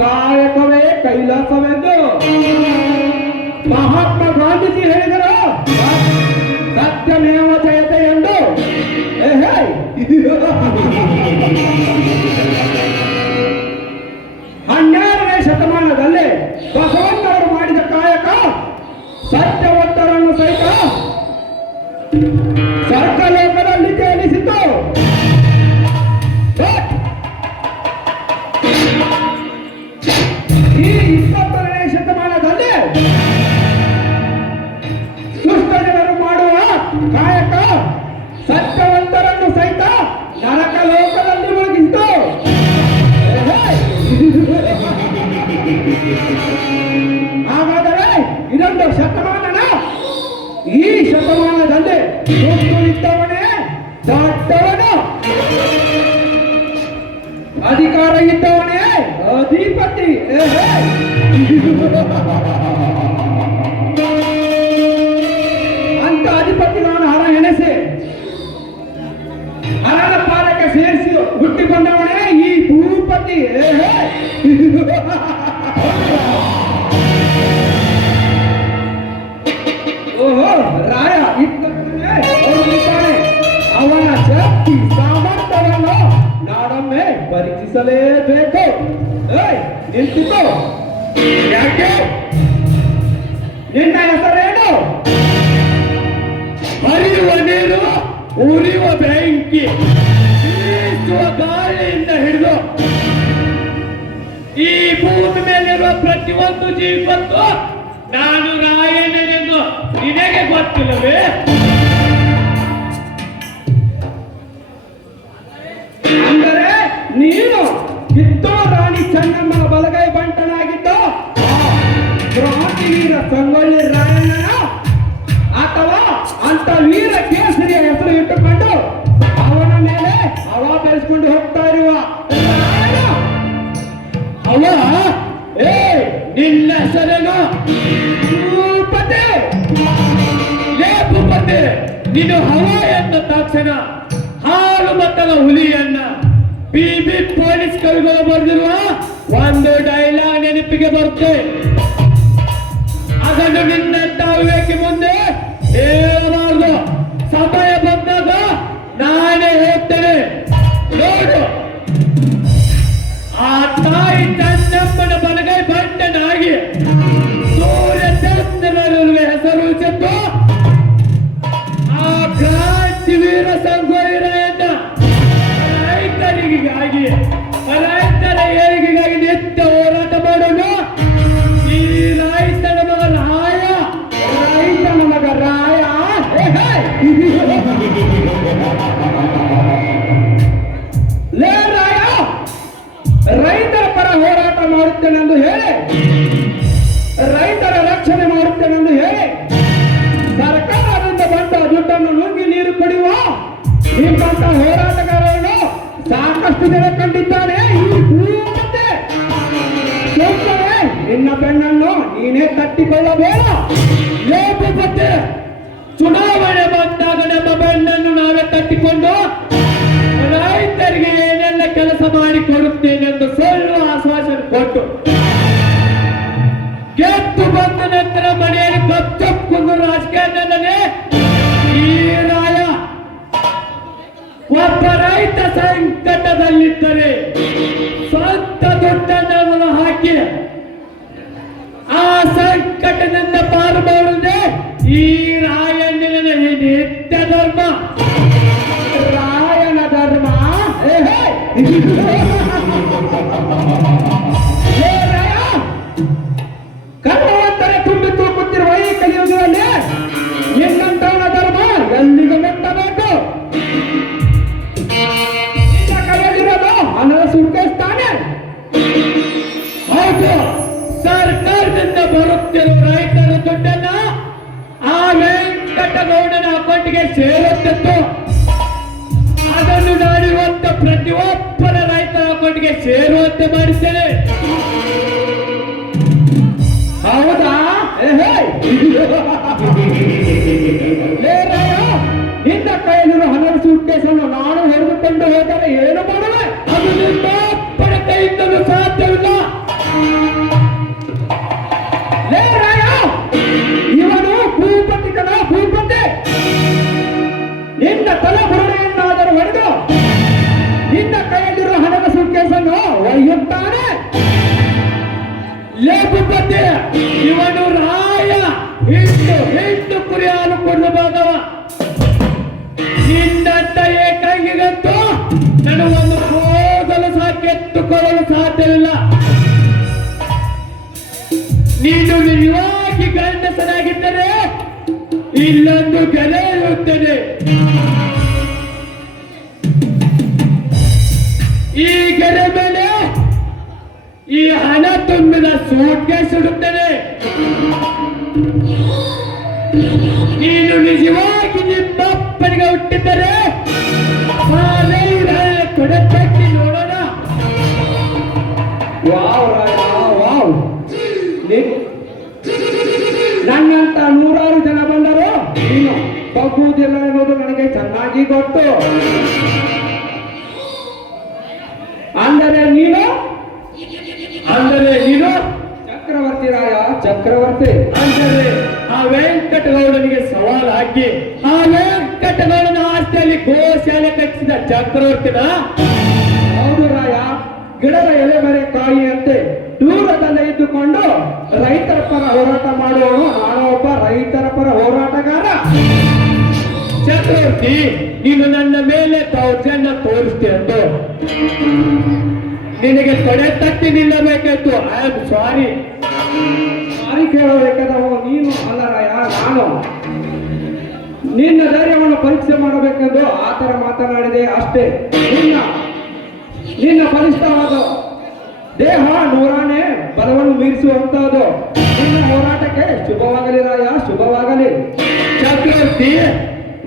ಕಾಯಕವೇ ಕೈಲಾಸವೆಂದು ಮಹಾತ್ಮ ಗಾಂಧೀಜಿ ಹೇಳಿದರು. ಸತ್ಯಮೇವ ಜಯತೆ ಎಂದು. ಹನ್ನೆರಡನೇ ಶತಮಾನದಲ್ಲಿ ಬಸವಣ್ಣವರು ಮಾಡಿದ ಕಾಯಕ ಸತ್ಯವಂತರನ್ನು ಸಹಿತ ಸರ್ಕಲೋಕದಲ್ಲಿ ತೇಲಿಸಿತು. ಈ 21ನೇ ಶತಮಾನದಲ್ಲಿ ದುಷ್ಟ ಜನರು ಮಾಡುವ ಕಾಯಕ ಸತ್ಯವಂತರನ್ನು ಸಹಿತ ನರಕ ಲೋಕದಲ್ಲಿ ಮುಳುಗಿಸಿತು. ಹಾಗಾದರೆ ಇದೊಂದು ಶತಮಾನನ. ಈ ಶತಮಾನದಲ್ಲಿ ದುಡ್ಡು ಇದ್ದವನೇ ದೊಡ್ಡವನು, ಅಧಿಕಾರ ಇದ್ದವನೇ ಅಧಿಪತಿ. ಅಂತ ಅಧಿಪತಿಗಳನ್ನು ಹಣ ಎಣೆಸಿ ಹಣದ ಪಾಲಕ್ಕೆ ಸೇರಿಸಿ ಹುಟ್ಟಿಕೊಂಡವನೇ ಈ ಭೂಪತಿ. ಓಹೋ, ರಾಯ ಇದ್ದಾನೆ. ಅವನ ಶಕ್ತಿ ಸಾಮರ್ಥ್ಯವನ್ನು ನಾಡೊಮ್ಮೆ ಪರೀಕ್ಷಿಸಲೇಬೇಕು. ನಿಂತಿತು. ಯಾಕೆ? ನಿನ್ನ ಹೆಸರೇನು? ಹರಿಯುವ ನೀರು, ಉರಿಯುವ ಬೆಂಕಿ, ಬೀಸುವ ಗಾಳಿಯಿಂದ ಹಿಡಿದು ಈ ಭೂಮಿ ಮೇಲಿರುವ ಪ್ರತಿಯೊಂದು ಜೀವಕ್ಕೂ ನಾನು ರಾಯಣ್ಣನೆಂದು ನಿನಗೆ ಗೊತ್ತಿಲ್ಲವೇ? ಅಂದರೆ ನೀನು ಕಿತ್ತೂರು ರಾಣಿ ಚೆನ್ನಮ್ಮನ ಬಲಗೈ ಬಂಟನಾಗಿದ್ದು ಕ್ರಾಂತಿವೀರ ಸಂಗೊಳ್ಳಿ ರಾಯಣ್ಣನ ಅಥವಾ ಅಂತ ವೀರ ಕೇಸರಿಯ ಹೆಸರು ಇಟ್ಟುಕೊಂಡು ಅವನ ಮೇಲೆ ಹವಾ ಬೆಳೆಸ್ಕೊಂಡು ಹೋಗ್ತಾ ಇರುವ ಅವ. ನಿನ್ನ ಹೆಸರೇನು? ಭೂಪತಿ. ಭೂಪತಿ, ನೀನು ಹವಾ ಎಂದ ತಕ್ಷಣ ಹಾಲು ಮತ್ತಲ ಹುಲಿಯನ್ನ ಬಿಬಿ ಪೊಲೀಸ್ ಕವಿಗಳು ಬರೆದಿರುವ ಒಂದು ಡೈಲಾಗ್ ನೆನಪಿಗೆ ಬರುತ್ತೆ. ಅದನ್ನು ನಿನ್ನಂತ ವಿವೇಕಿ ಮುಂದೆ ಹೇಳಬಾರ್ದು. ಸಮಯ ಬಂದಾಗ ನಾನೇ ಹೇಳ್ತೇನೆ. ನೋಡು, ಆ ತಾಯಿ ಚೆನ್ನಮ್ಮನ ಬಲಗೈ ಬಂಟನಾಗಿ ಸೂರ್ಯ ಚಂದ್ರನಲ್ಲಿ ಹೆಸರು ಚೆಂದು ಆ ಕ್ರಾಂತಿವೀರ ಸಂಗೊಳ್ಳಿ ರಾಯಣ್ಣ ರೈತರಿಗಾಗಿ, ರೈತರ ಏಳಿಗೆಗಾಗಿ ನಿತ್ಯ ಹೋರಾಟ ಮಾಡೋದು ಈ ರೈತನ ಮಗ ರಾಯ. ರೈತನ ಮಗ ರಾಯ ಲೇ ರಾಯ, ರೈತರ ಪರ ಹೋರಾಟ ಮಾಡುತ್ತೇನೆಂದು ಹೇಳಿ, ರೈತರ ರಕ್ಷಣೆ ಮಾಡುತ್ತೇನೆಂದು ಹೇಳಿ ಸರ್ಕಾರದಿಂದ ಬಂದ ದುಡ್ಡನ್ನು ನುಂಗಿ ನೀರು ಕುಡಿಯುವ ನಿಮ್ಮಂತ ಹೋರಾಟಗಾರರನ್ನು ಸಾಕಷ್ಟು ಜನ ಕಂಡಿದ್ದಾನೆ ಈ ಭೂಪತಿ. ನಿನ್ನ ಬೆನ್ನನ್ನು ನೀನೇ ತಟ್ಟಿಕೊಳ್ಳಬೇಡ. ಭೂಪತಿ, ಚುನಾವಣೆ ಬಂದಾಗ ನಮ್ಮ ಬೆನ್ನನ್ನು ನಾವೇ ತಟ್ಟಿಕೊಂಡು ರೈತರಿಗೆ ಏನೆಲ್ಲ ಕೆಲಸ ಮಾಡಿ ಕೊಡುತ್ತೇನೆಂದು ಸುಳ್ಳು ಆಶ್ವಾಸನೆ ಕೊಟ್ಟು ಗೆದ್ದು ಬಂದ ನಂತರ ಮನೆಯಲ್ಲಿ ಕಚ್ಚೊಪ್ಕೊಂಡು ರಾಜಕೀಯದಲ್ಲೇ ಈ ರಾಯ ಒಬ್ಬ ರೈತ ಸಂಕಟದಲ್ಲಿದ್ದರೆ ಸ್ವಂತ ದುಡ್ಡನ್ನು ಹಾಕಿ ಆ ಸಂಕಟದಿಂದ ಪಾರು ಮಾಡುವುದೇ ಈ ರಾಯಣ್ಣ ನಿತ್ಯ ಧರ್ಮ. ರಾಯನ ಧರ್ಮ. ಕರ್ಮವಂತರ ತುಂಬಿ ತೂಗುತ್ತಿರುವ ಈ ಕಲಿಯುಗದಲ್ಲಿ ನಿನ್ನಂತವನ ಧರ್ಮ ಎಲ್ಲಿಗೂ ಮೆಟ್ಟಬೇಕು. ನಿನ್ನ ಕೈಯಲ್ಲಿರೋದು ಹಣದ ಸುಟ್ಕೇಸ್ತಾನೆ. ಹೌದು, ಸರ್ಕಾರದಿಂದ ಬರುತ್ತಿರುವ ರೈತರ ದುಡ್ಡನ್ನ ಆ ವೆಂಕಟಗೌಡನ ಅಕೌಂಟ್ಗೆ ಸೇರುತ್ತಿತ್ತು. ಅದನ್ನು ನಾನಿರುವಂತ ಪ್ರತಿಯೊಬ್ಬರ ರೈತರ ಅಕೌಂಟ್ಗೆ ಸೇರುವಂತೆ ಮಾಡಿದ್ದೇನೆ. ಹೌದಾ? ನಿನ್ನ ಕೈಯಲ್ಲಿರುವ ಹಣದ ಸೂಟ್ಕೇಸನ್ನು ನಾನು ಹೊಡೆದುಕೊಂಡು ಹೋದರೆ ಏನು ಮಾಡುವೆ? ಅದು ನಿನ್ನೊಬ್ಬರ ಕೈಯಿಂದಲೂ ಸಾಧ್ಯವಿಲ್ಲ. ಹೆಣ್ಣು ಕುರಿ ಹಾಲು ಕುಡಿದು ಬಾದವ ನಿನ್ನಂತ ಏಕಾಂಗಿಗಂತೂ ನನಗೊಂದು ಹೋಗಲು ಸಾಕೆತ್ತುಕೊಳ್ಳಲು ಸಾಧ್ಯವಿಲ್ಲ. ನೀನು ನಿಜವಾಗಿ ಗಂಡಸನಾಗಿದ್ದರೆ ಇಲ್ಲೊಂದು ಗೆಲೆ ಇರುತ್ತದೆ. ಈ ಗೆರೆ ಮೇಲೆ ಈ ಹಣ ತುಂಬಿದ ಸೂಟ್ಕೇಸ್ ಇಡುತ್ತದೆ. ನೀನು ನಿಜವಾಗಿ ನಿಮ್ಮಪ್ಪನಿಗೆ ಹುಟ್ಟಿದ್ದರೆ ಕೊಡತಕ್ಕಿ ನೋಡೋಣ. ವಾವ್ ರಾಯ ವಾವ್. ನನ್ನಂತ ನೂರಾರು ಜನ ಬಂದರು, ನೀನು ಬಗ್ಗುವುದಿಲ್ಲ ಎನ್ನುವುದು ನನಗೆ ಚೆನ್ನಾಗಿ ಗೊತ್ತು. ಅಂದರೆ ನೀನು ಚಕ್ರವರ್ತಿ ರಾಯ, ಚಕ್ರವರ್ತಿ. ಅಂದರೆ ಆ ವೆಂಕಟಗೌಡನಿಗೆ ಸವಾಲು ಹಾಕಿ ಆ ವೆಂಕಟಗೌಡನ ಆಸ್ತಿಯಲ್ಲಿ ಗೋಶಾಲೆ ಕಟ್ಟಿಸಿದ ಚಕ್ರವರ್ತಿನ? ಹೌದು ರಾಯ, ಗಿಡದ ಎಲೆ ಮರೆ ಕಾಯಿಯಂತೆ ದೂರದಲ್ಲೇ ಇದ್ದುಕೊಂಡು ರೈತರ ಪರ ಹೋರಾಟ ಮಾಡುವವನು ನಾನೊಬ್ಬ ರೈತರ ಪರ ಹೋರಾಟಗಾರ. ಚಕ್ರವರ್ತಿ, ನೀನು ನನ್ನ ಮೇಲೆ ದೌರ್ಜನ್ಯ ತೋರಿಸ್ತೀಯಂದು ನಿನಗೆ ತೊಡೆ ತಟ್ಟಿ ನಿಲ್ಲಬೇಕಿತ್ತು. I am sorry. ಸಾರಿ ಕೇಳಬೇಕಾದವ ನೀನು ಅಲ್ಲ ರಾಯ, ನಾನು. ನಿನ್ನ ಧೈರ್ಯವನ್ನು ಪರೀಕ್ಷೆ ಮಾಡಬೇಕೆಂದು ಆ ಥರ ಮಾತನಾಡಿದೆ ಅಷ್ಟೇ. ನಿನ್ನ ಬಲಿಷ್ಠವಾದ ದೇಹ ನೂರಾನೇ ಬಲವನ್ನು ಮೀರಿಸುವಂತಹದ್ದು. ನಿನ್ನ ಹೋರಾಟಕ್ಕೆ ಶುಭವಾಗಲಿ ರಾಯ, ಶುಭವಾಗಲಿ. ಚಕ್ರವರ್ತಿ,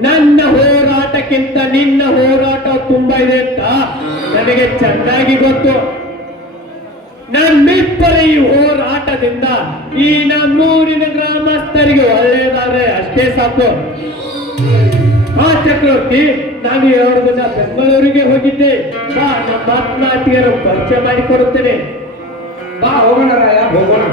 ನನ್ನ ಹೋರಾಟಕ್ಕಿಂತ ನಿನ್ನ ಹೋರಾಟ ತುಂಬಾ ಇದೆ ಅಂತ ನನಗೆ ಚೆನ್ನಾಗಿ ಗೊತ್ತು. ನಮ್ಮಿಬ್ಬರ ಈ ಹೋರಾಟದಿಂದ ಈ ನಮ್ಮೂರಿನ ಗ್ರಾಮಸ್ಥರಿಗೆ ಒಳ್ಳೆಯದಾದ್ರೆ ಅಷ್ಟೇ ಸಾಕು. ಆ ಚಕ್ರವರ್ತಿ, ನಾನು 2 ದಿನ ಬೆಂಗಳೂರಿಗೆ ಹೋಗಿದ್ದೆ. ಬಾ, ನಮ್ಮ ಮಾತನಾಟಿಗರು ಪರಿಚಯ ಮಾಡಿಕೊಡುತ್ತೇನೆ. ಬಾ ಹೋಗೋಣ ರಾಯ, ಹೋಗೋಣ.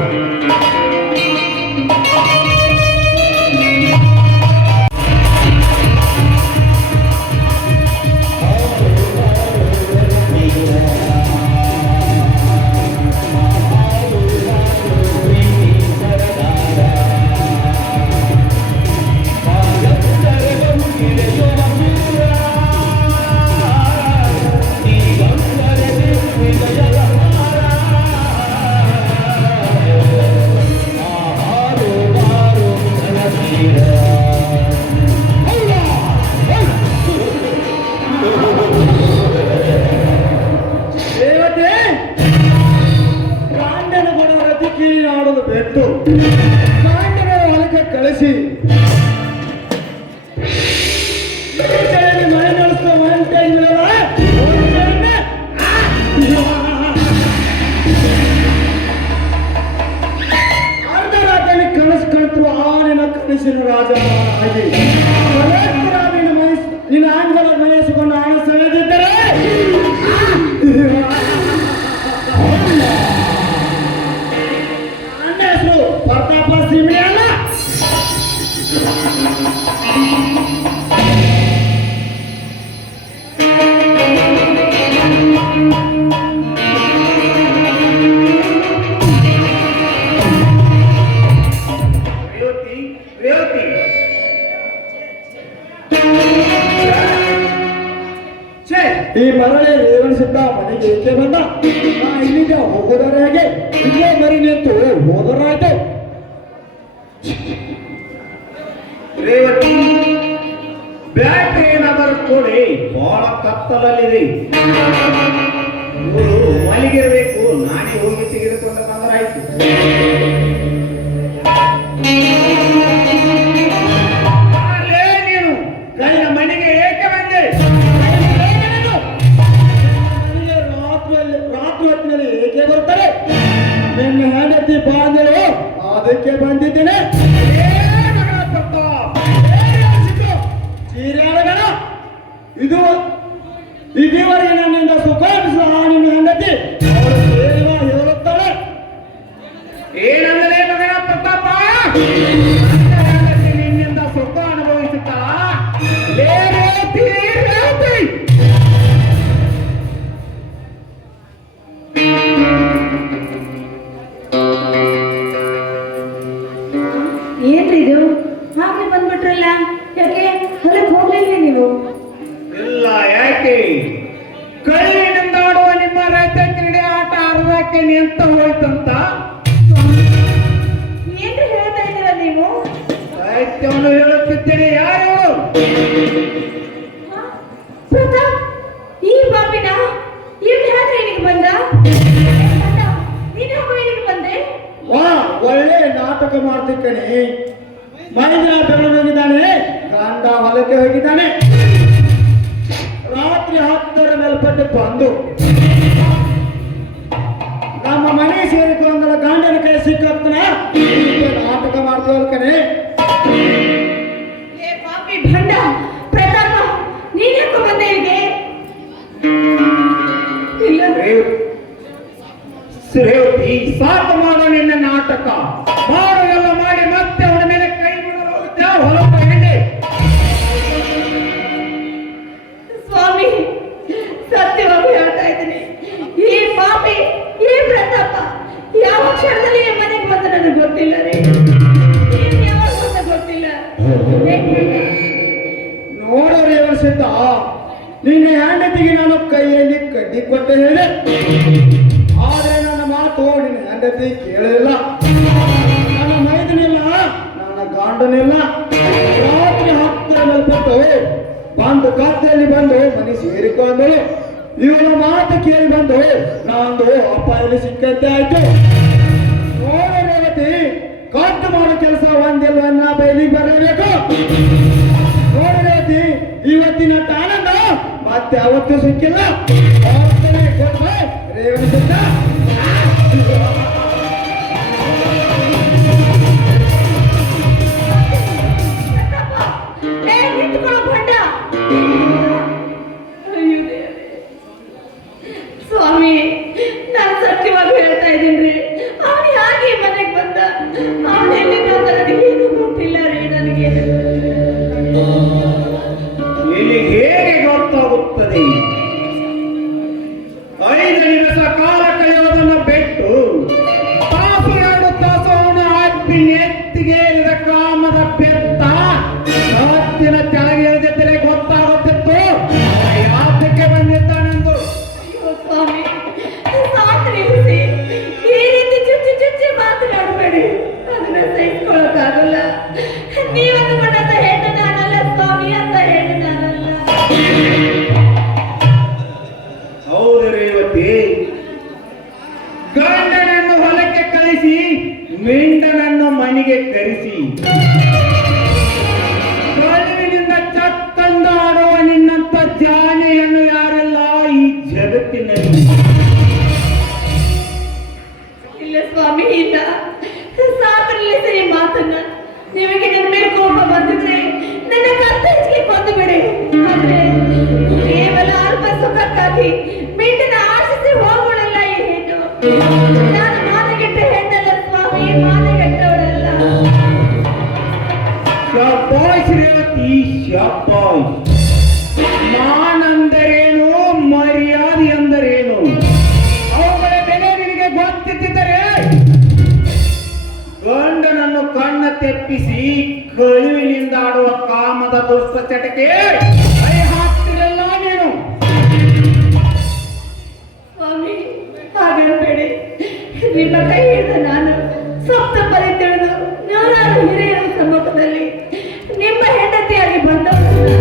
ಹೊಲಕ್ಕೆ ಕಳಿಸಿ ಮನೆ ನಡೆಸುವ ಅರ್ಧ ರಾತ್ರಿ ಕನಸು ಕಣ್ತರು ಆನಿನ ಕನಸಿನ ರಾಜ ಆಗಿ ನಿನ್ನ ಆಂಗ್ಲ ಮನೆಸಿಕೊಂಡು ಹಣ ಸೆಳೆದಿದ್ದರೆ ಪ್ರತಾಪ ಸಿಂಹೆ ಅಲ್ಲ. ಈ ಮರಳಿ ರೇವಣಿಸಿದ್ದ ಮನೆಗೆ ಏಕೆ ಬಂದ? ನಾ ಇಲ್ಲಿಗೆ ಹೋಗೋದರ ಹೇಗೆ? ಇಲ್ಲೇ ಮರಿ ನಿಂತು ಹೋದರಾಯ್ತು. ರೇವತಿ, ಬ್ಯಾಟ್ರಿ ಏನಾದರೂ ಕೊಡಿ, ಬಹಳ ಕತ್ತಲಲ್ಲಿದೆ. ಇವರು ಮಲಗಿರಬೇಕು, ನಾನೇ ಹೋಗಿ ತೆಗೆದುಕೊಂಡು ಬಂದರಾಯ್ತು. ನೀನು ನನ್ನ ಮನೆಗೆ ಏಕೆ ಬಂದೆ? ರಾತ್ರಿ ಹೊತ್ತಿನಲ್ಲಿ ಏಕೆ ಬರ್ತಾರೆ? ನಿನ್ನ ಹೆಂಡತಿ ಬಾಂಧವರು ಅದಕ್ಕೆ ಬಂದಿದ್ದೇನೆ. ಇದುವರೆಗೆ ನನ್ನಿಂದ ಸುಖ ನಿನ್ನ ಹೆಂಡತಿ ಹೇಳುತ್ತಾಳೆ. ಏನಂದರೆ ಮಗನ ಪ್ರತಾಪ, ನಿನ್ನಿಂದ ಸುಖ ಅನುಭವಿಸುತ್ತಾ ಏನ್ರಿದು? ಹೋಯ್ತಂತ ಏನ್ರಿ ಹೇಳ್ತಾ ಇದ್ದೀರಾ ನೀವು? ಸಾಹಿತ್ಯವನ್ನು ಹೇಳುತ್ತಿದ್ದೇನೆ. ಯಾರು? ಹ? ಪ್ರತಾಪ್, ಈ ಪಾಪಿನ ಇವ್ನ ಯಾಕೆ ಇಲ್ಲಿಗೆ ಬಂದ? ನೀನು ಯಾಕೋ ಇಲ್ಲಿಗೆ ಬಂದೆ? ವಾ, ಒಳ್ಳೆ ನಾಟಕ ಮಾಡ್ತಿಕ್ಕಣೆ. ಮೈದಿನ ಬೆಳಗ್ಗೆ ಹೋಗಿದ್ದಾನೆ, ಗಂಡ ಹೊಲಕ್ಕೆ ಹೋಗಿದ್ದಾನೆ. ರಾತ್ರಿ 10 ಮೇಲ್ಪಟ್ಟು ಬಂದು ನಮ್ಮ ಮನೆ ಸೇರಿಕೊಂಡ ಗಂಡನ ಕೈ ಸಿಕ್ಕಾಗ್ತಾನ. ನಾಟಕ ಮಾಡ್ತೀವಲ್ ಕಣೆ. ಏ ಪಾಪಿ ಭಂಡ ಪ್ರತಾಪ, ನೀನ್ ಯಾಕೋ ಬಂದೆ ಇಲ್ಲಿಗೆ? ಇಲ್ಲ ಶ್ರೇವತಿ, ಸಾಕು ಮಾಡು ನಿನ್ನ ನಾಟಕ. ಮಾಡು ಎಲ್ಲ ಮಾಡಿ ಮತ್ತೆ ಅವನ ಮೇಲೆ ಕೈ ಬಿಡೋಗುತ್ತೆ. ಹೊಲಕ ಹೆಂಡೆ ಸ್ವಾಮಿ, ಸತ್ಯವಾಗಿ ಹೇಳ್ತಾ ಇದ್ದೀನಿ, ಈ ಪಾಪಿ ಈ ಪ್ರತಾಪ ಯಾವ ಕ್ಷಣದಲ್ಲಿ ಈ ಮನೆಗೆ ಬಂದ ನನಗೆ ಗೊತ್ತಿಲ್ಲ ರೀ. ನೀನ್ ಯಾವಾಗ ಬಂದ ಗೊತ್ತಿಲ್ಲ. ನೋಡೋರು ಸಿದ್ಧ, ನಿನ್ನ ಹೆಂಡತಿಗೆ ನಾನು ಕೈಯಲ್ಲಿ ಕಡ್ಡಿ ಕೊಟ್ಟೆ ಹೇಳಿ, ಆದ್ರೆ ನನ್ನ ಮಾತು ನಿನ್ನ ಹೆಂಡತಿ ಕೇಳಲಿಲ್ಲ. ನನ್ನ ಮೈದನಿಲ್ಲ, ನನ್ನ ಗಂಡನಿಲ್ಲ. ರಾತ್ರಿ 10 ಮೇಲ್ಪಟ್ಟು ಬಂದು ಗದ್ದೆಯಲ್ಲಿ ಬಂದು ಮನೆ ಸೇರಿಕೊಂಡು ಇವನ ಮಾತು ಕೇಳಿ ಬಂದು ನಂದು ಅಪಾಯಲ್ಲಿ ಸಿಕ್ಕಂತೆ ಆಯ್ತು. ನೋಡೋತಿ ಕಟ್ಟು ಮಾಡೋ ಕೆಲಸ ಒಂದಿಲ್ಲ ನಾ ಬೈಲಿಗೆ ಬರಬೇಕು. ನೋಡೋತಿ ಇವತ್ತಿನ ಆನಂದ ಮತ್ತೆ ಅವತ್ತು ಸಿಕ್ಕಿಲ್ಲ. ರೇವಣ ಸಿದ್ಧ ಏ, ನಿಂತ್ಕೊಳ್ಳೋ ಭಂಡ. ಅಯ್ಯೋ ದೇವ್ರೇ. ಸ್ವಾಮಿ, ನಾನು ಸತ್ಯವಾಗಿ ಹೇಳ್ತಾ ಇದ್ದೀನಿ. ಅವನು ಯಾಕೆ ಈ ಮನೆಗೆ ಬಂದ? ಅವನು ಎಲ್ಲಿಂದ ನನಗೆ ಏನು ಗೊತ್ತಿಲ್ಲ ರೀ. ನನಗೆ ಇಲ್ಲಿ ಹೇಗೆ ಗೊತ್ತಾಗುತ್ತದೆ? 5 ನಿಮಿಷ ಕಾಲ ಕಳೆಯೋದನ್ನು ಬಿಟ್ಟು ತಾಸು 2 ತಾಸು ಅವನ ಅಪ್ಪಿ ನೆತ್ತಿಗೇರಿದ ಕಾಮದ ಬೆತ್ತ ಹತ್ತಿನ ಕೆಳಗೆ ಇಳಿದಿದ್ದರೆ ಗೊತ್ತಾಗುತ್ತಿತ್ತು ಯಾತಕ್ಕೆ ಬಂದಿದ್ದಾನೆಂದು. ಅಯ್ಯೋ ಸ್ವಾಮಿ, ಸಾಕು ನಿಲ್ಲಿಸಿ. ಈ ರೀತಿ ಚುಚ್ಚಿ ಚುಚ್ಚಿ ಮಾತನಾಡಬೇಡಿ. ಅದನ್ನ ಸಹಿಸ್ಕೊಳ್ಳೋಕ್ಕಾಗಲ್ಲ. ನೀವನ್ನು ಮನದ ಹೆಣ್ಣು ನಾನಲ್ಲ ಸ್ವಾಮಿ, ಅಂತ ಹೆಣ್ಣು ನಾನಲ್ಲ. ಹೌದು ರೇವತಿ, ಗಂಡನನ್ನು ಹೊಲಕ್ಕೆ ಕಳಿಸಿ ಮಿಂಡನನ್ನು ಮನೆಗೆ ಕರೆಸಿ ಕಳುವಿನಿಂದ ಚತ್ತಂದಾಡುವ ನಿನ್ನಂತ ಜಾನೆಯನ್ನು ಯಾರೆಲ್ಲ ಈ ಜಗತ್ತಿನಲ್ಲಿ. ಇಲ್ಲ ಸ್ವಾಮಿ, ಇಲ್ಲ. ಸಾಕು ನಿಲ್ಲಿಸಿ ಈ ಮಾತನ್ನ. ನಿಮಗೆ ನನ್ನ ಮೇಲೆ ಕೋಪ ಬಂದಿದ್ರೆ ನನ್ನ ಕತ್ತ ಹೆಚ್ಚಿಗೆ ಕೊಂದು ಬಿಡಿ. ಆದ್ರೆ ಕೇವಲ ಅಲ್ಪ ಸುಖಕ್ಕಾಗಿ ಮಿಂಡನ ಆಶಿಸಿ ಹೋಗೋಳಲ್ಲ ಈ ಹೆಣ್ಣು. ನಾನು ಮಾನಗೆಟ್ಟ ಹೆಣ್ಣಲ್ಲ ಸ್ವಾಮಿ, ಮಾನಗೆಟ್ಟವಳಲ್ಲ. ಶಾಬಾಷ್ ರೇವತಿ, ಶಾಬಾಷ್. ಮಾನಂದರೇನು, ಮರ್ಯಾದೆ ಎಂದರೇನು, ಅವುಗಳ ಬೆಲೆ ನಿನಗೆ ಗೊತ್ತಿದ್ದರೆ ಗಂಡನನ್ನು ಕಣ್ಣ ತೆಪ್ಪಿಸಿ ಕಳುವಿನಿಂದ ಆಡುವ ಕಾಮದ ದುಷ್ಟ ಚಟಕ್ಕೆ ಕೈ ಹಾಕ್ತಿರಲ್ಲ ನೀನು. ಸ್ವಾಮಿ, ಹಾಗನ್ಬೇಡಿ. ನಿಮ್ಮ ಕೈ ಹಿಡಿದ ನಾನು ಸಪ್ತ ಪರಿ ತಿಳಿದು ನೂರಾರು ಹಿರಿಯರ ಸಮ್ಮುಖದಲ್ಲಿ ನಿಮ್ಮ ಹೆಂಡತಿಯಾಗಿ ಬಂದವರು.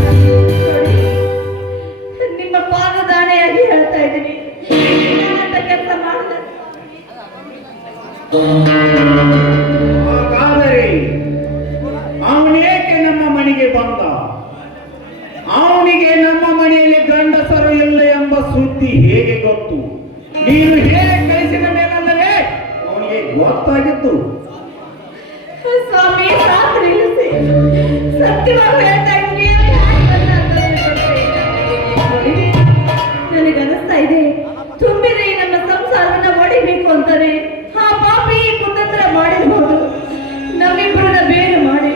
ನಿಮ್ಮ ಪಾದದಾಣೆಯಾಗಿ ಹೇಳ್ತಾ ಇದ್ದೀನಿ, ನಾನಂತ ಕೆಲಸ ಮಾಡಿದ. ಹಾಗಾದರೆ ಅವನೇಕೆ ನಮ್ಮ ಮನೆಗೆ ಬಂದ? ಅವನಿಗೆ ನಮ್ಮ ಮನೆಯಲ್ಲಿ ಗಂಡಸರು ಇಲ್ಲ ಎಂಬ ಸುದ್ದಿ ಹೇಗೆ ಗೊತ್ತು? ನೀನು ಹೇಗೆ ಕಳಿಸಿದ ಮೇಲಲ್ಲವೇ ಅವನಿಗೆ ಗೊತ್ತಾಗಿತ್ತು. ಸ್ವಾಮಿ, ಸಾಕು ನಿಲ್ಲಿಸಿ. ಸತ್ಯವಾಗಿ ಹೇಳ್ತಾ ಇದ್ದೀನಿ, ಅವ್ನು ಯಾಕೆ ಬಂದ ಅಂತ ನನಗೆ ಗೊತ್ತಿಲ್ಲ. ನೋಡಿ, ನನಗನ್ನಿಸ್ತಾ ಇದೆ, ತುಂಬಿದ ಈ ನಮ್ಮ ಸಂಸಾರವನ್ನ ಹೊಡಿಬೇಕು ಅಂತಾನೆ ಆ ಪಾಪಿ ಕುತಂತ್ರ ಮಾಡಿರ್ಬೋದು. ನಮ್ಮಿಬ್ಬರನ್ನ ಬೇರೆ ಮಾಡಿ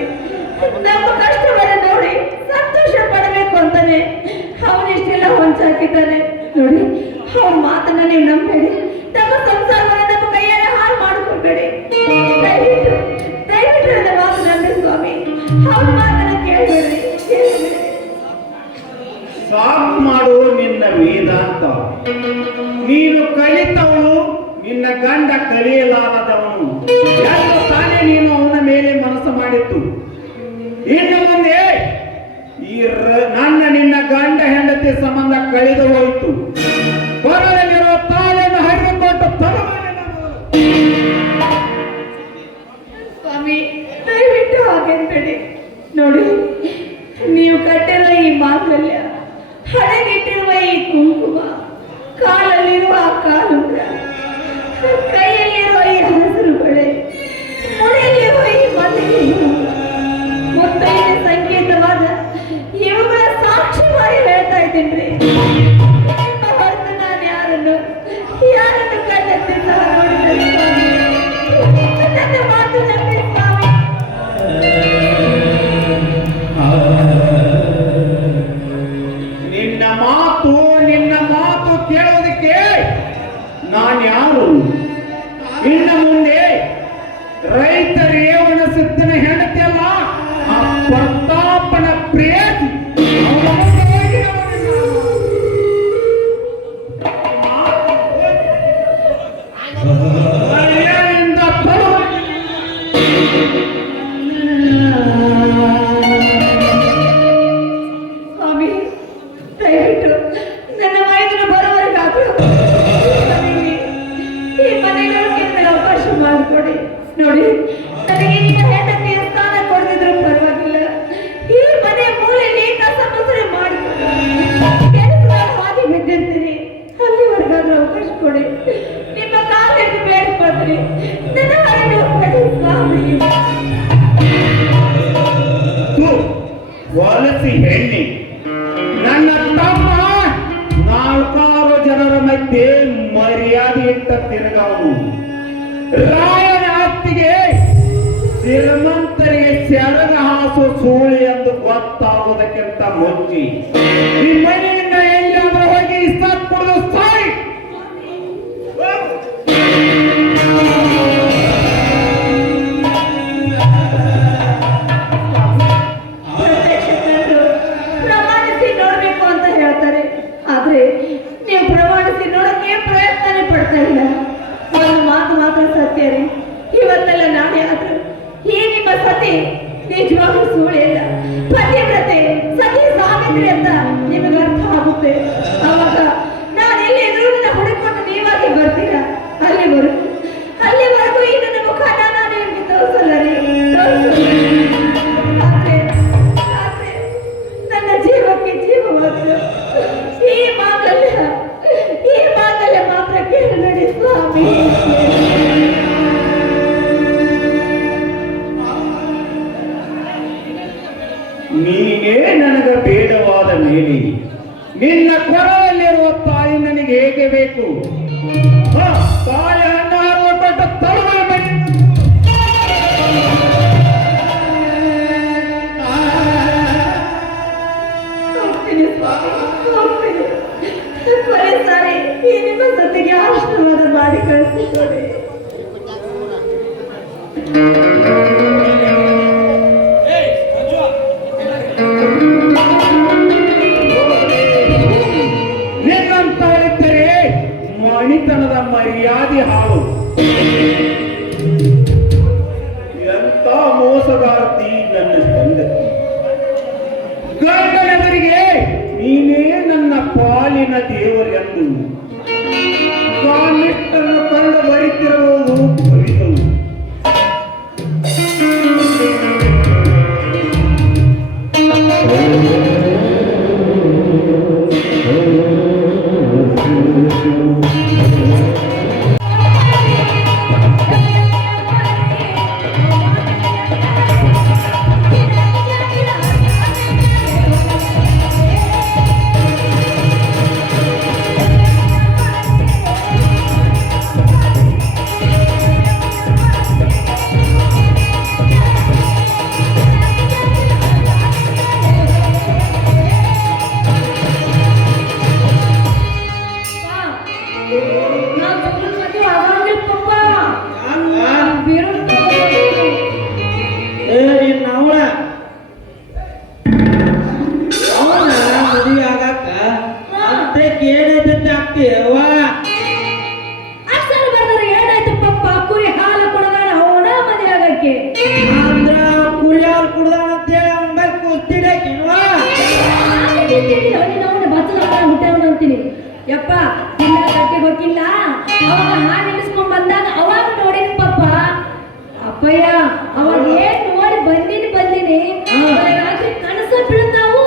ನಮ್ಮ ಕಷ್ಟವನ್ನ ನೋಡಿ ಸಂತೋಷ ಪಡಬೇಕು ಅಂತಾನೆ ಅವನಿಷ್ಟೆಲ್ಲ ಹೊಂಚಾಕಿದ್ದಾನೆ. ನೋಡಿ, ಅವನ ಮಾತನ್ನ ನೀವು ನಂಬೇಡಿ. ನಮ್ಮ ಸಂಸಾರವನ್ನ ನಮ್ಮ ಕೈಯಾರೆ ಹಾಳು ಮಾಡ್ಕೊಳ್ಬೇಡಿ. ದಯವಿಟ್ಟು ದಯವಿಟ್ಟು ನನ್ನ ಮಾತು ನಂಬಿ ಸ್ವಾಮಿ. ಅವನ ಮಾತನ್ನ ಕೇಳಬೇಡಿ. ಸಾಕು ಮಾಡು ನಿನ್ನ ವೇದಾಂತ. ನೀನು ಕಲಿತವಳು, ನಿನ್ನ ಗಂಡ ಕಲಿಯಲಾರದವನು ಎಂದು ತಾನೇ ನೀನು ಅವನ ಮೇಲೆ ಮನಸ್ಸು ಮಾಡಿತ್ತು. ಇನ್ನು ಮುಂದೆ ನನ್ನ ನಿನ್ನ ಗಂಡ ಹೆಂಡತಿ ಸಂಬಂಧ ಕಳೆದು ಹೋಯಿತು. ಕೊರಳಲ್ಲಿರುವ ತಾಳೆಯನ್ನು ಹರಿದುಕೊಟ್ಟು ಸ್ವಾಮಿ, ದಯವಿಟ್ಟು ಹಾಗೆನ್ಬೇಡಿ. ನೋಡಿ, ನೀವು ಕಟ್ಟಿರುವ ಈ ಮಾಂಗಲ್ಯ, ಹಣೆಗಿಟ್ಟಿರುವ ಈ ಕುಂಕುಮ, ಕಾಲಲ್ಲಿರುವ ಆ ಕಾಲುಂಗ್ರ, ಕೈಯಲ್ಲಿರುವ ಈ ಹಸಿರು ಬಳೆ, ಮುಡಿಯಲ್ಲಿರುವ ಈ ಮಲ್ಲಿಗೆ ಮುತ್ತೈದೆ ಸಂಕೇತವಾದ ಇವುಗಳ ಸಾಕ್ಷಿ ಮಾಡಿ ಹೇಳ್ತಾ ಇದ್ದೇನ್ರಿ. ನಿಮ್ಮ ಹೊರತು ನಾನು ಯಾರನ್ನು ಕಣ್ಣೆತ್ತಿ ಸಹ ನೋಡಿದರೆ ಸ್ವಾಮಿ, ನನ್ನ ಮಾತು ನಂಬಿ ಸ್ವಾಮಿ. ನಿನ್ನ ಮಾತು ಕೇಳೋದಕ್ಕೆ ನಾನು ಯಾರು? ಇನ್ನು ಮುಂದೆ ರೈತ ರೇವಣ ಸಿದ್ದನ ಹೆಂಡತಿ ಅಲ್ಲ, ಆ ಪ್ರತಾಪನ ಪ್ರೇಯಸಿ. ಸ್ವಾಮಿ, ದಯವಿಟ್ಟು ನನ್ನ ಮೈದನ ಬರೋವರೆಗಾದ್ರೂ ಈ ಮನೆಗಳಿಗೆ ಅವಕಾಶ ಮಾಡಿಕೊಡಿ. ನೋಡಿ, ನನಗೆ ಈಗ ಹೆಂಡತಿಯ ಸ್ಥಾನ ಕೊಡದಿದ್ರು ಪರವಾಗಿಲ್ಲ. ಈ ಮನೆ ಮೂಲೆಯಲ್ಲಿ ಕಸ ಮುಸುರೆ ಮಾಡಿಕೊಡಿ. ಕೆಲಸದ ಹಾದಿ ಬಿದ್ದಿರ್ತೀನಿ, ಅಲ್ಲಿವರೆಗಾದ್ರೂ ಅವಕಾಶ ಕೊಡಿ. ನಿಮ್ಮ ಕಾಲಿಟ್ಟು ಬೇಡ್ಕೊಳ್ತೀನಿ, ನನ್ನ ಹೊರಗೆ ಹೋಗ್ಬೇಡಿ ಸ್ವಾಮಿ. ವಲಸಿ ಹೆಣ್ಣೆ, ನನ್ನ ತಮ್ಮ 4 ಜನರ ಮಧ್ಯೆ ಮರ್ಯಾದೆ ಇಟ್ಟ ತಿರುಗವನು. ರಾಯನ ಆಸ್ತಿಗೆ ಶ್ರೀಮಂತರಿಗೆ ಸೆರಗ ಹಾಸು ಸೂಳಿ ಎಂದು ಗೊತ್ತಾಗುವುದಕ್ಕಿಂತ ಮುಂಚೆ ಈ ಮನೆಯಿಂದ ಎಲ್ಲಾದ್ರೂ ಹೋಗಿ ಇಸ್ತಾತ್ ಕೊಡಲು ಸಾಯಿ. ಪ್ರಮಾಣಿಸಿ ನೋಡ್ಬೇಕು ಅಂತ ಹೇಳ್ತಾರೆ, ಆದ್ರೆ ನೀವು ಪ್ರಮಾಣಿಸಿ ನೋಡಕ್ಕೆ ಪ್ರಯತ್ನನೇ ಪಡ್ತಾ ಇಲ್ಲ. ಒಂದು ಮಾತು ಮಾತ್ರ ಸತ್ಯ ರೀ, ಇವತ್ತೆಲ್ಲ ನಾಳೆ ಆದ್ರೂ ಈ ನಿಮ್ಮ ಸತಿ ನಿಜವಾಗ್ಲೂ ಸುಳ್ಳಿಲ್ಲ, ಪತಿವ್ರತೆ ಸತಿ ಸಾವಿತ್ರಿ ಅಂತ ನಿಮಗೆ ಅರ್ಥ ಆಗುತ್ತೆ. ಅವಾಗ ನಾನು ಎಲ್ಲಿ ಎದುರುಗಿನ ಹುಡುಕೊಂಡು ನೀವಾಗಿ ಬರ್ತೀರಾ, ಅಲ್ಲಿವರೆಗೂ ಈ ನನ್ನ ಮುಖ ನಾನು ನಿಮಗೆ ತೋರಿಸಲ್ಲ ರೀ, ಆದ್ರೆ ನನ್ನ ಜೀವಕ್ಕೆ ಜೀವವಾದ ಈ ಮಾಂಗಲ್ಯ ಮಾತ್ರ ಕೇಳಿ ನೋಡಿ ಸ್ವಾಮಿ. ನೀನೇ ನನಗ ಬೇಡವಾದ ಮೇಲೆ ನಿನ್ನ ಕೊರಳಲ್ಲಿರುವ ತಾಯಿ ನನಗೆ ಹೇಗೆ ಬೇಕು? ತಾಯಿ ಅನ್ನ ಕೊಟ್ಟ ತಳುವ ಹೋಗ್ತೀನಿ ಸ್ವಾಮಿ, ಹೋಗ್ತೀನಿ. ಕೊನೆ ಸಾರಿ ಈ ನಿಮ್ಮ ಸತಿಗೆ ಆಶೀರ್ವಾದ ಮಾಡಿ ಕಳಿಸಿಕೊಡಿ. ನಿನ್ನಂತಾಳಿದ್ದರೆ ಮಣಿತನದ ಮರ್ಯಾದೆ ಹಾಳು. ಎಂತ ಮೋಸಗಾರ್ತಿ ನನ್ನ ಹೆಂಡತಿ. ಗಂಡನೆದುರಿಗೆ ನೀನೇ ನನ್ನ ಪಾಲಿನ ದೇವರೆಂದು ಕಾಲಿಟ್ಟನ್ನು ಕಂಡು ಬರಿತಿರುವುದು ಕವಿತವು. ಯಪ್ಪ ದಿನ ಕಟ್ಟಿ ಗೊತ್ತಿಲ್ಲ ಅವಾಗ ಹಾಲು ನಿಲ್ಲಿಸ್ಕೊಂಡ್ ಬಂದಾಗ ಅವಾಗ ನೋಡಿನ ಪಪ್ಪ ಅಪ್ಪಯ್ಯ ಅವಾಗ ಏನ್ ನೋಡಿ ಬಂದಿನಿ ರಾತ್ರಿ ಕನಸ ಬೀಳ್ತಾವು.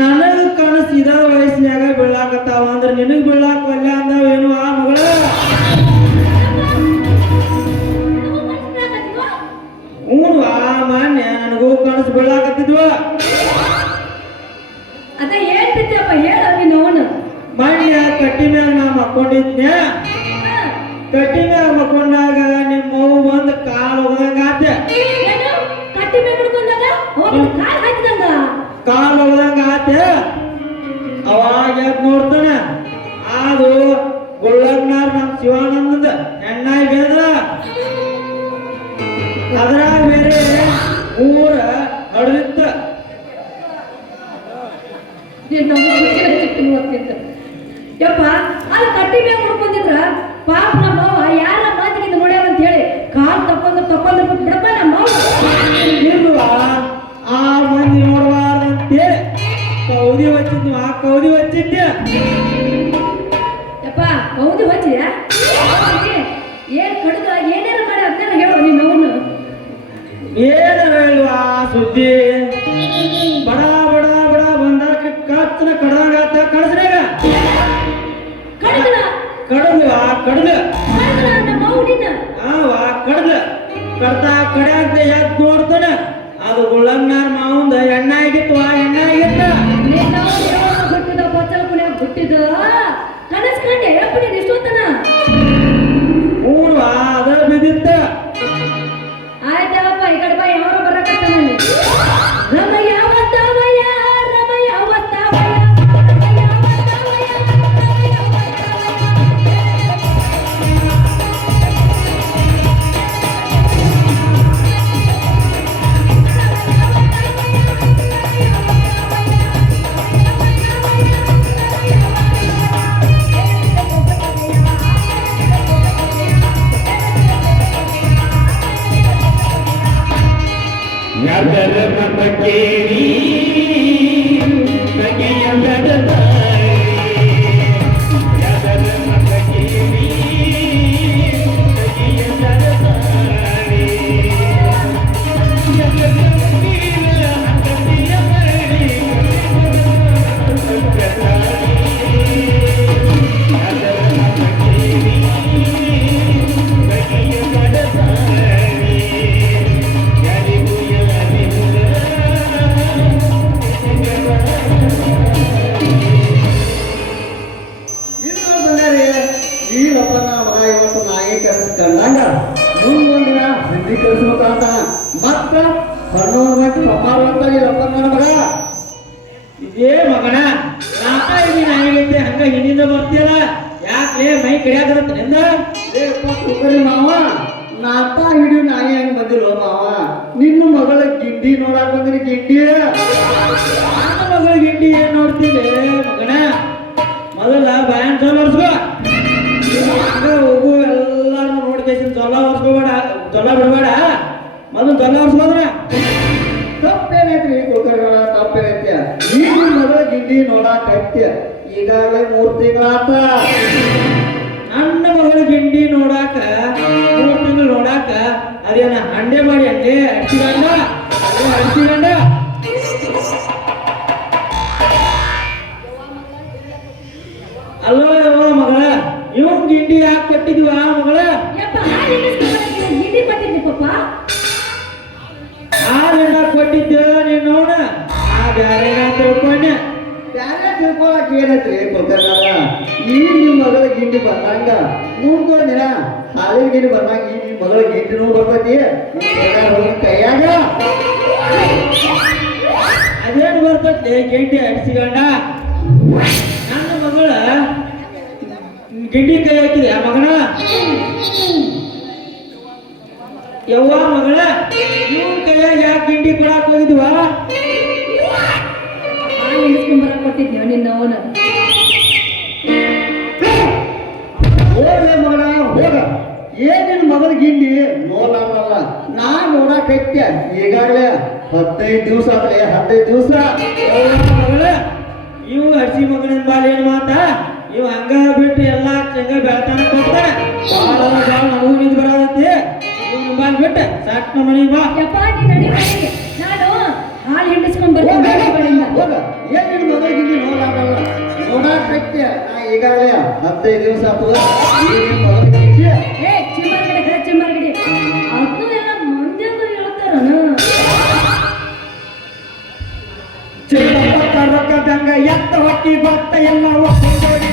ನನಗ ಕನಸು ಇದ ವಯಸ್ಸಿನಾಗ ಬೀಳಾಕತ್ತಾವ ಅಂದ್ರೆ ನಿನಗ್ ಬೀಳಾಕ ಒಲ್ಲ ಅಂದಾವೇನು ಆ ಮಗಳ? ಹ್ಞೂ ಮಾನ್ಯ ನನಗೂ ಕನಸು ಬೀಳಾಕತ್ತಿದ್ವ. ಅದ ಏನ್ ಬಿದ್ದಪ್ಪ ಹೇಳ ನೀನು ಅವನು. ಮಾನ್ಯ ಕಟ್ಟಿ ಮ್ಯಾಗ ನಾ ಮಕ್ಕೊಂಡಿದ್ನ್ಯಾ, ಕಟ್ಟಿ ಮ್ಯಾಗ ಮಕ್ಕೊಂಡಾಗ ನಿಮ್ಮ ಮಗು ಬಂದು ಕಾಲು ಹೋಗದಂಗ ಆತ. ಏನು ಕಟ್ಟಿ ಮೇಲೆ ಮುಡ್ಕೊಂಡಾಗ ಅವನಿಗೆ ಕಾಲ್ ಹಾಕಿದಂಗ ಕಾಲು ಹೋಗದಂಗ ಆತ. ಅವಾಗ ಎದ್ದು ನೋಡ್ತಾನ, ಅದು ಗುಳ್ಳಗ್ನಾರ್ ನಮ್ ಶಿವಾನಂದ ಹೆಣ್ಣಾಗಿ ಬೇದ. ಅದ್ರಾಗ ಬೇರೆ ಊರ ಹಡದಿತ್ತ. ಯಪ್ಪ ಅಲ್ಲಿ ಕಟ್ಟಿ ಮೇಲೆ ಮುಡ್ಕೊಂಡಿದ್ರ ಪಾಪ ನಮ್ಮವ್ವ ಯಾರ ಮಾತಿನಿಂದ ನೋಡ್ಯಾರ ಅಂತ ಹೇಳಿ ಕಾಲ್ ತಪ್ಪಂದ್ರೆ ಬಿಡಪ್ಪ ನಮ್ಮವ್ವ. ಇಲ್ವಾ ಆ ಮಂದಿ ನೋಡಬಾರ್ದಂತೆ ಕೌದಿ ಹಚ್ಚಿದ್ನು. ಆ ಕೌದಿ ಹಚ್ಚಿದ್ದೆ ಯಪ್ಪ ಹೌದು ವಜ್ಜಿಯ ಏನ್ ಕಡ್ದ ಏನೇನು ಮಾಡಿ ಅದನ್ನೆಲ್ಲ ಹೇಳು ನೀನು ಅವನು. ಏನಾರ ಇಲ್ವಾ ಸುದ್ದಿ? ಬಡ ಬಡ ಬಡ ಬಂದಾಗ ಕಚ್ಚನ ಕಡ್ದಂಗಾತ. ಕಳ್ಸ್ರಾಗ ಕಡ್ದನ ಕಡದ್ವಾ ಕಡ್ದ ನಮ್ಮ ಅವ್ನಿನ ಆವಾ ಕಡ್ದ ಕಡ್ತಾ ಕಡ್ಯಾಗ್ದ ಎದ್ದು ನೋಡ್ತಾನ, ಅದು ಗುಳ್ಳನ್ನಾರ್ ಮಾವಂದ ಎಣ್ಣ ಆಗಿತ್ವಾ ಎಣ್ಣ ಆಗಿತ್ತ. ಹುಟ್ಟಿದ ಬಚ್ಚಲ ಕುಣಿಯಾಗ ಹುಟ್ಟಿದ ಕನಸ್ಕಂಡೆ ಎಪ್ಪಡಿ ಇಷ್ಟೊತ್ತನ ಹ್ಞೂವಾ ಅದ ಬಿದ್ದಿತ್ತ. ಆಯ್ತಪ್ಪ ಈ ಕಡೆ ಬಾ ಯಾರು ಬರಕತ್ತಾನ. ರಮಯ್ಯ ಅವತ್ತವಯ್ಯ ರಮಯ್ಯ ಅವತ್ತವಯ್ಯ ರಮಯ್ಯ ಅವತ್ತವಯ್ಯ ರಮಯ್ಯ ಯಾದರ ಮತ ಕೇಳಿ ನಗೆಯ ಬೆಡದಾರಿ, ಯಾದರ ಮತ ಕೇಳಿ ನಗೆಯ ಬೆಡದಾರಿ, ಜಗದ ನೀರ ಹಂಗತಿಯ ಮರಳಿ ಬೆಡದಾರಿ, ಯಾದರ ಮತ ಕೇಳಿ ನಗೆಯ ಬೆಡದಾರಿ, ಯಾರಿಗೂ ಈಗಪ್ಪ ನಾ ಮಗ ಇವತ್ತು ನಾಯಿ ಕೆಲಸ ಕಂಡಂಗ ಮುಂದೊಂದಿನ ಹಿಂದಿ ಕಲಿಸ್ಬೇಕಂತ ಮತ್ತ ಹಣ್ಣೂರು ಮಂದಿ ಪಪ್ಪಾರು ಈಗಪ್ಪ ನನ್ನ ಮಗ. ಇದೇ ಮಗನ ನಾಟ ಇಲ್ಲಿ ನಾಯಿಗೈತೆ ಹಂಗ ಹಿಂದಿಂದ ಬರ್ತೀಯಲ್ಲ ಯಾಕೆ ಮೈ ಕಡಿಯಾಕತ್ತ ನಿಂದ? ಕುಕ್ಕರಿ ಮಾವ ನಾಟ ಹಿಡಿಯೋ ನಾಯಿ ಹಂಗ ಬಂದಿಲ್ವ ಮಾವ? ನಿನ್ನ ಮಗಳ ಗಿಂಡಿ ನೋಡಾಕ್ ಬಂದಿನಿ ಗಿಂಡಿ. ನನ್ನ ಮಗಳ ಗಿಂಡಿ ಏನ್ ನೋಡ್ತೀನಿ ಮಗನ? ಮೊದಲ ಬಾಯನ್ ಜೊಲ್ಲ ಹೊರ್ಸ್ಕೋ. ಹಂಗ ಹೋಗು ಎಲ್ಲಾರು ನೋಡ್ಕೇಸಿನ ಜೊಲ್ಲ ಹೊರ್ಸ್ಕೋಬೇಡ, ಜೊಲ್ಲ ಬಿಡಬೇಡ. ಮೊದಲು ಜೊಲ್ಲ ಹೊರ್ಸ್ಕೋದ್ರ ತಪ್ಪೇನೈತ್ರಿ ಕುಕ್ಕರಿ ತಪ್ಪೇನೈತ್ಯ? ಈಗ ಮಗಳ ಗಿಂಡಿ ನೋಡಾಕತ್ಯ ಈಗಾಗಲೇ 3 ತಿಂಗಳಾತ. ನನ್ನ ಮಗಳ ಗಿಂಡಿ ನೋಡಾಕ 3 ತಿಂಗಳು ನೋಡಾಕ ಅದೇನ ಹಂಡೆ ಮಾಡಿ ಹಂಡೆ ಅಡ್ಸಿಗಂಡ ಅಡ್ಸಿಗಂಡ. ಅಲ್ಲೋ ಯವ್ವ ಮಗಳ, ಇವ್ ಗಿಂಡಿ ಯಾಕೆ ಕಟ್ಟಿದ್ವ ಮಗಳ? ಯಪ್ಪ ಹಾಲು ನಿಲ್ಲಿಸ್ಕೊಂಡ್ ಗಿಂಡಿ ಕೊಟ್ಟಿದ್ದಿ ಪಪ್ಪ. ಹಾಲೆಲ್ಲ ಕೊಟ್ಟಿದ್ದೆ ನೀನ್ ನೋಡ. ಆ ಬ್ಯಾರೆ ತಿಳ್ಕೊಂಡೆ. ಬ್ಯಾರೆ ತಿಳ್ಕೊಳಕ್ ಏನೈತ್ರಿ ಕುಕ್ಕರ್ನಾಗ? ಈಗ ನಿಮ್ಮ ಮಗಳ ಗಿಂಡಿ ಬಂದಂಗ ಮುಂದೊಂದ್ ದಿನ ಹಾಲಿನ ಗಿಂಡಿ ಬಂದಂಗ ಈ ನಿಮ್ಮ ಮಗಳ ಗಿಂಡಿನೂ ಬರ್ತೈತಿ. ಕೈಯಾಗ ಅದೇನು ಬರ್ತೈತಿ ಗಿಂಡಿ ಅಡ್ಸಿಗಂಡ? ನನ್ನ ಮಗಳ ಗಿಂಡಿ ಕೈ ಹಾಕಿದೆ ಆ ಮಗನ. ಯವ್ವ ಮಗಳ, ಇವನ್ ಕೈಯಾಗ ಯಾಕೆ ಗಿಂಡಿ ಕೊಡಾಕ್ ಹೋಗಿದ್ವಾ? ಹಾಲು ನಿಲ್ಲಿಸ್ಕೊಂಡ್ ಬರಕ್ ಕೊಟ್ಟಿದ್ದೆ ನಿನ್ನ ಅವನು. ಹೋಗ್ಲೇ ಮಗನ ಹೋಗ. ಏನ್ ನಿನ್ನ ಮಗಳ ಗಿಂಡಿ ನೋಡಲ್ಲ ನಾ ನೋಡಾಕೈತ್ಯ ಈಗಾಗಲೇ 15 ದಿವಸ ಆತ್ಲೆ 15 ದಿವಸ ಮಗಳ ಇವು ಹಸಿ ಮಗನಿಂದ ಬಾಲ್ ಏನ್ ಮಾತ ಇವ್ ಹಂಗ ಬಿಟ್ಟು ಎಲ್ಲಾ ಚಂಗ ಬೆಳ್ತಾನ ಕೊಡ್ತಾನ ಬಾಳ ನನಗೂ ನಿಂದ ಬರಾದೈತಿ ಇವ್ ಬಾಲ್ ಬಿಟ್ಟು ಸಾಕ್ ನಮ್ಮ ಮನೆಗೆ ಬಾ ಯಪ್ಪ ನೀ ನಡಿ ಮನೆಗೆ. ನಾನು ಹಾಲು ಹಿಂಡಿಸ್ಕೊಂಡ್ ಬರ್ತೀನಿ ಬೆಳಗ್ಗೆಗಳಿಂದ. ಹೋಗ ಏನ್ ನಿನ್ ಮಗಳಿಗೆ ಇಲ್ಲಿ ನೋಡಾಗಲ್ಲ ನೋಡಾಕತ್ಯ ನಾ ಈಗಾಗಲೇ 15 ದಿವಸ ಆತದ ನಿನ್ ಮಗಳಿಗೆ ಏ ಚಿಮ್ಮರ್ಗಡೆ ಕಡೆ ಚಿಮ್ಮರ್ಗಡೆ ಅದನ್ನು ಎಲ್ಲ ಮಂದ್ಯಾಗ ಹೇಳ್ತಾರನ ರೊಕ್ಕದಂಗ ಎತ್ತ ಹೊಟ್ಟಿ ಭತ್ತ ಎಲ್ಲ ಒಪ್ಪಿಕೊಳ್ಳಿ.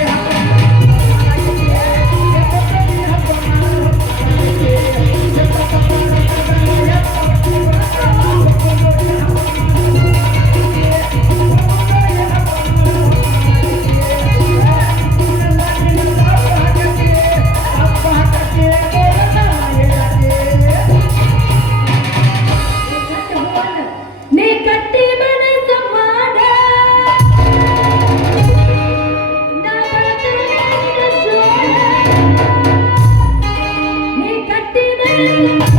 ನೀ ಕಟ್ಟಿ ಮನಸ್ಸ ಮಾಡ ನಾ ಬೆಳೆದ ಜೋಳ. ನೀ ಕಟ್ಟಿ ಮನಸ್ಸ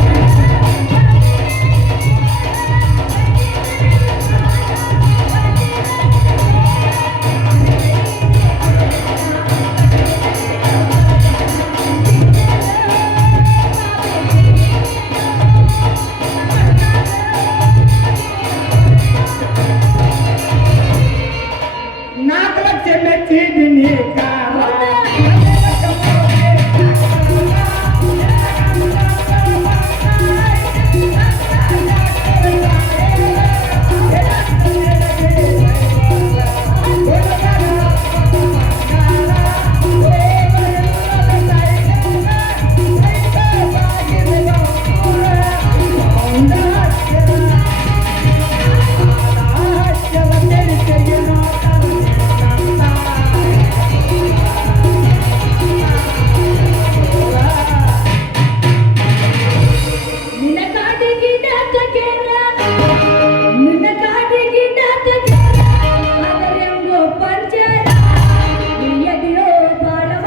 ನಾಲ್ಕು ಲಕ್ಷ ಮೆಚ್ಚಿದ್ದೀನಿ ಕಾರ. ನಿನ್ನ ಕಾಟಿಗೆ ನಾಟಕೇನ ನಿನ್ನ ಕಾಟಿಗೆ ನಾಟಕೇನ ಆದರೆ ಹೆಂಗೋ ಪಂಚರ ಎದೆಯೋ ಬಾಳವ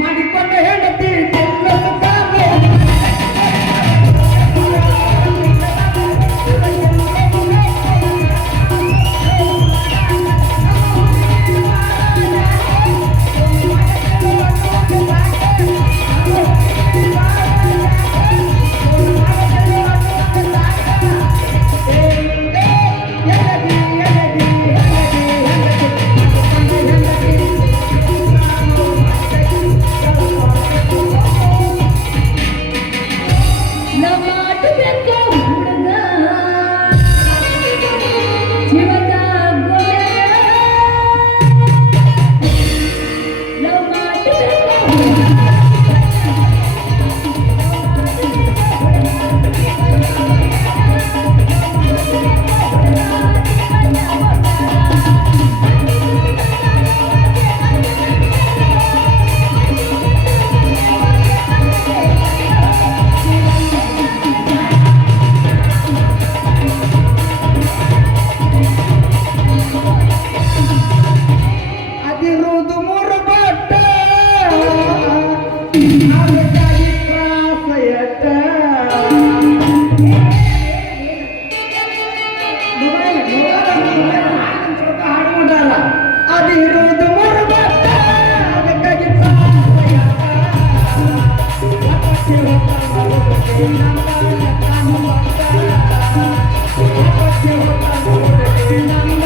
ಮಾಡಿಕೊಂಡ ಹೆಂಡತಿ ಕೆಲಸ ಕಾಲ. ನಮ್ಮ ಆಟಬೇಕ ಹುಡುಗ ಜೀವದ ಗೋಳ ನಮ್ಮ ಆಟಬೇಕ ಹುಡುಗ ಅದಿರುವುದು ಮೂರು ಬಟ್ಟ ಅದಕ್ಕಾಗಿ ತ್ರಾಸ ಎಟ್ಟ. ಅದಿರುವುದು ಮೂರು ಬಟ್ಟ ಅದಕ್ಕಾಗಿ ತ್ರಾಸ ಎಟ್ಟ. ಒಪ್ಪಕ್ಕೆ ಹೊತ್ತ ನಮ್ಮ ಒಪ್ಪಕ್ಕೆ ಹೊತ್ತ ನಮ್ಮ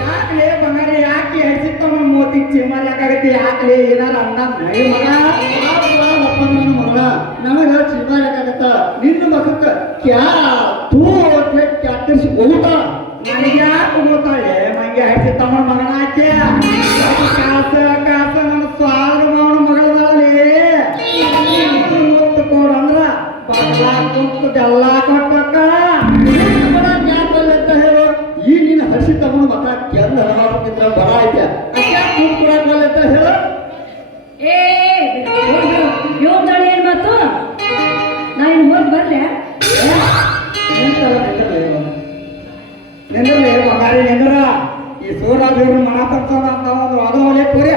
ಯಾಕ್ಲೆ ಬಂಗಾರ ಯಾಕೆ ಹಸಿತ್ತವ ಮೋತಿ ಚಿಮ್ಮರ್ ಯಾಕಾಗತ್ತೆ ಯಾಕ್ಲೆ ಏನಾರ ಅನ್ನ ಮಗ ನನ್ನ ಮಗಳ ನನಗ ಚಿಮಾರಕ್ಕಾಗತ್ತ ನಿನ್ನ ಮಗಕ್ಕ ಕ್ಯಾ ತೂ ಕ್ಯಾಟರಿಸಿ ಹೋಗುತ್ತಾ ನನಗೆ ಯಾಕೆ ಹೋಗ್ತಾಳೆ ಮಂಗೆ ಹಸಿತ್ತವ ಮಗನ ಆಕೆ ಇಷ್ಟೆಲ್ಲ ಕೊಟ್ಟಕ್ಕ ಅಂತ ಹೇಳು ಈ ನಿನ್ನ ಹಸಿ ತಮ್ಮ ಮತ ಕೆಂದ ಹರವಾಗಿದ್ರ ಬರ ಐತೆ ಕೂತ್ ಕೊಡಕ್ಕಲ್ಲ ಅಂತ ಹೇಳು ಏ ಏನ್ ಮಾತು ನಾ ಇನ್ನು ಹೋಗಿ ಬರ್ಲೆ ನೆಂದ್ರೆ ಬಂಗಾರಿ ನೆಂದ್ರ ಈ ಸೂರಾದೇವ್ರು ಮನ ತರ್ತಾವ ಅಂತ ಒಂದು ಅದ ಒಲೆ ಕೋರಿ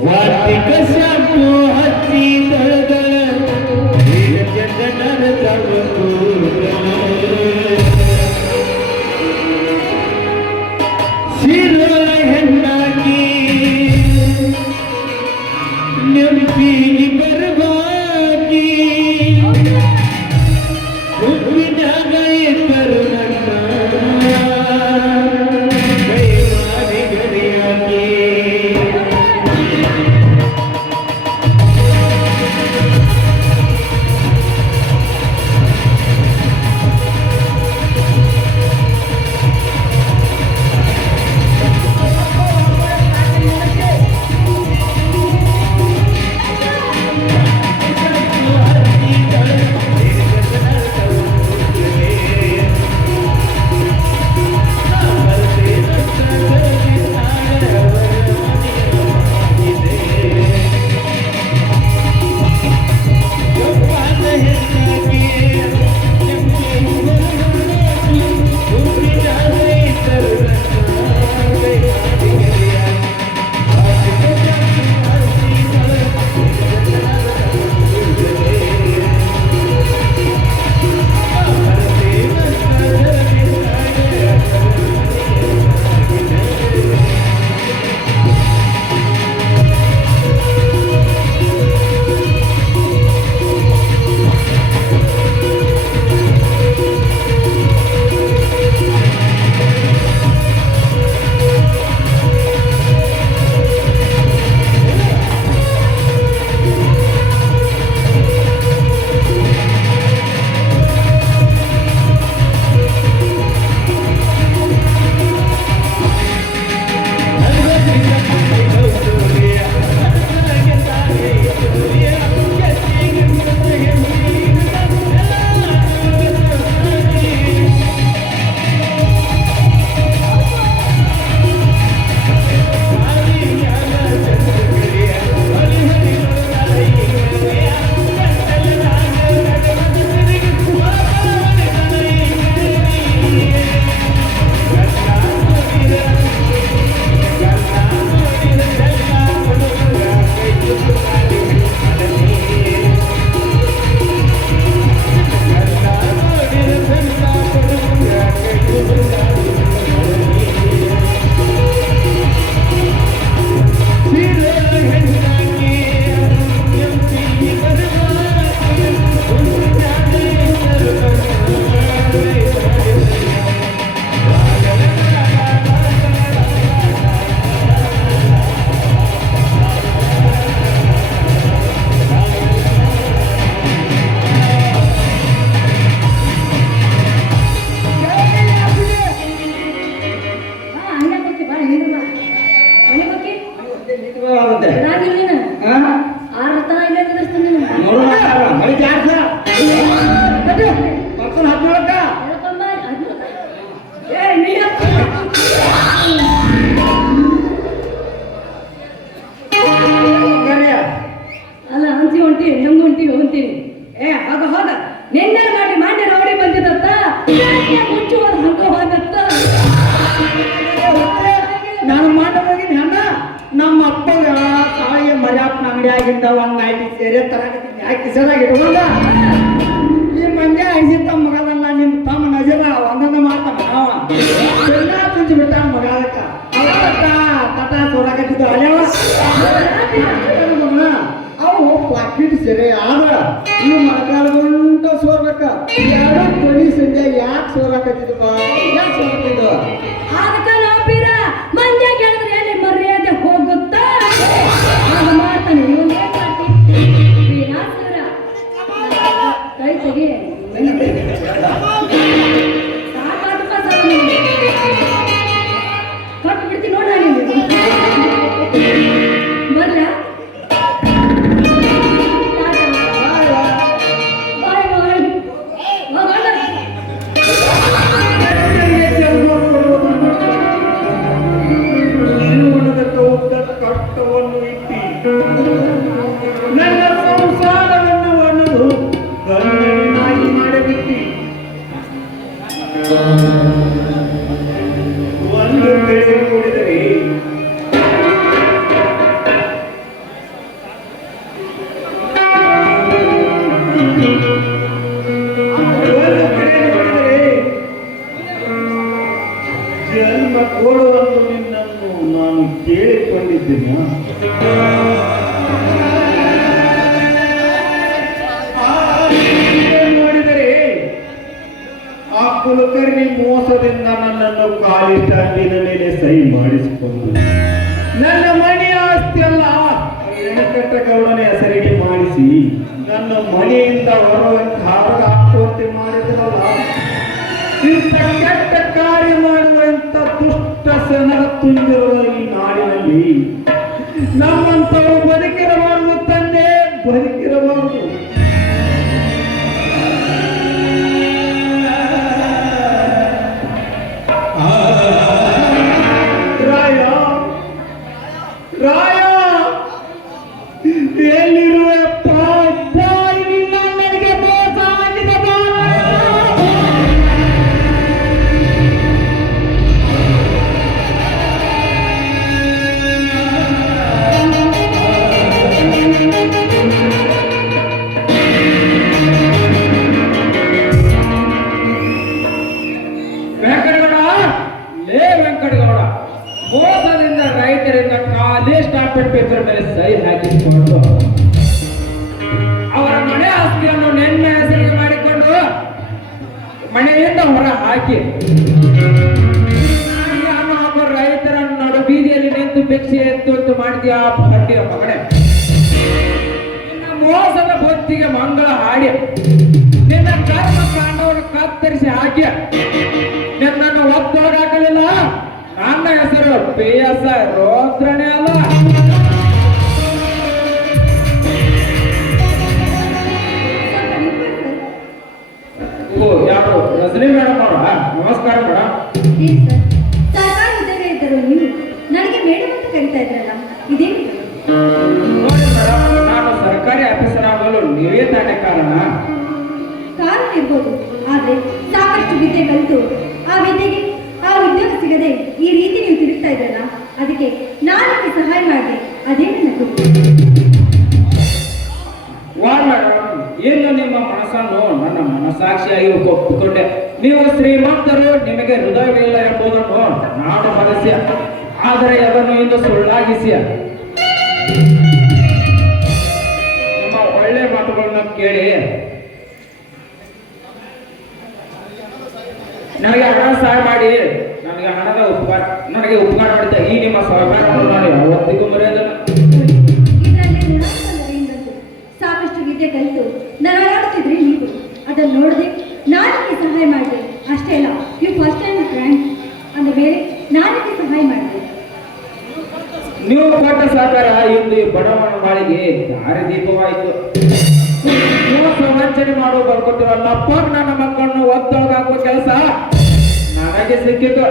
ವಾರ್ತಿಕ ಶಾಪು ಹತ್ತಿ ತಳಗಳ ಜನರ ಶಿರೋಳ ಹೆಣ್ಣಾಗಿ ನೆಂಪಿಲಿ ಬರವಾಗಿ ಹುಬ್ಬಿದಾಗ ಇಬ್ಬರು ನನ್ನ ಕೈ ಮಾಡಿ ಗರಿಯಾಗಿ ಅಲ್ಲ ಹಂಚಿ ಹೊಂಟಿ ಹೆಂಗ್ ಹೊಂಟಿ ಹೊಂತೀನಿ ಏ ಆಗ ಹೋದ ನಿನ್ನೆ ಮಾಡಿ ಮಾಡಿ ರೌಡಿ ಬಂದಿದತ್ತ ಮುಚ್ಚುವ ಹಂಗ ಹೋದತ್ತ ನಾನು ಮಾಡೋಗಿ ಅಣ್ಣ ನಮ್ಮ ಅಪ್ಪಗ ತಾಯಿಗೆ ಮರ್ಯಾಪ್ನ ಅಂಗಡಿ ಆಗಿದ್ದ ಒಂದ್ ನೈಟಿ ಸೇರೆ ತರಕತ್ತೀನಿ ಯಾಕೆ ಸರಿಯಾಗಿ ಇಟ್ಕೊಂಡ ಈ ಮಂಜೆ ಐಸಿತ್ತ ಮಗದನ್ನ ನಿಮ್ ತಮ್ಮ ನಜರ ಒಂದೊಂದು ಮಾಡ್ತಾನ ಅವ ಎಲ್ಲ ಕುಂಚಿ ಬಿಟ್ಟ ಮಗಾದಕ್ಕ ತಟ ಸೋರಾಕತ್ತಿದ್ದ ಅಲ್ಲೇವ ಅವು ಪ್ಲಾಕೆಟ್ ಸೆರೆ ಆದ್ರ ಇವು ಮಳಗಾಲಗುಂಟ ಸೋರ್ಬೇಕ ಎರಡು ತೊಳಿ ಸಂಜೆ ಯಾಕೆ ಸೋರಾಕತ್ತಿದ್ವ ಯಾಕೆ ಸೋರಾಕಿದ್ವ ಅದಕ್ಕ ನಾವು ಬೀರ ಮಂಜೆ ಕೇಳಿದ್ರೆ ಎಲ್ಲಿ ಮರ್ಯಾದೆ ಹೋಗುತ್ತಾ ಅದು ಮಾಡ್ತಾನೆ ಇವನ್ ಏನ್ ಮಾಡ್ತಿ ಬೀರಾಸುರ ಕೈ ತೆಗಿ ಸಾಕಾಟಕ ಕಟ್ ಬರ್ಲಾ? ಬಾಯ್ ಬಾಯ್. ಹೋಗೋಣ. ಜೀವನದ ಕೌದ ಕಷ್ಟವನ್ನು ಇಟ್ಟಿ ನನ್ನ ಸಂಸಾರವನ್ನು ಒಣದು ಗಂಡನಾಗಿ ಮಾಡಿಬಿಟ್ಟಿ. ಒಂದು ಕಡೆ ನೋಡಿದರೆ ಜನ್ಮ ಕೊಡುವನ್ನು ನಿನ್ನನ್ನು ನಾನು ಕೇಳಿಕೊಂಡಿದ್ದೇನೆ. ನೋಡಿದರೆ ಆ ಕುಲಕರ್ಣಿ ಮೋಸದಿಂದ ನನ್ನನ್ನು ಖಾಲಿ ಸ್ಟಾಂಪಿನ ಮೇಲೆ ಸಹಿ ಮಾಡಿಸಿಕೊಂಡು ನನ್ನ ಮನೆ ಆಸ್ತಿ ಅಲ್ಲ ವೆಂಕಟಗೌಡನ ಹೆಸರಿಗೆ ಮಾಡಿಸಿ ನನ್ನ ಮನೆಯಿಂದ ಹೊರಗೆ ಹಾಕುವಂತೆ ಮಾಡಿದ್ರಲ್ಲ. ಇಂಥ ಕೆಟ್ಟ ಕಾರ್ಯ ಮಾಡುವಂತ ದುಷ್ಟ ಸನಗ ತುಂಬಿರುವ ಈ ನಾಡಿನಲ್ಲಿ ನಮ್ಮಂತವರು ಬದುಕಿರಬಾರದು ತಂದೆ, ಬದುಕಿರಬಾರದು. ರಾಯ ರಾಯ ಎಲ್ಲಿರುವಪ್ಪ? ನನಗೆ ಮೋಸ ಆಗಿದೆ ಬಾ. ವೆಂಕಟಗೌಡ, ಲೇ ವೆಂಕಟಗೌಡ, ಮೋಸದಿಂದ ರೈತರಿಂದ ಖಾಲಿ ಸ್ಟಾಂಪೆಡ್ ಪೇಪರ್ ಮೇಲೆ ಸಹಿ ಹಾಕಿಸಿಕೊಂಡು ಅವರ ಮನೆ ಆಸ್ತಿಯನ್ನು ನಿನ್ನ ಹೆಸರಿಗೆ ಮಾಡಿಕೊಂಡು ಮನೆಯಿಂದ ಹೊರ ಹಾಕಿ ಒಬ್ಬ ರೈತರ ನಡು ಬೀದಿಯಲ್ಲಿ ನಿಂತು ಭಿಕ್ಷೆ ಎತ್ತು ಮಾಡಿದ್ಯಾ ಹಟ್ಟಿಯ ಮಗನೇ. ನಿನ್ನ ಮೋಸದ ಬೊತ್ತಿಗೆ ಮಂಗಳ ಹಾಡಿ ನಿನ್ನ ಕರ್ಮ ಕಾಂಡವನ್ನು ಕತ್ತರಿಸಿ ಹಾಕಿ ನಿನ್ನನ್ನು ಒತ್ತೋಡಾಕಲಿಲ್ಲ. ನನ್ನ ಹೆಸರು PS ರೋದ್ರನೇ ಅಲ್ಲ. ಓ ಯಾರು ರಜನಿ ಮೇಡಮ್ ಅವರ? ನಮಸ್ಕಾರ ಮೇಡಮ್. ಏನ್ ಸರ್, ಸರ್ಕಾರಿ ಉದ್ಯೋಗ ಇದ್ದರು ನೀವು ನನಗೆ ಮೇಡಮ್ ಅಂತ ಕರಿತಾ ಇದ್ರಲ್ಲ, ಇದೇನು? ನೋಡಿ ಮೇಡಮ್, ನಾನು ಸರ್ಕಾರಿ ಆಫೀಸರ್ ಆಗಲು ನೀವೇ ತಾನೇ ಕಾರಣ. ಕಾರಣ ಇರ್ಬೋದು, ಆದ್ರೆ ಸಾಕಷ್ಟು ವಿದ್ಯೆ ಕಲಿತು ಆ ವಿದ್ಯೆಗೆ ಆ ಉದ್ಯೋಗ ಸಿಗದೆ ಈ ರೀತಿ ನೀವು ತಿರುಗ್ತಾ ಇದ್ರಲ್ಲ, ಅದಕ್ಕೆ ನಾನು ನಿಮಗೆ ಸಹಾಯ ಮಾಡಿದೆ. ಅದೇ ನನ್ನ ಗುರಿ. ವಾ ಮೇಡಮ್, ಏನು ನಿಮ್ಮ ಮನಸ್ಸನ್ನು ನನ್ನ ಮನಸ್ಸಾಕ್ಷಿಯಾಗಿ ಒಪ್ಪಿಕೊಂಡೆ. ನೀವು ಶ್ರೀಮಂತರು, ನಿಮಗೆ ಹೃದಯವಿಲ್ಲ ಎಂಬುದನ್ನು ನಾನು ಮನಸ್ಸಿ, ಆದರೆ ಅದನ್ನು ಇಂದು ಸುಳ್ಳಾಗಿಸಿ ನಿಮ್ಮ ಒಳ್ಳೆ ಮಾತುಗಳನ್ನು ಕೇಳಿ ನನಗೆ ಹಣ ಸಹಾಯ ಮಾಡಿ ನನಗೆ ಹಣದ ಉಪಕಾರ ಮಾಡಿದ್ದ ಈ ನಿಮ್ಮ ಸಹಕಾರವನ್ನು ನಾನು ಯಾವತ್ತಿಗೂ ಮರೆಯೋದಿಲ್ಲ. ಇದರಲ್ಲಿ ಋಣಾತ್ಮಕತೆಯಿಂದಂತೂ ಸಾಕಷ್ಟು ವಿದ್ಯೆ ಕಲಿತು ನರಳಾಡುತ್ತಿದ್ರಿ ನೀವು. ಅದನ್ನು ನೋಡದೆ ನಾನು ನಿಮಗೆ ಸಹಾಯ ಮಾಡಿದೆ. ಅಷ್ಟೇ ಅಲ್ಲ, ನೀವು ಫಸ್ಟ್ ಟೈಮ್ ರ್ಯಾಂಕ್ ಅಂದ ಮೇಲೆ ನಾನು ನಿಮಗೆ ಸಹಾಯ ಮಾಡಿದೆ. ನೀವು ಕೊಟ್ಟ ಸಹಕಾರ ಇಂದು ಈ ಬಡವನ ಬಾಳಿಗೆ ದಾರಿದೀಪವಾಯಿತು. ಮೋಸ ವಂಚನೆ ಮಾಡುವ ಬರ್ಕೊಟ್ಟಿರಲ್ಲಪ್ಪ, ನನ್ನ ಮಕ್ಕಳನ್ನು ಒತ್ತೊಳಗಾಕುವ ಕೆಲಸ ನನಗೆ ಸಿಕ್ಕಿತು.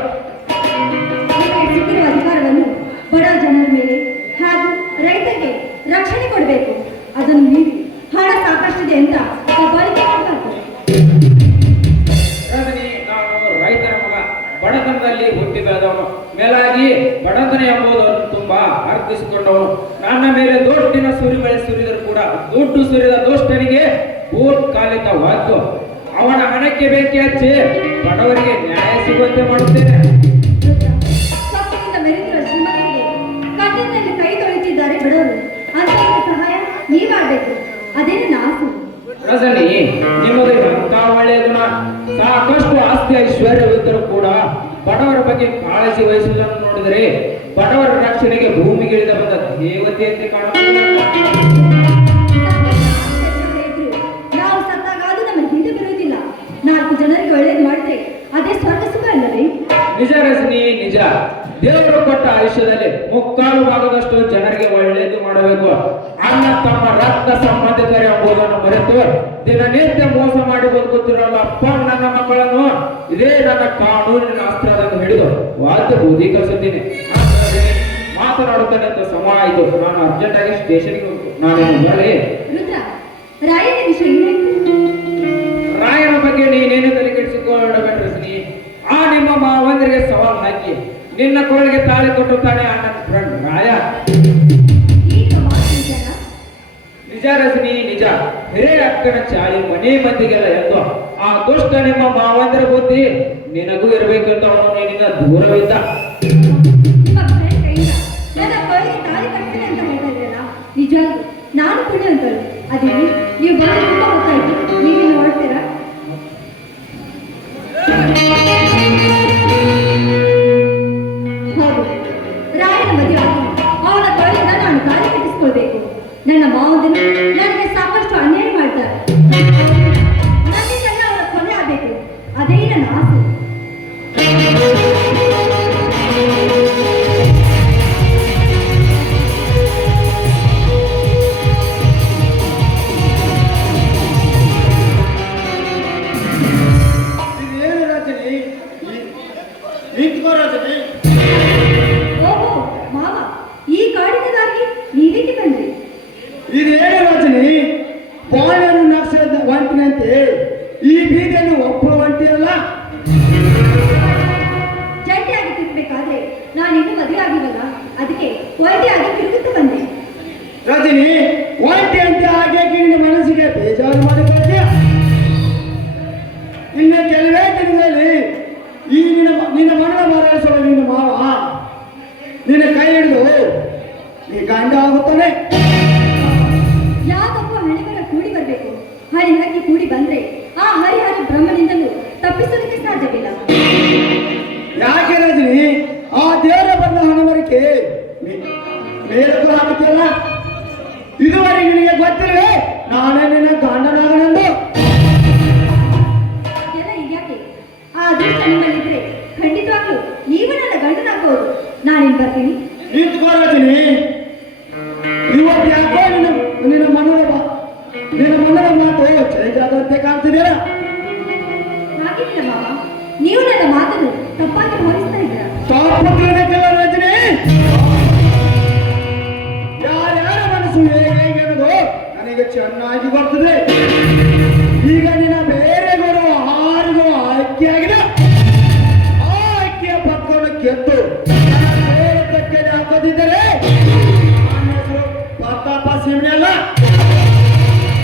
ನಿಮಗೆ ಸಿಕ್ಕಿರುವ ಅಧಿಕಾರವನ್ನು ಬಡ ಜನರ ಮೇಲೆ ಹಾಗೂ ರೈತರಿಗೆ ರಕ್ಷಣೆ ಕೊಡಬೇಕು. ಅದನ್ನು ಮೀರಿ ಹಣ ಸಾಕಷ್ಟಿದೆ ಅಂತ ದಬ್ಬಾಳಿಕೆ ಮಾಡಬಾರ್ದು. ರಜನಿ, ನಾನು ರೈತರ ಮಗ, ಬಡತನದಲ್ಲಿ ಹುಟ್ಟಿ ಬೆಳೆದವನು. ಮೇಲಾಗಿ ಬಡತನ ಎಂಬುದನ್ನು ತುಂಬಾ ಅರ್ಥಿಸಿಕೊಂಡವನು. ನನ್ನ ಮೇಲೆ ದೊಡ್ಡಿನ ಸುರಿಮಳೆ ಸುರಿದರೂ ಕೂಡ ದುಡ್ಡು ಸುರಿದ ದುಷ್ಟನಿಗೆ ಬೂಟ್ ಕಾಲಿತ ವಾಕ್ಯ ಅವನ ಹಣಕ್ಕೆ ಬೇಕಿ ಹಚ್ಚಿ ಬಡವರಿಗೆ ನ್ಯಾಯ ಸಿಗುವಂತೆ ಮಾಡುತ್ತೇನೆ. ಸೊಪ್ಪಿನಿಂದ ಮೆರೆದಿರುವ ಶ್ರೀಮಂತರಿಗೆ ಕಣ್ಣಿನಲ್ಲಿ ಕೈ ತೊಳಿತಿದ್ದಾರೆ ಬಡವರು. ಅಂತವರಿಗೆ ಸಹಾಯ ನೀವಾಗಬೇಕು. ಅದೇ ನನ್ನ ಆಸೆ. ರಜನಿ, ನಿಮ್ಮದು ಎಂತ ಒಳ್ಳೆಯ ಗುಣ. ಸಾಕಷ್ಟು ಆಸ್ತಿ ಐಶ್ವರ್ಯವಿದ್ದರೂ ಕೂಡ ಬಡವರ ಬಗ್ಗೆ ಕಾಳಜಿ ವಹಿಸುವುದನ್ನು ನೋಡಿದರೆ ಬಡವರ ರಕ್ಷಣೆಗೆ ಭೂಮಿಗಿಳಿದ ಬಂದ ದೇವತೆಯಂತೆ ಕಾಣುತ್ತದೆ. ನಾವು ಸತ್ತಾಗ ಅದು ನಮ್ಮ ಹಿಂದೆ ಬರುವುದಿಲ್ಲ. 4 ಜನರಿಗೆ ಒಳ್ಳೇದು ಮಾಡಿದ್ರೆ ಅದೇ ಸ್ವರ್ಗ ಸುಖ ಅಲ್ಲವೇ? ನಿಜ ರಜನಿ, ನಿಜ. ದೇವರು ಕೊಟ್ಟ ಆಯುಷ್ಯದಲ್ಲಿ ಮುಕ್ಕಾಲು ಭಾಗದಷ್ಟು ಜನರಿಗೆ ಒಳ್ಳೆಯದು ಮಾಡಬೇಕು. ಅಣ್ಣ ತಮ್ಮ ರಕ್ತ ಸಂಬಂಧಿಕರು ಎಂಬುದನ್ನು ಮರೆತು ದಿನನಿತ್ಯ ಮೋಸ ಮಾಡಿ ಬದುಕುತ್ತಿರಲ್ಲ ನನ್ನ ಮಕ್ಕಳನ್ನು ಇದೇ ನನ್ನ ಕಾನೂನಿನ ಅಸ್ತ್ರವನ್ನು ಹಿಡಿದು ವಾದ್ಯ ಬೂದೀಕರಿಸುತ್ತೀನಿ ಮಾತನಾಡುತ್ತೇನೆ ಅಂತ ಸಮಯ ಆಯಿತು. ನಾನು ಅರ್ಜೆಂಟ್ ಆಗಿ ಸ್ಟೇಷನ್ಗೆ ನಾನು ಬರಲಿ. ರುದ್ರ, ರಾಯನ ವಿಷಯ ಏನಾಯ್ತು? ರಾಯನ ಬಗ್ಗೆ ನೀನೇನು ತಲೆ ಕೆಡಿಸಿಕೊಳ್ಳಬೇಡ್ರಿ ರಜನಿ. ಆ ನಿಮ್ಮ ಮಾವಂದರಿಗೆ ಸವಾಲ್ ಹಾಕಿ ನಿನ್ನ ಕೋಳಿಗೆ ತಾಳಿ ಕೊಟ್ಟುತ್ತಾನೆ ಆ ನನ್ನ ಫ್ರೆಂಡ್ ರಾಯ. ಈಗ ಮಾತು ನಿಜನಾ? ನಿಜ ರಜನಿ, ನಿಜ. ಹಿರೇ ಅಕ್ಕನ ಚಾಳಿ ಮನೆ ಮಂದಿಗೆಲ್ಲ ಎಂದು ಆ ದುಷ್ಟ ನಿಮ್ಮ ಮಾವಂದರ ಬುದ್ಧಿ ನಿನಗೂ ಇರಬೇಕಂತ ಅವನು ನಿನ್ನಿಂದ ದೂರವಿದ್ದ. ನಿಮ್ಮ ಫ್ರೆಂಡ್ ಕೈಯಿಂದ ನನ್ನ ಕೋಳಿಗೆ ತಾಳಿ ಕಟ್ತೇನೆ ಅಂತ ಹೇಳ್ತಾ ಇದ್ರಲ್ಲ, ನಿಜ ನಾನು ಕೂಡ ಅಂತೇಳಿ ಅದೇ ನೀವು ಬಂದು ತುಂಬಾ ಹೊತ್ತಾಯ್ತು. ನೀವೇನು ಮಾಡ್ತೀರಾ? ಹೌದು, ರಾಯನ ಮದುವೆ ಆಗಿ ಅವನ ಕೋಳಿಯಿಂದ ನಾನು ತಾಳಿ ಕಟ್ಟಿಸ್ಕೊಳ್ಬೇಕು. ನನ್ನ ಮಾವದನ್ನು ನನಗೆ ಸಾಕಷ್ಟು ಅನ್ಯಾಯ ಮಾಡ್ತಾರೆ. ನನ್ನಿಂದೆಲ್ಲ ಅವರ ಕೊಲೆ ಆಗಬೇಕು, ಅದೇ ನನ್ನ ಆಸೆ. ಇದೇನು ರಜನಿ? ನಿಂತ್ಕೋ ರಜನಿ. ಓಹೋ ಮಾವ, ಈ ಕಾಡಿನದಾಗಿ ನೀವೇಕೆ ಬಂದ್ರಿ? ಇದೇನು ರಜನಿ? ಬಾಳೆಯನ್ನು ನಕ್ಷದ ಒಂಟಿನಂತೆ ಈ ಬೀದಿಯನ್ನು ಒಬ್ಬಳು ಒಂಟಿಯಲ್ಲ. ಜಂಟಿಯಾಗಿ ತಿರ್ಬೇಕಾದ್ರೆ ನಾನಿನ್ನೂ ಮದುವೆ ಆಗಿರಲ್ಲ, ಅದಕ್ಕೆ ವೈದ್ಯಾಗಿ ತಿರುಗುತ್ತಾ ಬಂದೆ. ರಜನಿ, ಒಂಟಿ ಅಂತ ಹಾಗೆ ನಿನ್ನ ಮನಸ್ಸಿಗೆ ಬೇಜಾರು ಮಾಡಿಕೊಳ್ಳಿ. ಇನ್ನು ಕೆಲವೇ ದಿನದಲ್ಲಿ ಈ ನಿನ್ನ ಮನದ ಮಾರಾಯಿಸುವ ನಿನ್ನ ಮಾವ ನಿನ್ನ ಕೈ ಹಿಡಿದು ಈ ಗಂಡ ಆಗುತ್ತಾನೆ. ಯಾವೊಬ್ಬ ಹಣೆಬರ ಕೂಡಿ ಬರಬೇಕು. ಹಣೆ ಹಾಕಿ ಕೂಡಿ ಬಂದ್ರೆ ಆ ಹರಿಹರ ಬ್ರಹ್ಮನಿಂದಲೂ ತಪ್ಪಿಸೋದಕ್ಕೆ ಸಾಧ್ಯವಿಲ್ಲ. ಯಾಕೆ ರಜನಿ ಆ ದೇವರ ಬಂದ ಹಣವರಿಕೆ ಮೇಲಕ್ಕೂ ಹಾಕುತ್ತಿಲ್ಲ? ಇದುವರೆಗೆ ನಿನಗೆ ಗೊತ್ತಿರುವೆ ನಾನೇ ನಿನ್ನ ಗಂಡನಾಗನೆಂದು. ಅದೆಲ್ಲ ಹೀಗ್ಯಾಕೆ? ಆ ಅದೃಷ್ಟ ನಿಮ್ಮಲ್ಲಿದ್ರೆ ಖಂಡಿತವಾಗ್ಲೂ ನೀವು ನನ್ನ ಗಂಡನಾಗಬಹುದು. ನಾನೇನ್ ಬರ್ತೀನಿ. ನಿಂತ್ಕೋ ರಜನಿ. ಇವತ್ತು ಯಾಕೋ ನಿನ್ನ ಮನದ ಮಾತು ಚೇಂಜ್ ಆದಂತೆ ಕಾಣ್ತಿದ್ದೀರಾ? ಹಾಗೇನಿಲ್ಲ ಮಾವ, ನೀವು ನನ್ನ ಮಾತನ್ನು ತಪ್ಪಾಗಿ ಭಾವಿಸ್ತಾ ಇದ್ದೀರಾ. ತಪ್ಪು ತಿಳಿದಿಲ್ಲ ರಜನಿ. ಯಾರ್ಯಾರ ಮನಸ್ಸು ಹೇಗೆ ಅನ್ನೋದು ನನಗೆ ಚೆನ್ನಾಗಿ ಬರ್ತದೆ. ಈಗ ನಿನ್ನ ಬೇರೆ ಗುರು ಆರಿಗೂ ಆಯ್ಕೆಯಾಗಿದೆ. ಆ ಆಯ್ಕೆಯ ಪಕ್ಕವನ್ನು ಕೆತ್ತು ಬೇರೆ ತಕ್ಕನೆ ಹಾಕೋದಿದ್ದರೆ ನನ್ನ ಹೆಸರು ಪ್ರತಾಪ ಸಿಂಹಿ ಅಲ್ಲ.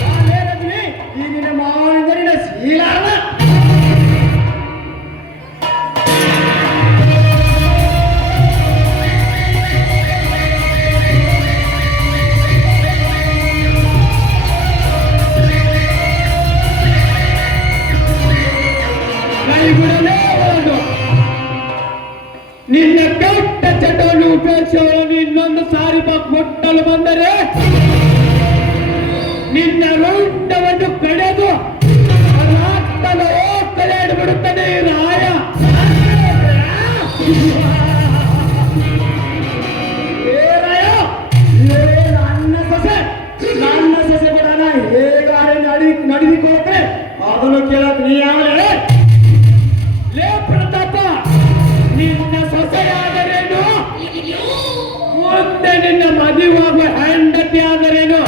ನಾನೇ ರಜನಿ, ಈ ನಿನ್ನ ಮಾವನಿಂದ ನಿನ್ನ ಶೀಲ ಅಲ್ಲ. ನಿನ್ನ ಕೆಟ್ಟ ಚಟವನ್ನು ಉಪೇಕ್ಷೆಗಳನ್ನು ಇನ್ನೊಂದು ಸಾರಿ ಕೊಟ್ಟಲು ಬಂದರೆ ನಿನ್ನ ರುಂಡವನ್ನು ಕಡೆದು ರಾತ್ತಲು ಕಳೆದು ಬಿಡುತ್ತದೆ ರಾಯ. ನನ್ನ ಸೊಸೆ ಬಿಡೋಣ ಹೇಗಾರೆ ನಡೆದುಕೋತೆ ಅದನ್ನು ಕೇಳಕ್ ನೀ ಯಾವಲೇ? ಲೇ ಪ್ರತಾಪ, ನಿನ್ನ ಸೊಸೆಯಾದರೇನು, ಮುಂದೆ ನಿನ್ನ ಮದುವಾಗುವ ಹೆಂಡತಿ ಆದರೇನು,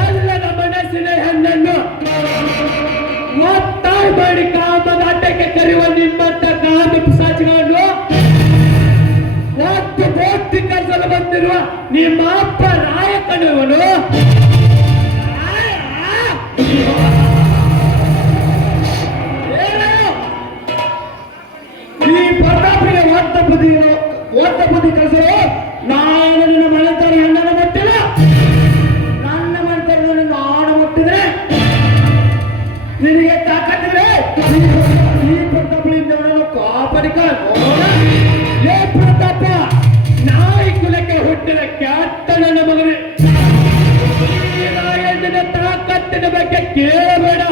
ಒಲ್ಲದ ಮನಸ್ಸಿನ ಹೆಣ್ಣನ್ನು ಒತ್ತಾಯ ಮಾಡಿ ಕಾಮದಾಟಕ್ಕೆ ಕರೆಯುವ ನಿಮ್ಮಂತ ಕಾಮ ಪಿಶಾಚಿಗಳನ್ನು ಒತ್ತು ಪೋಸ್ತಿ ಕಲಿಸಲು ಬಂದಿರುವ ನಿಮ್ಮ ಅಪ್ಪ ರಾಯ ಕಣುವನು. ಈ ಪ್ರತಾಪಿಗೆ ಒತ್ತ ಬುದ್ಧಿ ಕಲಿಸಲು ನಾನು ನಿನ್ನ ಮನೆತರ ಹೆಣ್ಣನ್ನು ಮುಟ್ಟಿಲ್ಲ. ನನ್ನ ಮನೆತರದಲ್ಲಿ ನಾನು ಮುಟ್ಟಿದ್ರೆ ನಿನಗೆ ತಾಕತ್ತಿದ್ರೆ ಈ ಪ್ರತಾಪದಿಂದ ಕಾಪಾಡಿಕ. ಲೇ ಪ್ರತಾಪ, ನಾಯಿ ಕುಲಕ್ಕೆ ಹುಟ್ಟಿದ ಕೆಟ್ಟ ನನ್ನ ಮಗನೇ, ಈ ರಾಯಣ್ಣನ ತಾಕತ್ತಿನ ಬಗ್ಗೆ ಕೇಳಬೇಡ.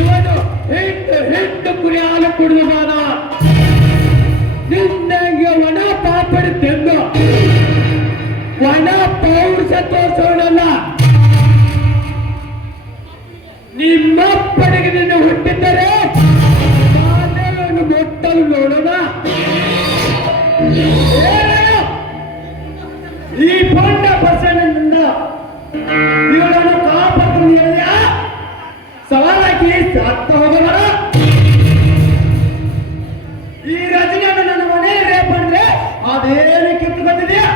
ಇವನು ಹಿಂಡು ಕುರಿ ಹಾಲು ಕುಡಿದು ಬಾದ ನಿನ್ನಂಗೆ ಒಣ ಒಣ ಪೌರುಷ ತೋರಿಸೋಣಲ್ಲ. ನಿಮ್ಮಪ್ಪನಿಗೆ ನಿನ್ನ ಹುಟ್ಟಿದ್ದರೆ ಬಾಲ್ಯವನ್ನು ಮುಟ್ಟಲು ನೋಡೋಣ. ಏನಯ್ಯ? ಈ ಪೊಂಡ ಪರ್ಸನಿಂದ ಇವಳನ್ನು ಕಾಪಾಡು ಹೇಳಿದ್ಯಾ? ಸವಾಲಾಗಿ ಸತ್ತ ಹೋಗಬೇಡ. ಈ ರಜನಿಯನ್ನು ನನ್ನ ಮನೆ ರೇಪ್ ಮಾಡಿದ್ರೆ ಅದೇನು ಕಿತ್ತು ಬಂದಿದೆಯಾ?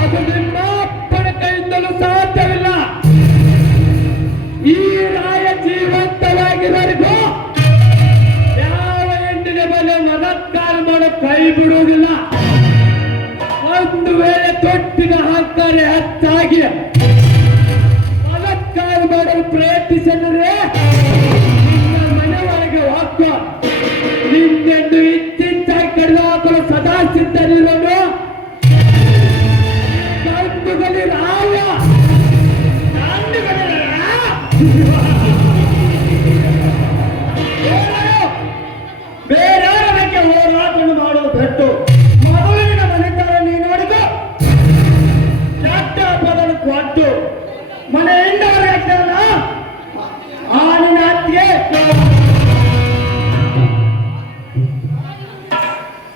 ಅದು ನಿಮ್ಮ ಅಪ್ಪನ ಕೈಯಿಂದಲೂ ಸಾಧ್ಯವಿಲ್ಲ. ಈ ರಾಯ ಜೀವಂತವಾಗಿರೋರಿಗೂ ಯಾವ ಹೆಣ್ಣಿನ ಮೇಲೆ ಬಲಾತ್ಕಾರ ಮಾಡೋ ಕೈ ಬಿಡುವುದಿಲ್ಲ. ಒಂದು ವೇಳೆ ತೊಟ್ಟಿನ ಅಹಂಕಾರ ಹೆಚ್ಚಾಗಿ ಬಲಾತ್ಕಾರ ಮಾಡಲು ಪ್ರಯತ್ನಿಸಿದರೆ ನಿನ್ನ ಮನೆ ಒಳಗೆ ಹೋಗ್ಕೋ. ನಿನ್ನೆಂದು ಇಚ್ಚಿಂಚಾಗಿ ಕಡಿದು ಹಾಕಲು ಸದಾ ಸಿದ್ಧರಿರೋನು ಕಂದುಗಲಿ ರಾಯ. ಬೇರೆಯವರಿಗೆ ಹೋರಾಟವನ್ನು ಮಾಡೋದು ಬಿಟ್ಟು ಮೊದಲಿನ ಮನೆತರ ನೀ ನೋಡಿಕೊ. ಕೆಟ್ಟ ಪದನ ಕೊಟ್ಟು ಮನೆಯಿಂದ ಹೊರಗಾಗ್ತಾರಲ್ಲ ಆ ನಿನ್ನ ಅತ್ತಿಗೆ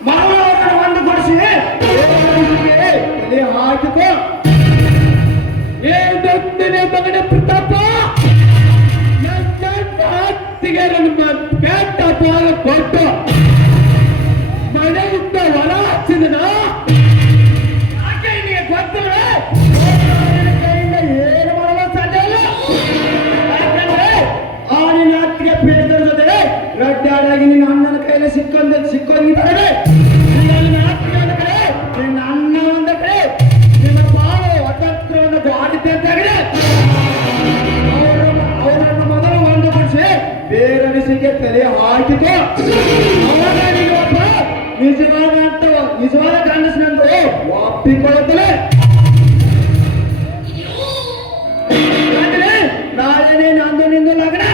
ಮಗಳವರನ್ನು ಒಂದುಗೂಡಿಸಿ ತಲೆ ಹಾಕಿಕೊ. ಏದೊಂದಿನ ಮಗನ ಪ್ರತಾಪ ನನ್ನ ಹತ್ತಿಗೆ ನನ್ನ ಕೆಟ್ಟ ಪಾಲ ಕೊಟ್ಟು ಮನೆಯಿಂದ ಹೊರ ಹಚ್ಚಿದನ. ಯಾಕೆ ನಿನಗೆ ಗೊತ್ತಿಲ್ಲ? ಕೈಯಿಂದ ಏನು ಮಾಡಲು ಸಾಧ್ಯ ಇಲ್ಲ. ಯಾಕಂದ್ರೆ ಆ ನಿನ್ನ ಅತ್ತಿಗೆ ಪೇದರ ಜೊತೆ ರಡ್ಡಾಡಾಗಿ ನಿನ್ನ ಅಣ್ಣನ ಕೈಯಲ್ಲಿ ಸಿಕ್ಕೊಂಡಿದ್ದಾರೆ. ನಿನ್ನ ಅತ್ತಿಗೆ ಒಂದ ಕಡೆ, ನಿನ್ನ ಅಣ್ಣ ಒಂದ ಕಡೆ, ನಿನ್ನ ಪಾಲು ಅತಂತ್ರವನ್ನು ಗಾಡಿದ್ದೆ ಅಂತಾಗಿದೆ. ಅವರನ್ನು ಮೊದಲು ಒಂದುಗೂಡಿಸಿ ಬೇರನಿಸಿಕೆ ತಲೆ ಹಾಕಿಕೊ. ಅವಾಗ ನೀನು ಒಬ್ಬ ನಿಜವಾದ ಗಂಡಸನೆಂದು ಒಪ್ಪಿಕೊಳ್ಳುತ್ತಲೇ. ನಾಳೆನೇ ನಂದು ನಿಂದು ಲಗ್ನ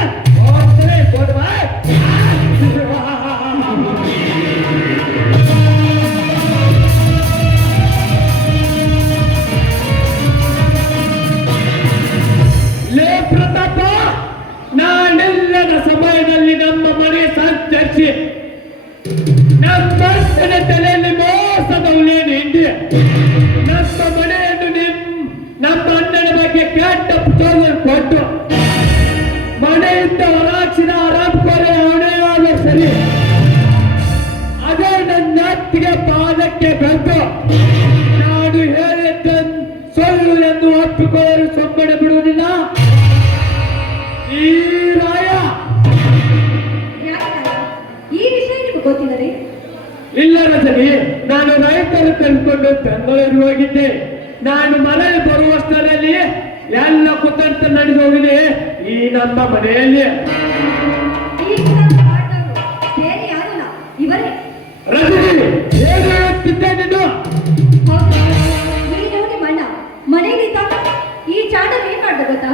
ಹೋಗ್ತೇನೆ. Good bye. ಲೇ ಪ್ರತಾಪ, ನಾನೆಲ್ಲದ ಸಮಯದಲ್ಲಿ ನಮ್ಮ ಮನೆ ಸಂಚರಿಸಿ ನಮ್ಮ ತಲೆಯಲ್ಲಿ ಮೋಸದವನೇನು ಹಿಂದೆ ನಮ್ಮ ಮನೆಯನ್ನು ನಮ್ಮ ಅಣ್ಣನ ಬಗ್ಗೆ ಕೆಟ್ಟ ಪ್ರಚೋದನೆ ಕೊಟ್ಟು ಮನೆಯಿಂದ ಹೊರಾಕ್ಷಿನ ಆರಾಮ್ಕೋರೆ ಅವನೇ ಆದ ಸರಿ. ಅದೇ ನನ್ನ ಅತ್ತಿಗೆ ಪಾದಕ್ಕೆ ಬಂದು ನಾನು ಹೇಳಿದ್ದ ಸೊಳ್ಳು ಎಂದು ಒಪ್ಪಿಕೊಳ್ಳಲು ಸೊಕ್ಕಡೆ ಬಿಡುವುದಿಲ್ಲ. ಈ ರಾಯ ಯಾಕೆ ಈ ವಿಷಯ ನಿಮಗೆ ಗೊತ್ತಿಲ್ಲದೆ? ಇಲ್ಲ ರಜನಿ, ನಾನು ರೈತರು ಕಲ್ಕೊಂಡು ಬೆಂಗಳೂರಿಗೆ ಹೋಗಿದ್ದೆ. ನಾನು ಮನೆಗೆ ಬರುವಷ್ಟರಲ್ಲಿ ಎಲ್ಲ ಕುತಂತ್ರ ನಡೆದು ಹೋಗಿದೆ ಈ ನಮ್ಮ ಮನೆಯಲ್ಲಿ. ಈ ಕುತಂತ್ರ ಮಾಡಿದವರು ಬೇರೆ ಯಾರಲ್ಲ, ಇವರೇ. ರಜನಿ, ಏನು ಹೇಳ್ತಿದ್ದೆ ನೀನು? ಹೌದು, ನೀನು ನಿಮ್ಮ ಅಣ್ಣ ಮನೆಯಲ್ಲಿದ್ದಾಗ ಈ ಚಾಂಡಲ್ ಏನ್ ಮಾಡ್ದ ಗೊತ್ತಾ?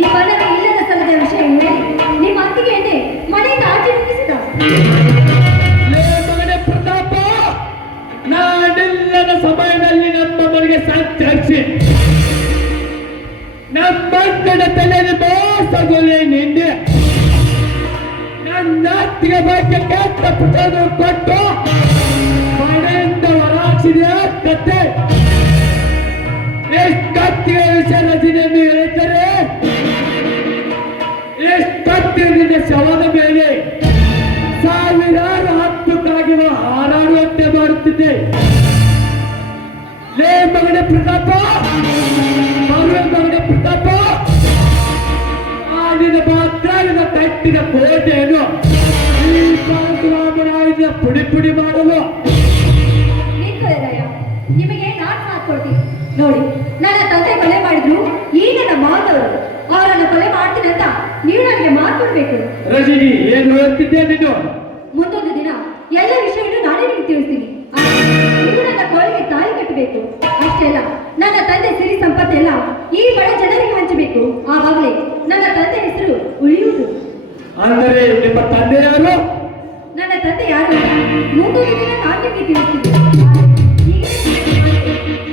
ನಿಮ್ಮ ಅಣ್ಣನ ಇಲ್ಲದ ಸ್ಥಳದ ವಿಷಯ ಹೇಳಿ ನಿಮ್ಮ ಅತ್ತಿಗೆ ಎಣ್ಣೆ ಮನೆಯಿಂದ ಆಚೆ ನಿಲ್ಲಿಸಿದ. ಲೇ ಮಗನೇ ಪ್ರತಾಪ, ನಾನೆಲ್ಲದ ಸಮಯದಲ್ಲಿ ನಮ್ಮ ಮನೆಗೆ ಸಂಚರಿಸಿ ನಮ್ಮ ತಲೆಯಲ್ಲಿ ಮೋಸಗೊಳ್ಳೆ ನಿಂದೆ ನನ್ನ ಅತ್ತಿಗೆ ಬಗ್ಗೆ ಕೆಟ್ಟ ಪ್ರಚೋದನೆ ಕೊಟ್ಟು ಮನೆಯಿಂದ ಹೊರಾಚಿದೆ ಕತ್ತೆ. ಎಷ್ಟೊತ್ತಿಗೆ ವಿಷಯ ರಚನೆಯನ್ನು ಹೇಳಿದರೆ ಎಷ್ಟೊತ್ತಿಗೆ ಶವದ ಮೇಲೆ ಸಾವಿರಾರು ಹತ್ತಕ್ಕಾಗಿ ಹಾರಾಡುವಂತೆ ಮಾಡುತ್ತಿದ್ದೆ. ಲೇ ಮಗನ ಪ್ರತಾಪ, ಮರುವೆ ಮಗನ ಪ್ರತಾಪ, ನಿನ್ನ ಮಾತ್ರ ಕಟ್ಟಿದ ಕೋಟೆಯನ್ನು ಈ ಪರಶುರಾಮರಾಯನ ಪುಡಿ ಪುಡಿ ಮಾಡಲು ನಿಂತುರಯ್ಯ, ನಿಮಗೆ ನಾನು ಮಾತ್ಕೊಡ್ತೀನಿ ನೋಡಿ. ನನ್ನ ತಂದೆ ಕೊಲೆ ಮಾಡಿದ್ರು, ಈ ನನ್ನ ಮಾತವರು ಅವರನ್ನು ಕೊಲೆ ಮಾಡ್ತೀನಿ ಅಂತ ನೀವು ನನಗೆ ಮಾತ್ಕೊಡ್ಬೇಕು. ರಜನಿ, ಏನು ಹೇಳ್ತಿದ್ದೆ ನೀನು? ಮುಂದೊಂದು ದಿನ ಎಲ್ಲ ವಿಷಯವನ್ನು ನಾನೇ ನಿಮ್ಗೆ ತಿಳಿಸ್ತೀನಿ. ಆದ್ರೆ ನೀವು ನನ್ನ ಕೋಳಿಗೆ ತಾಳಿ ಕಟ್ಟಬೇಕು. ಅಷ್ಟೇ ಅಲ್ಲ, ನನ್ನ ತಂದೆ ಸಿರಿ ಸಂಪತ್ತೆಲ್ಲ ಈ ಬಡ ಜನರಿಗೆ ಹಂಚಬೇಕು. ಆವಾಗಲೇ ನನ್ನ ತಂದೆ ಹೆಸರು ಉಳಿಯುವುದು. ಅಂದರೆ ನಿಮ್ಮ ತಂದೆ ಯಾರು? ನನ್ನ ತಂದೆ ಯಾರು ಅಂತ ಮುಂದೊಂದು ದಿನ ನಾನು ನಿಮಗೆ ತಿಳಿಸ್ತೀನಿ.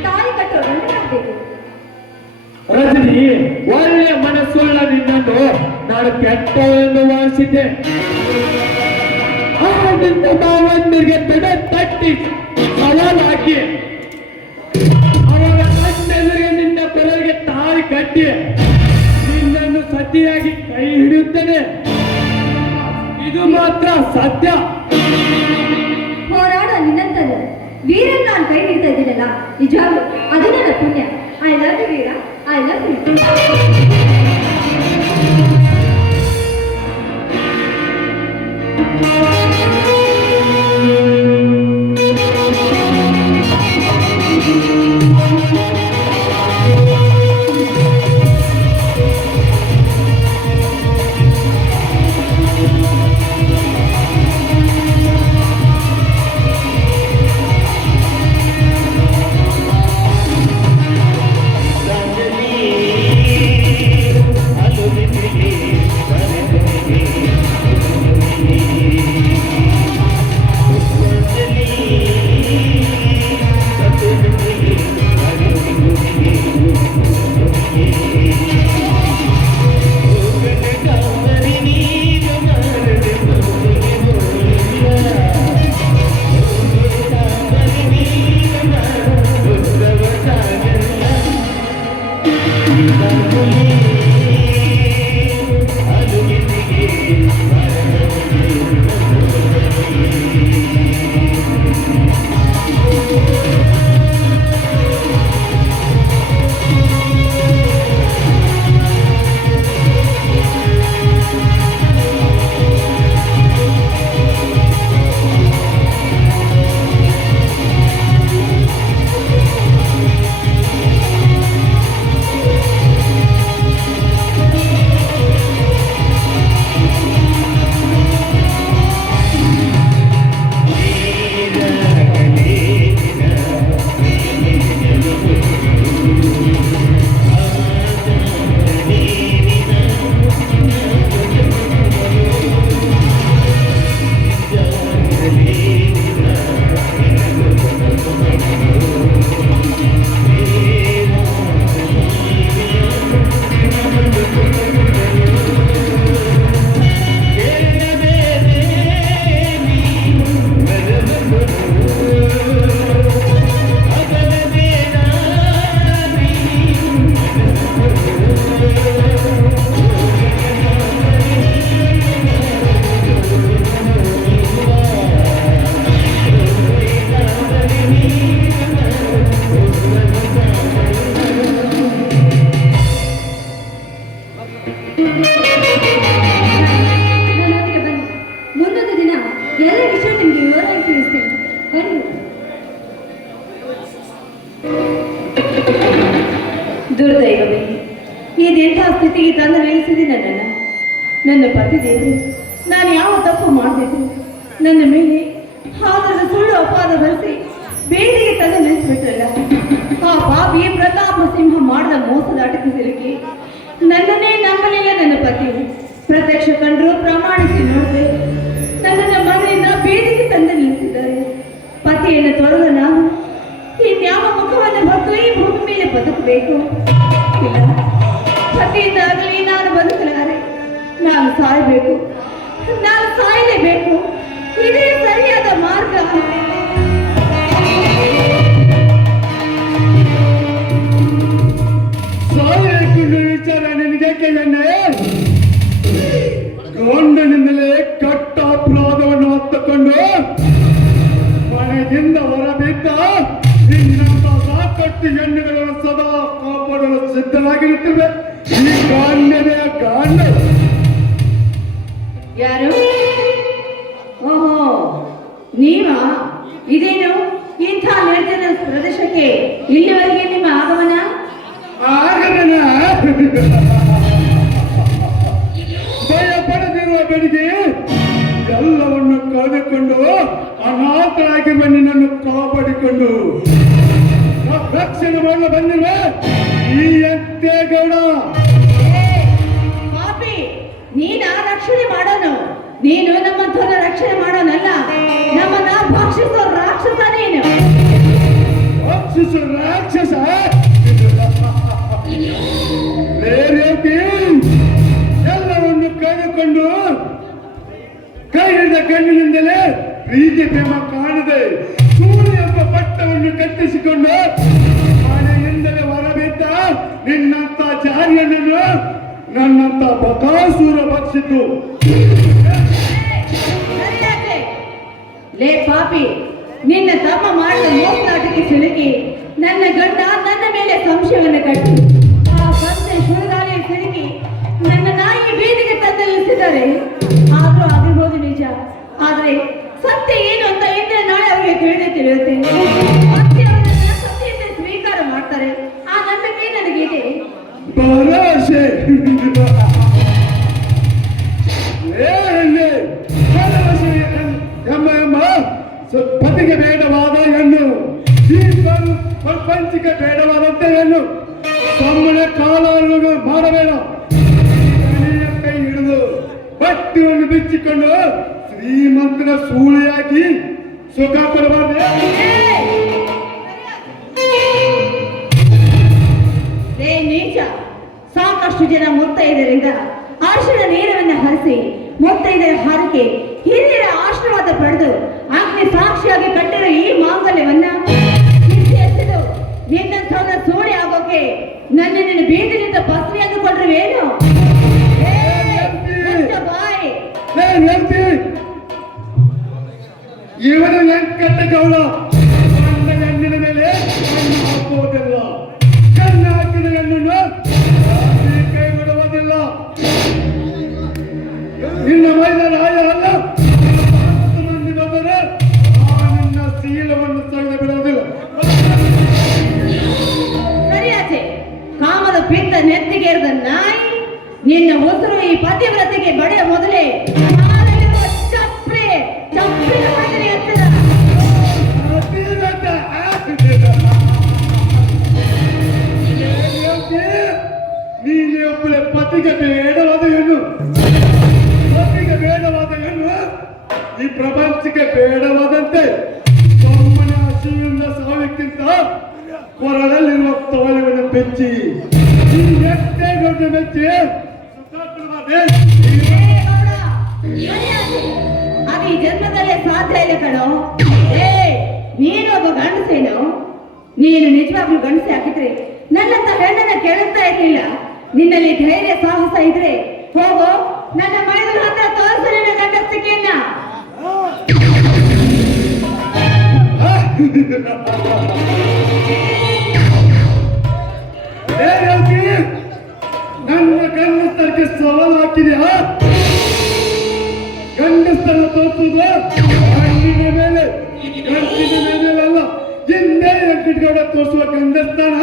ತಾಯಿ ಕೆಟ್ಟವೆಂದು ವಾಸಿಸಿದ್ದೆ. ಆ ನಿನ್ನ ಮಾವಂದಿರಿಗೆ ತಡೆ ತಟ್ಟಿ ಸವಾಲು ಹಾಕಿ ಅವರ ಕಣ್ಣೆದುರಿಗೆ ನಿನ್ನ ಕೊರಳಿಗೆ ತಾಳಿ ಕಟ್ಟಿ ನಿನ್ನನ್ನು ಸತಿಯಾಗಿ ಕೈ ಹಿಡಿಯುತ್ತೇನೆ. ಇದು ಮಾತ್ರ ಸತ್ಯ. ಹೋರಾಡ ನಿನ್ನಂತಲ್ಲ ವೀರನ್ ನಾನು ಕೈ ಹಿಡ್ತಾ ಇದ್ದೀನಲ್ಲ, ನಿಜವಾಗ್ಲು ಅದು ನನ್ನ ಪುಣ್ಯ. I love you Veera, I love you. ಮುಂದೊಂದು ದಿನ ಎಲ್ಲ ವಿಷಯ ನಿಮ್ಗೆ ವಿವರವಾಗಿ ತಿಳಿಸ್ತೇನೆ. ಬನ್ನಿ. ದುರ್ದೈವವೇ, ಇದೆಂಥ ಸ್ಥಿತಿಗೆ ತಂದು ನಿಲ್ಲಿಸಿದೆ ನನ್ನನ್ನು. ನನ್ನ ಪತಿದೇವರು ನಾನು ಯಾವ ತಪ್ಪು ಮಾಡಬೇಕು ನನ್ನ ಮೇಲೆ ಹಾಗದ ಸುಳ್ಳು ಅಪವಾದ ಬರೆಸಿ ಬೇದಿಗೆ ತಂದು ನಿಲ್ಲಿಸ್ಬಿಟ್ರಲ್ಲ. ಆ ಪಾಪಿ ಪ್ರತಾಪ ಸಿಂಹ ಮಾಡಿದ ಮೋಸದಾಟಕ್ಕೆ ಸಿಲುಕಿ ನನ್ನನ್ನೇ ನಂಬಲಿಲ್ಲ ನನ್ನ ಪತಿ. ಪ್ರತ್ಯಕ್ಷ ಕಂಡರು ಪ್ರಮಾಣಿಸಿ ನೋಡಿದೆ ನನ್ನನ್ನು ಮನೆಯಿಂದ ಬೇದಿಗೆ ತಂದು ನಿಲ್ಲಿಸಿದ್ದಾರೆ. ಪತಿಯನ್ನು ತೊರೆದ ನಾನು ಇನ್ಯಾವ ಮುಖವನ್ನು ಹೊತ್ತು ಈ ಭೂಮಿ ಮೇಲೆ ಬದುಕಬೇಕು? ಇಲ್ಲ, ಪತಿಯಿಂದಾಗಲಿ ನಾನು ಬದುಕಲಾರೆ. ನಾನು ಸಾಯಬೇಕು, ನಾನು ಸಾಯಲೇಬೇಕು. ಇದೇ ಸರಿಯಾದ ಮಾರ್ಗ. ಸಾಯಬೇಕು ವಿಚಾರ ನಿನಗೆ ಗಂಡನಿಂದಲೇ ಕೆಟ್ಟ ಅಪರಾಧವನ್ನು ಹೊತ್ತುಕೊಂಡು ಮನೆಯಿಂದ ಹೊರಬಿದ್ದ ನಿನ್ನಂತ ಸಾಕಷ್ಟು ಹೆಣ್ಣುಗಳನ್ನು ಸದಾ ಕಾಪಾಡಲು ಸಿದ್ಧವಾಗಿರುತ್ತವೆ ಈ ಗಾಂಡನೇ ಗಾಂಡ. ಯಾರು? ಓಹೋ, ನೀವಾ? ಇದೇನು ಇಂಥ ನಿರ್ಜನ ಪ್ರದೇಶಕ್ಕೆ ಇಲ್ಲಿವರೆಗೆ ನಿಮ್ಮ ಆಗಮನ? ಆಗಮನ ಭಯ ಪಡೆದಿರುವ ಬೆಳಿಗ್ಗೆ ಎಲ್ಲವನ್ನು ಕಳೆದುಕೊಂಡು ಅನಾಥರಾಗಿರುವ ನಿನ್ನನ್ನು ಕಾಪಾಡಿಕೊಂಡು ರಕ್ಷಣೆ ಮಾಡಲು ಬಂದಿರುವ ಈ ಅಂತೇಗೌಡ. ಪಾಪಿ, ನೀನ ರಕ್ಷಣೆ ಮಾಡೋನು? ನೀನು ನಮ್ಮಂಥವ್ರ ರಕ್ಷಣೆ ಮಾಡೋನಲ್ಲ, ನಮ್ಮನ್ನ ಭಕ್ಷಿಸೋ ರಾಕ್ಷಸ ನೀನು. ರಾಕ್ಷಸ ಎಲ್ಲವನ್ನು ಕೈ ಪ್ರೀತಿ ಪ್ರೇಮ ಕಾಣದೆ ಸೂರ್ಯ ಎಂಬ ಪಟ್ಟವನ್ನು ಕಟ್ಟಿಸಿಕೊಂಡು ಮನೆಯಿಂದಲೇ ಹೊರಬಿದ್ದ ನಿನ್ನಂತ ಜಾರಿಯನ್ನು ನನ್ನಂತ ಬಕಾಸೂರ ಭಕ್ಷಿತು. ಸರಿಯಾಗಿ. ಲೇ ಪಾಪಿ, ನಿನ್ನ ತಮ್ಮ ಮಾಡಿದ ಮೋಸನಾಟಕ್ಕೆ ಸಿಲುಕಿ ನನ್ನ ಗಂಡ ನನ್ನ ಮೇಲೆ ಸಂಶಯವನ್ನು ಕಟ್ಟಿ ಆ ಬಂದೆ ಶುರುಗಾಲಿಯ ಸಿಲುಕಿ ನನ್ನ ನಾಯಿ ಬೀದಿಗೆ ತಂದು ನಿಲ್ಲಿಸಿದ್ದಾರೆ. ಆದ್ರೂ ಆಗಿರ್ಬೋದು ನಿಜ, ಆದ್ರೆ ಸತ್ಯ ಏನು ಅಂತ ಇಂದ್ರೆ ನಾಳೆ ಅವರಿಗೆ ತಿಳಿಯುತ್ತೆ. ಮತ್ತೆ ಅವರನ್ನ ಸತ್ಯತೆ ಸ್ವೀಕಾರ ಮಾಡ್ತಾರೆ. ಆ ನಂಬಿಕೆ ನನಗಿದೆ. ಭರವಸೆ ಪತಿಗೆ ಬೇಡವಾದ ಹೆಣ್ಣು, ಈ ಪ್ರಪಂಚಕ್ಕೆ ಬೇಡವಾದಂತೆ ಹೆಣ್ಣು. ತಮ್ಮನೆ ಕಾಲವನ್ನು ಮಾಡಬೇಡ. ಕೈ ಹಿಡಿದು ಬಟ್ಟೆಯನ್ನು ಬಿಚ್ಚಿಕೊಂಡು ಶ್ರೀಮಂತನ ಸೂಳೆಯಾಗಿ ಸುಖ ಕೊಡಬಾರ್ದೆ. ನೀಚ, ಸಾಕಷ್ಟು ಜನ ಮುತ್ತೈದರಿಂದ ಅರಿಶಿಣ ನೀರವನ್ನು ಹರಿಸಿ ಮುತ್ತೈದರ ಹರಕೆ ಹಿರಿಯರ ಆಶೀರ್ವಾದ ಪಡೆದು ಅಗ್ನಿ ಸಾಕ್ಷಿಯಾಗಿ ಕಟ್ಟಿರೋ ಈ ಮಾಂಗಲ್ಯವನ್ನ ಎಸೆದು ನಿನ್ನಂಥವನ್ನ ಸೋಣೆ ಆಗೋಕೆ ನನ್ನನ್ನು ಬೀದಿನಿಂದ ಬಸ್ರಿ ಅಂದುಕೊಂಡ್ರೇನು? ಬಾಯ್, ಇವನು ವೆಂಕಟ ಗೌಡ ಹೆಣ್ಣಿನ ಮೇಲೆ ಕಣ್ಣು ಹಾಕುವುದಿಲ್ಲ. ಕಣ್ಣು ಹಾಕಿದ ಹೆಣ್ಣನ್ನು ಕೈ ಬಿಡುವುದಿಲ್ಲ. ನಿನ್ನ ಮೈದಾನ ಆಯ ಅಲ್ಲ. 10 ಮಂದಿ ಬಂದರೆ ನಿನ್ನ ಶೀಲವನ್ನು ತೆಗೆದು ಬಿಡುವುದಿಲ್ಲ. ಸರಿಯಾಚೆ. ಕಾಮದ ಪಿತ್ತ ನೆತ್ತಿಗೇರಿದ ನಾಯಿ ನಿನ್ನ ಉಸಿರು ಈ ಪತಿವ್ರತೆಗೆ ಬಡಿಯ ಮೊದಲೇ ಚಪ್ರೆ ಚಪ್ರಿನ ಮೈದಲ್ಲಿ ಎತ್ತದ. ನೀನೇ ಒಬ್ಬಳೆ ಪತಿಗೆ ಬೇಡವಾದ ಹೆಣ್ಣು. ಪತಿಗೆ ಬೇಡವಾದ ಹೆಣ್ಣು ಈ ಪ್ರಪಂಚಕ್ಕೆ ಬೇಡವಾದಂತೆ ತಮ್ಮನ ಹಸಿವಿಂದ ಸಾವಿಕ್ಕಿಂತ ಕೊರಳಲ್ಲಿರುವ ತೋಳವನ್ನು ಬೆಚ್ಚಿ ಈ ಎಟ್ಟೆಗಳನ್ನು ಬೆಚ್ಚಿ ಅದು ಈ ಜನ್ಮದಲ್ಲೇ ಸಾಧ್ಯ ಇಲ್ಲ ಕಣೋ. ನೀನು ಒಬ್ಬ ಗಂಡಸೇನು? ನೀನು ನಿಜವಾಗ್ಲೂ ಗಂಡಸೆ ಹಾಕಿದ್ರೆ ನನ್ನಂತ ಹೆಣ್ಣನ್ನ ಕೇಳುತ್ತಾ ಇರ್ಲಿಲ್ಲ. ನಿನ್ನಲ್ಲಿ ಧೈರ್ಯ ಸಾಹಸ ಇದ್ರೆ ಹೋಗೋ, ನನ್ನ ಮೈದೂರ ಹತ್ರ ತೋರಿಸು ನಿನ್ನ ಗಂಡಸ್ತಿಕೆಯನ್ನ. ನನ್ನ ಗಂಡಸ್ತರಕ್ಕೆ ಸವಾಲು ಹಾಕಿದ್ಯಾ? ಗಂಡಸ್ತನ ತೋರಿಸುವುದು ಗಂಡಿನ ಮೇಲೆ, ಗಂಡಿನ ಮೇಲೆಲ್ಲ ಹಿಂದೆ ವೆಂಕಟಗೌಡ ತೋರಿಸುವ ಗಂಡಸ್ಥಾನ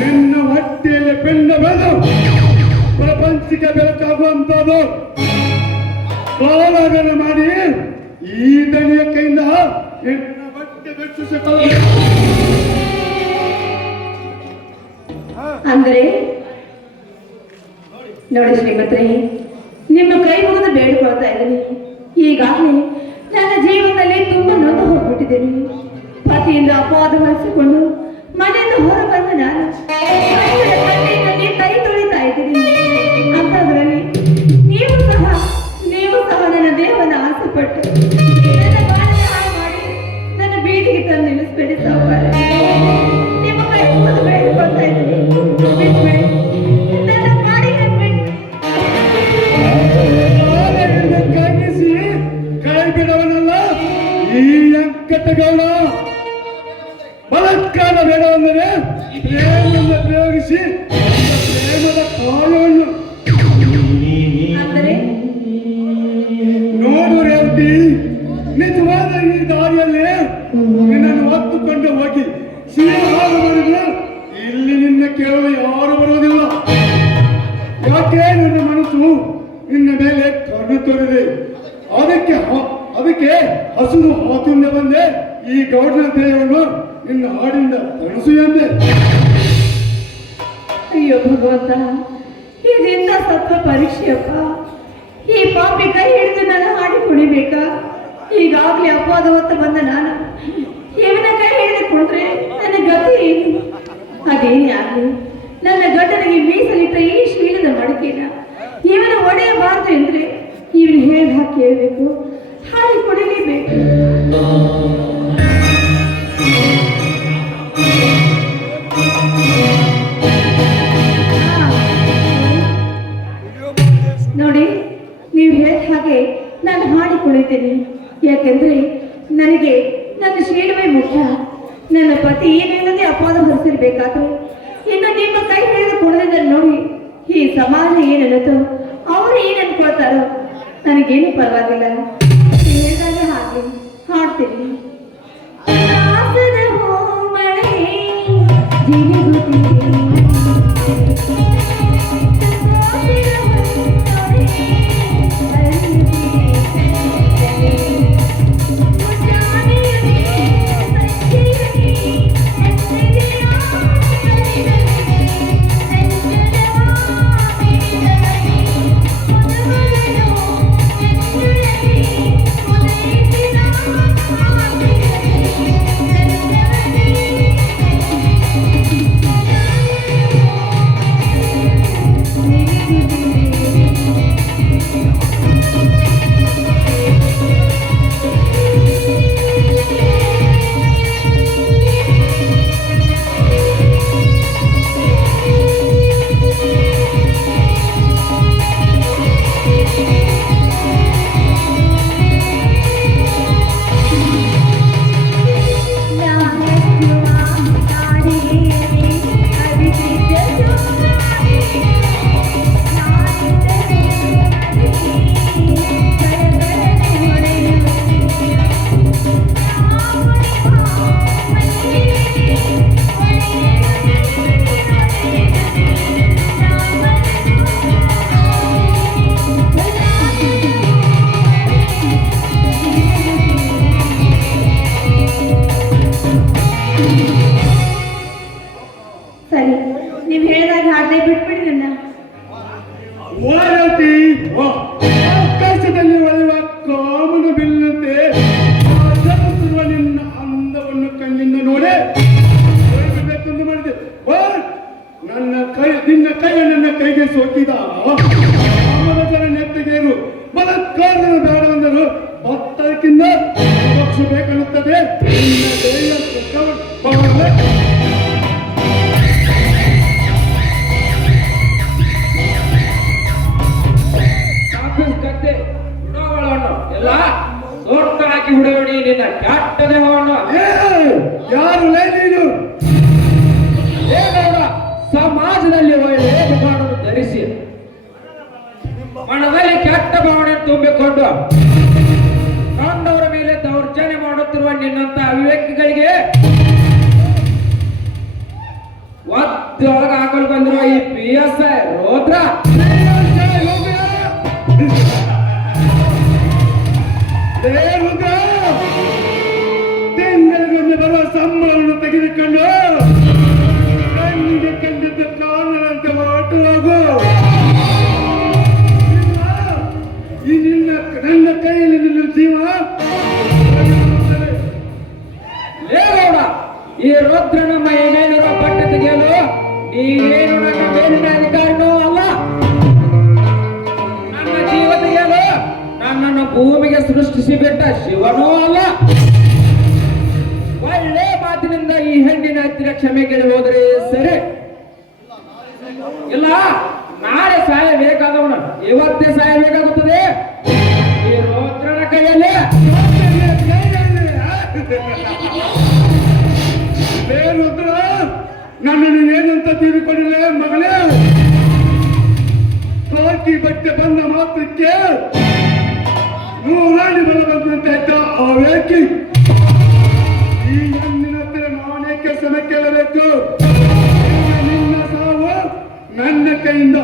ನನ್ನ ಹೊಟ್ಟೆಯಲ್ಲಿ ಬೆಂಡ ಬೆಳೆದು ಪ್ರಪಂಚಕ್ಕೆ ಬೆಳಕಾಗುವಂತದ್ದು. ಬಾಲಗನ ಮಾಡಿ ಈ ದಣಿಯ ಕೈಯಿಂದ ನನ್ನ ಬಟ್ಟೆ ಬೆಚ್ಚಿಸಿಕೊಳ್ಳ. ಅಂದ್ರೆ ನೋಡಿ ಶ್ರೀಮಂತರೇ, ನಿಮ್ಮ ಕೈ ಮುಗಿದು ಬೇಡಿಕೊಳ್ತಾ ಇದ್ದೀನಿ. ಈಗಾಗಲೇ ನನ್ನ ಜೀವನದಲ್ಲಿ ತುಂಬಾ ನೊಂದು ಹೋಗ್ಬಿಟ್ಟಿದ್ದೀನಿ. ಪತಿಯಿಂದ ಅಪವಾದ ಹೊರಿಸಿಕೊಂಡು ಮನೆಯಿಂದ ಹೊರ ಬಂದು ನಾನು ಕಣ್ಣಿನಲ್ಲಿ ಕೈ ತೊಳಿತಾ ಇದ್ದೀನಿ. ಅಂಥದ್ರಲ್ಲಿ ನೀವು ಸಹ ನನ್ನ ದೇಹವನ್ನು ಆಸೆಪಟ್ಟು ನನ್ನ ಬಾಳನ್ನ ಹಾಳು ಮಾಡಿ ನನ್ನ ಬೀದಿಗೆ ತಂದು ನಿಲ್ಲಿಸ್ಬೇಡಿ ಸಾವುಕಾರ. ನಿಮ್ಮ ಕೈ ಮುಗಿದು ಬೇಡಿಕೊಳ್ತಾ ಇದ್ದೀನಿ. ನನ್ನ ಬಾಡಿಗೆ ಕಾಗಿಸಿ ಕೈ ಬಿಡವನಲ್ಲ ಈ ವೆಂಕಟಗೌಡ. ಬಲತ್ಕಾರ ಬೇಡವೆಂದರೆ ಪ್ರೇಮವನ್ನು ಪ್ರಯೋಗಿಸಿ ಪ್ರೇಮದ ಕಾಲವನ್ನು ಅಂದರೆ ನೋಡು ರೇವತಿ, ನಿಜವಾದ ಈ ದಾರಿಯಲ್ಲಿ ನಿನ್ನನ್ನು ಹೊತ್ತುಕೊಂಡು ಹೋಗಿ ಸಿಹಿಯಾಗ ಮಾಡಿದ್ರೆ ಇಲ್ಲಿ ನಿನ್ನ ಕೇಳಲು ಯಾರು ಬರುವುದಿಲ್ಲ. ಯಾಕೆ ನನ್ನ ಮನಸ್ಸು ನಿನ್ನ ಮೇಲೆ ಕಣ್ಣು ತೊರೆದೆ. ಅದಕ್ಕೆ ಹಸುರು ಹಾತಿಂದ ಬಂದೆ. ಈ ಗೌಡನ ದೇಹವನ್ನು ನಿನ್ನ ಹಾಡಿಂದ ತಣಿಸು ಎಂದೆ. ಅಯ್ಯೋ ಭಗವಂತ, ಇದರಿಂದ ಸತ್ವ ಪರೀಕ್ಷೆಯಪ್ಪ. ಈ ಪಾಪಿ ಕೈ ಹಿಡಿದು ನನ್ನ ಹಾಡಿ ಕುಣಿಬೇಕಾ? ಈಗಾಗಲೇ ಅಪವಾದ ಹೊತ್ತು ಬಂದ ನಾನು ಇವನ ಕೈ ಹಿಡಿದು ಕುಂಡ್ರೆ ನನ್ನ ಗತಿ ಏನು? ಅದೇನೇ ಆಗಲಿ, ನನ್ನ ಗಂಡನಿಗೆ ಮೀಸಲಿಟ್ಟ ಈ ಶೀಲದ ಮಡಿಕೆನ ಇವನು ಒಡೆಯಬಾರದು ಎಂದ್ರೆ ಇವನು ಹೇಳಿ ಹಾಕಿ ಕೇಳಬೇಕು. ಹಾಡಿ ಕುಡಿ ಒಪ್ಪಿಕೊಳ್ಳುತ್ತೇನೆ. ಯಾಕೆಂದ್ರೆ ನನಗೆ ನನ್ನ ಶೀಲವೇ ಮುಖ್ಯ. ನನ್ನ ಪತಿ ಏನೇನದೇ ಅಪವಾದ ಹೊರಿಸಿರ್ಬೇಕಾದ್ರೆ ಇನ್ನು ನಿಮ್ಮ ಕೈ ಹಿಡಿದು ಕೊಡೋದನ್ನು ನೋಡಿ ಈ ಸಮಾಜ ಏನನ್ನತ್ತೋ ಅವರು ಏನ್ ಅನ್ಕೊಳ್ತಾರೋ ನನಗೇನು ಪರವಾಗಿಲ್ಲ. ಹೇಳಿದಾಗ ಹಾಗೆ ಹಾಡ್ತೀನಿ. ಆಸದ ಹೂಮಳೆ ಜಿನುಗುತ್ತಿದೆ. ಸರಿ, ನೀವು ಹೇಳಿದಾಗ ಹಾಡದೆ ಬಿಟ್ಬಿಡಿ ನನ್ನ. ವಾರತಿ ಆಕಾಶದಲ್ಲಿ ಒಳೆಯುವ ಕಾಮನ ಬಿಲ್ಲಂತೆ ಜಗತ್ತಿರುವ ನಿನ್ನ ಅಂದವನ್ನು ಕಣ್ಣಿಂದ ನೋಡೆ ಬೇಕೆಂದು ಮಾಡಿದೆ. ನಿನ್ನ ಕೈ ನನ್ನ ಕೈಗೆ ಸೋಕಿದ ಕಾಮನ ನೆತ್ತಿಗೇರು ಬಲತ್ಕಾರದ ಬೇಡವೆಂದರು ಭತ್ತಕ್ಕಿಂತ ಬೇಕನ್ನುತ್ತದೆ. ಎಲ್ಲ ಸೋರ್ತ ಹಾಕಿ ಬಿಡೋಡಿ ನಿನ್ನ ಕೆಟ್ಟದೆ ಹೋಣ. ಯಾರು ನೀನು? ಏನೋಡ ಸಮಾಜದಲ್ಲಿ ಒಳ್ಳೆಯ ಮುಖವನ್ನು ಧರಿಸಿ ಮನದಲ್ಲಿ ಕೆಟ್ಟ ಭಾವನೆ ತುಂಬಿಕೊಂಡು ಕಂಡವರ ಮೇಲೆ ದೌರ್ಜನ್ಯ ಮಾಡುತ್ತಿರುವ ನಿನ್ನಂತ ಅವಿವೇಕಿಗಳಿಗೆ ಒದ್ದೊಳಗೆ ಹಾಕಲು ಬಂದಿರುವ ಈ PSI ರೋದ್ರ ತಿಂಗಳಿಗೊಮ್ಮೆ ಬರುವ ಸಂಬಳವನ್ನು ತೆಗೆದುಕೊಂಡು ಕಣ್ಣಿಗೆ ಕಂಡಿದ್ದ ಕಾರಣದಂತೆ ಹೊರಟು ಈ ನನ್ನ ಕೈಯಲ್ಲಿ ನಿನ್ನ ಜೀವ ಲೇಗೌಡ. ಈ ರುದ್ರನ ಮೈ ಮೇಲಿರುವ ಬಟ್ಟೆ ತೆಗೆಯಲು ನೀವೇನು ನನ್ನ ಮೇಲಿನ ಅಧಿಕಾರಿನೂ ಅಲ್ಲ. ನನ್ನ ಜೀವ ತೆಗೆಯಲು ನನ್ನನ್ನು ಭೂಮಿಗೆ ಸೃಷ್ಟಿಸಿ ಬಿಟ್ಟ ಶಿವನೂ ಅಲ್ಲ. ಒಳ್ಳೆ ಮಾತಿನಿಂದ ಈ ಹೆಣ್ಣಿನ ಹತ್ತಿರ ಕ್ಷಮೆ ಕೇಳಿ ಹೋದರೆ ಸರಿ. ಇಲ್ಲ, ನಾಳೆ ಸಾಯಬೇಕಾದವನು ಇವತ್ತೇ ಸಾಯಬೇಕಾಗುತ್ತದೆ ಈ ರುದ್ರನ ಕೈಯಲ್ಲಿ. ರುದ್ರ, ನನ್ನನ್ನು ಏನಂತ ತಿಳ್ಕೊಂಡಿಲ್ಲ ಮಗಳೇ. ಕಾಕಿ ಬಟ್ಟೆ ಬಂದ ಮಾತ್ರಕ್ಕೆ ನೂರಾಣಿ ಬಲ ಬಂದಂತ ಅವೇಕಿ ಈ ಹೆಣ್ಣಿನ ಹತ್ತಿರ ನಾನೇಕೆ ಕ್ಷಮೆ ಕೇಳಬೇಕು? ನಿನ್ನ ಸಾವು ನನ್ನ ಕೈಯಿಂದ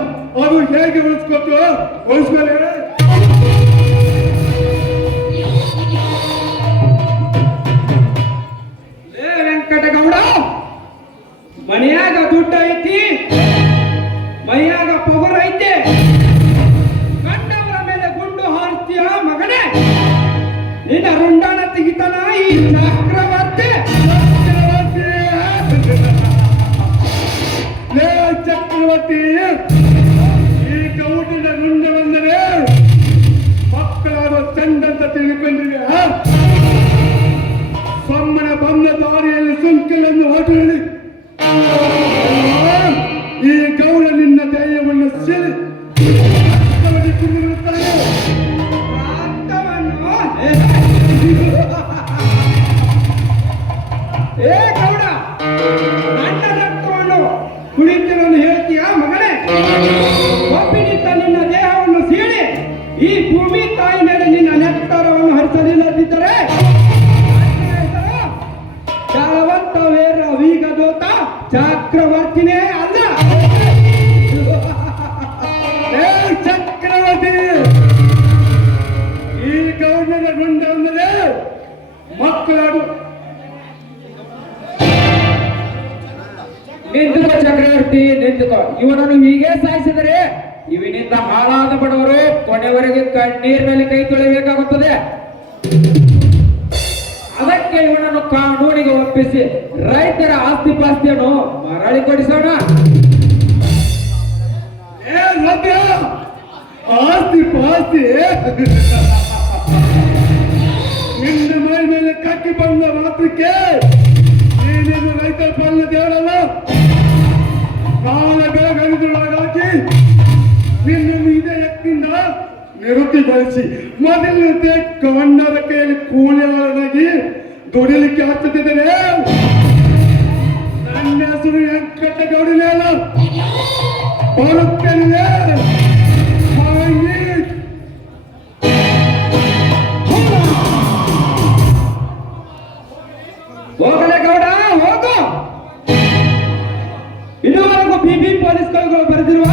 ಅದು ಹೇಗೆ ಉಳಿಸ್ಕೊಟ್ಟು ಉಳಿಸ್ಕೊಳ್ಳಿ. ವೆಂಕಟಗೌಡ, ಮನೆಯಾಗ ದುಡ್ಡು ಐತಿ, ಮೈಯಾಗ ಪವರ್ ಐತೆ, ಕಂಡವರ ಮೇಲೆ ಗುಂಡು ಹಾರಿಸ್ತೀಯ ಮಗನೇ. ನಿನ್ನ ರುಂಡಾನ ತೆಗಿತಾನ ಈ ಚಕ್ರವರ್ತಿ. ಚಕ್ರವರ್ತಿ, ಈ ಗೌಡಿನ ರುಂಡವೆಂದರೆ ಮಕ್ಕಳಾದ ಚಂದಂತ ತಿಳ್ಕೊಂಡಿವೆ. ಸೊಮ್ಮನ ಬಂದ ದಾರಿಯಲ್ಲಿ ಸುಂಕಲನ್ನು ಹೊರಳಿ ಈ ಗೌಡ ನಿನ್ನ ಧೈರ್ಯವನ್ನು ಸೇರಿ ರಕ್ತವನ್ನು ಏ ಗೌಡ, ನನ್ನ ರಕ್ತವನ್ನು ಕುಡಿತಿರೋನು ಹೇಳ್ತೀಯ ಮಗನೇ? ಒಪ್ಪಿನಿಂದ ನಿನ್ನ ದೇಹವನ್ನು ಸೀಳಿ ಈ ಭೂಮಿ ತಾಯಿ ಮೇಲೆ ನಿನ್ನ ನೆಕ್ತಾರವನ್ನು ಹರಿಸಲಿಲ್ಲದಿದ್ದರೆ ಬಲವಂತ ವೀರ ವೀಗದೋತ ಚಕ್ರವರ್ತಿನೇ ಅಲ್ಲ. ಏ ಚಕ್ರವರ್ತಿ, ಈ ಗೌಡನ ಗುಂಡ ಅಂದರೆ ಮಕ್ಕಳು ನಿಂತುಕೋ ಚಕ್ರವರ್ತಿ, ನಿಂತುಕೋ. ಇವನನ್ನು ಹೀಗೆ ಸಾಯಿಸಿದರೆ ಇವನಿಂದ ಹಾಳಾದ ಬಡವರು ಕೊನೆವರೆಗೆ ಕಣ್ಣೀರಿನಲ್ಲಿ ಕೈ ತೊಳೆಯಬೇಕಾಗುತ್ತದೆ. ಅದಕ್ಕೆ ಇವನನ್ನು ಕಾನೂನಿಗೆ ಒಪ್ಪಿಸಿ ರೈತರ ಆಸ್ತಿ ಪಾಸ್ತಿಯನ್ನು ಮರಳಿ ಕೊಡಿಸೋಣ. ಆಸ್ತಿ ಪಾಸ್ತಿ ನಿನ್ನ ಮೈ ಮೇಲೆ ಕಟ್ಟಿ ಬಂದ ಮಾತ್ರಕ್ಕೆ ನೀನೇನು ರೈತ ಪಾಲನೆ ದೇವರಲ್ಲ. ಕಾಲ ಬೆಳಗಲಿದೊಳಗಾಗಿ ನಿನ್ನನ್ನು ಇದೇ ಎತ್ತಿಂದ ನಿವೃತ್ತಿಗೊಳಿಸಿ ಮೊದಲನೇ ಗಂಡರ ಕೈಯಲ್ಲಿ ಕೂಲಿಯಾಗಿ ದುಡಿಲಿಕ್ಕೆ ಹಚ್ಚುತ್ತಿದ್ದೇನೆ. ನನ್ನ ಹೆಸರು ವೆಂಕಟಗೌಡನೇ ಅಲ್ಲ, ಬರುತ್ತೇನೆ. ಹೋಗಲೇ ಗೌಡ, ಹೋಗು. ಇದುವರೆಗೂ ಬಿಬಿ ಪೊಲೀಸ್ಗಳು ಬರೆದಿರುವ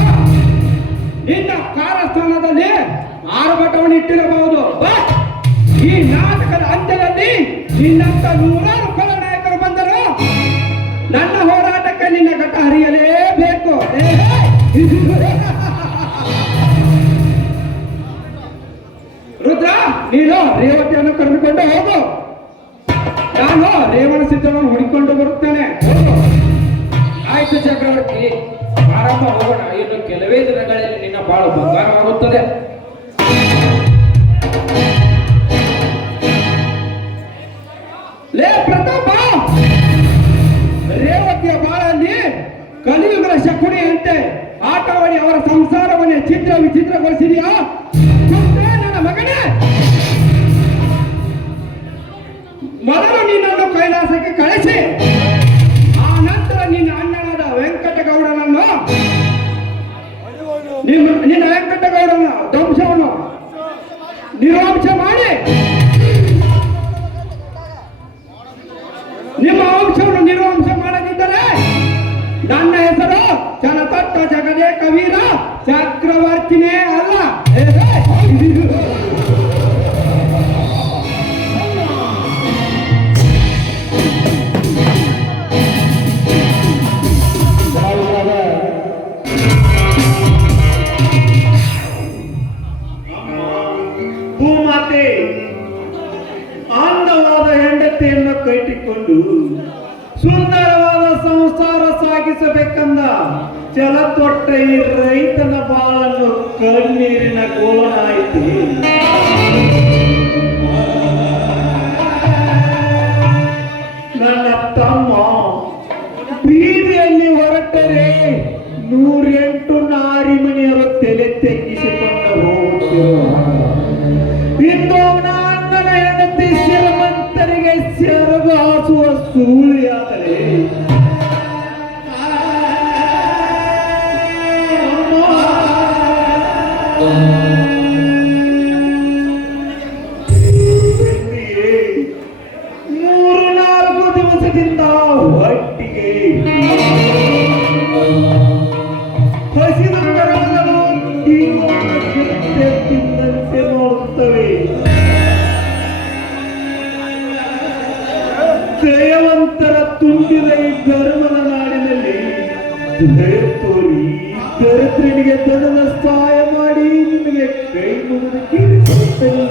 ನಿನ್ನ ಕಾರಸ್ಥಾನದಲ್ಲಿ ಆರ್ಭಟವನ್ನು ಇಟ್ಟಿರಬಹುದು. ಈ ನಾಟಕದ ಅಂತ್ಯದಲ್ಲಿ ನಿನ್ನಂತ ನೂರಾರು ಖಳನಾಯಕರು ಬಂದರು. ನನ್ನ ಹೋರಾಟಕ್ಕೆ ನಿನ್ನ ಘಟ್ಟ ಹರಿಯಲೇಬೇಕು. ರುದ್ರ, ನೀನು ರೇವತಿಯನ್ನು ಕರೆದುಕೊಂಡು ಹೋಗು. ನಾನು ರೇವಣ ಸಿದ್ಧವನ್ನು ಹುಡುಕೊಂಡು ಬರುತ್ತೇನೆ. ಆಯ್ತು ಚಕ್ರವರ್ತಿ, ಆರಂಭ ಹೋಗೋಣ. ಇನ್ನು ಕೆಲವೇ ದಿನಗಳಲ್ಲಿ ನಿನ್ನ ಬಾಳು ಬಂಗಾರವಾಗುತ್ತದೆ. ಲೇ ಪ್ರತಾಪ, ರೇವತಿಯ ಬಾಳಲ್ಲಿ ಕಲಿಯುಗದ ಶಕುನಿಯಂತೆ ಆಟವಾಡಿ ಅವರ ಸಂಸಾರವನ್ನೇ ಚಿತ್ರ ವಿಚಿತ್ರಗೊಳಿಸಿದೆಯಾ ನನ್ನ ಮಗನೇ? ಮೊದಲು ನಿನ್ನನ್ನು ಕೈಲಾಸಕ್ಕೆ ಕಳಿಸಿ ಆ ನಂತರ ನಿನ್ನ ಅಣ್ಣನಾದ ವೆಂಕಟಗೌಡನನ್ನು ನಿನ್ನ ವೆಂಕಟಗೌಡನ ವಂಶವನ್ನು ನಿರ್ವಂಶ ಮಾಡಿ ನಿಮ್ಮ ವಂಶವನ್ನು ನಿರ್ವಂಶ ಮಾಡದಿದ್ದರೆ ನನ್ನ ಹೆಸರು ಜನತಟ್ಟ ಜಗದೇ ಕವೀರ ಚಕ್ರವರ್ತಿನೇ ಅಲ್ಲ. ಭೂಮಾತೆ ಅಂದವಾದ ಹೆಂಡತಿಯನ್ನು ಕಟ್ಟಿಕೊಂಡು ಸುಂದರವಾದ ಸಂಸಾರ ಸಾಗಿಸಬೇಕಂದ ಜಲತೊಟ್ಟ ಈ ರೈತನ ಬಾಳನ್ನು ಕಣ್ಣೀರಿನ ಗೋಳನಾಯಿತು. ನನ್ನ ತಮ್ಮ ಬೀದಿಯಲ್ಲಿ ಹೊರಟರೆ 108 ನಾರಿ ಮನೆಯರು ತಲೆ ತೆಗ್ಗಿಸಿಕೊಂಡು ಹೋಗುತ್ತಿರುವ ಇಂದು ಅವನ ಅಣ್ಣನ ಹೆಂಡತಿ ಶ್ರೀಮಂತರಿಗೆ ಸೆರಗು ಹಾಸುವ ಸೂಳಿಯಾದರೆ ಮೂರು ನಾಲ್ಕು ದಿವಸದಿಂದ ಹೊಟ್ಟಿಗೆ ಹಸಿದ ಕರಗಳು ತಿಂದಂತೆ ನೋಡುತ್ತವೆ. ದಯವಂತರ ತುಂಬಿದ ಈ ಧರ್ಮದ ನಾಡಿನಲ್ಲಿ ದಯ ತೋರಿ ದರಿದ್ರನಿಗೆ ಧನದ ಸಹಾಯ ಮಾಡಿ ನಿಮಗೆ ಕೈ ಮುಗಿದು ಕೇಳಿಸುತ್ತೇನೆ.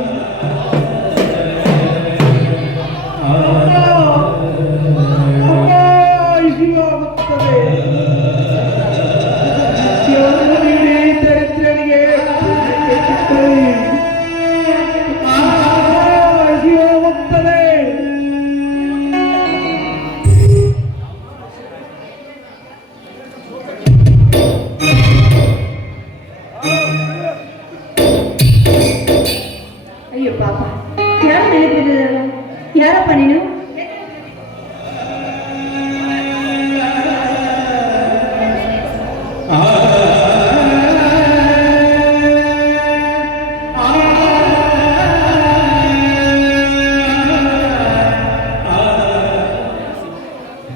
ದರಿದ್ರನಿಗೆ ಹೋಗುತ್ತದೆ.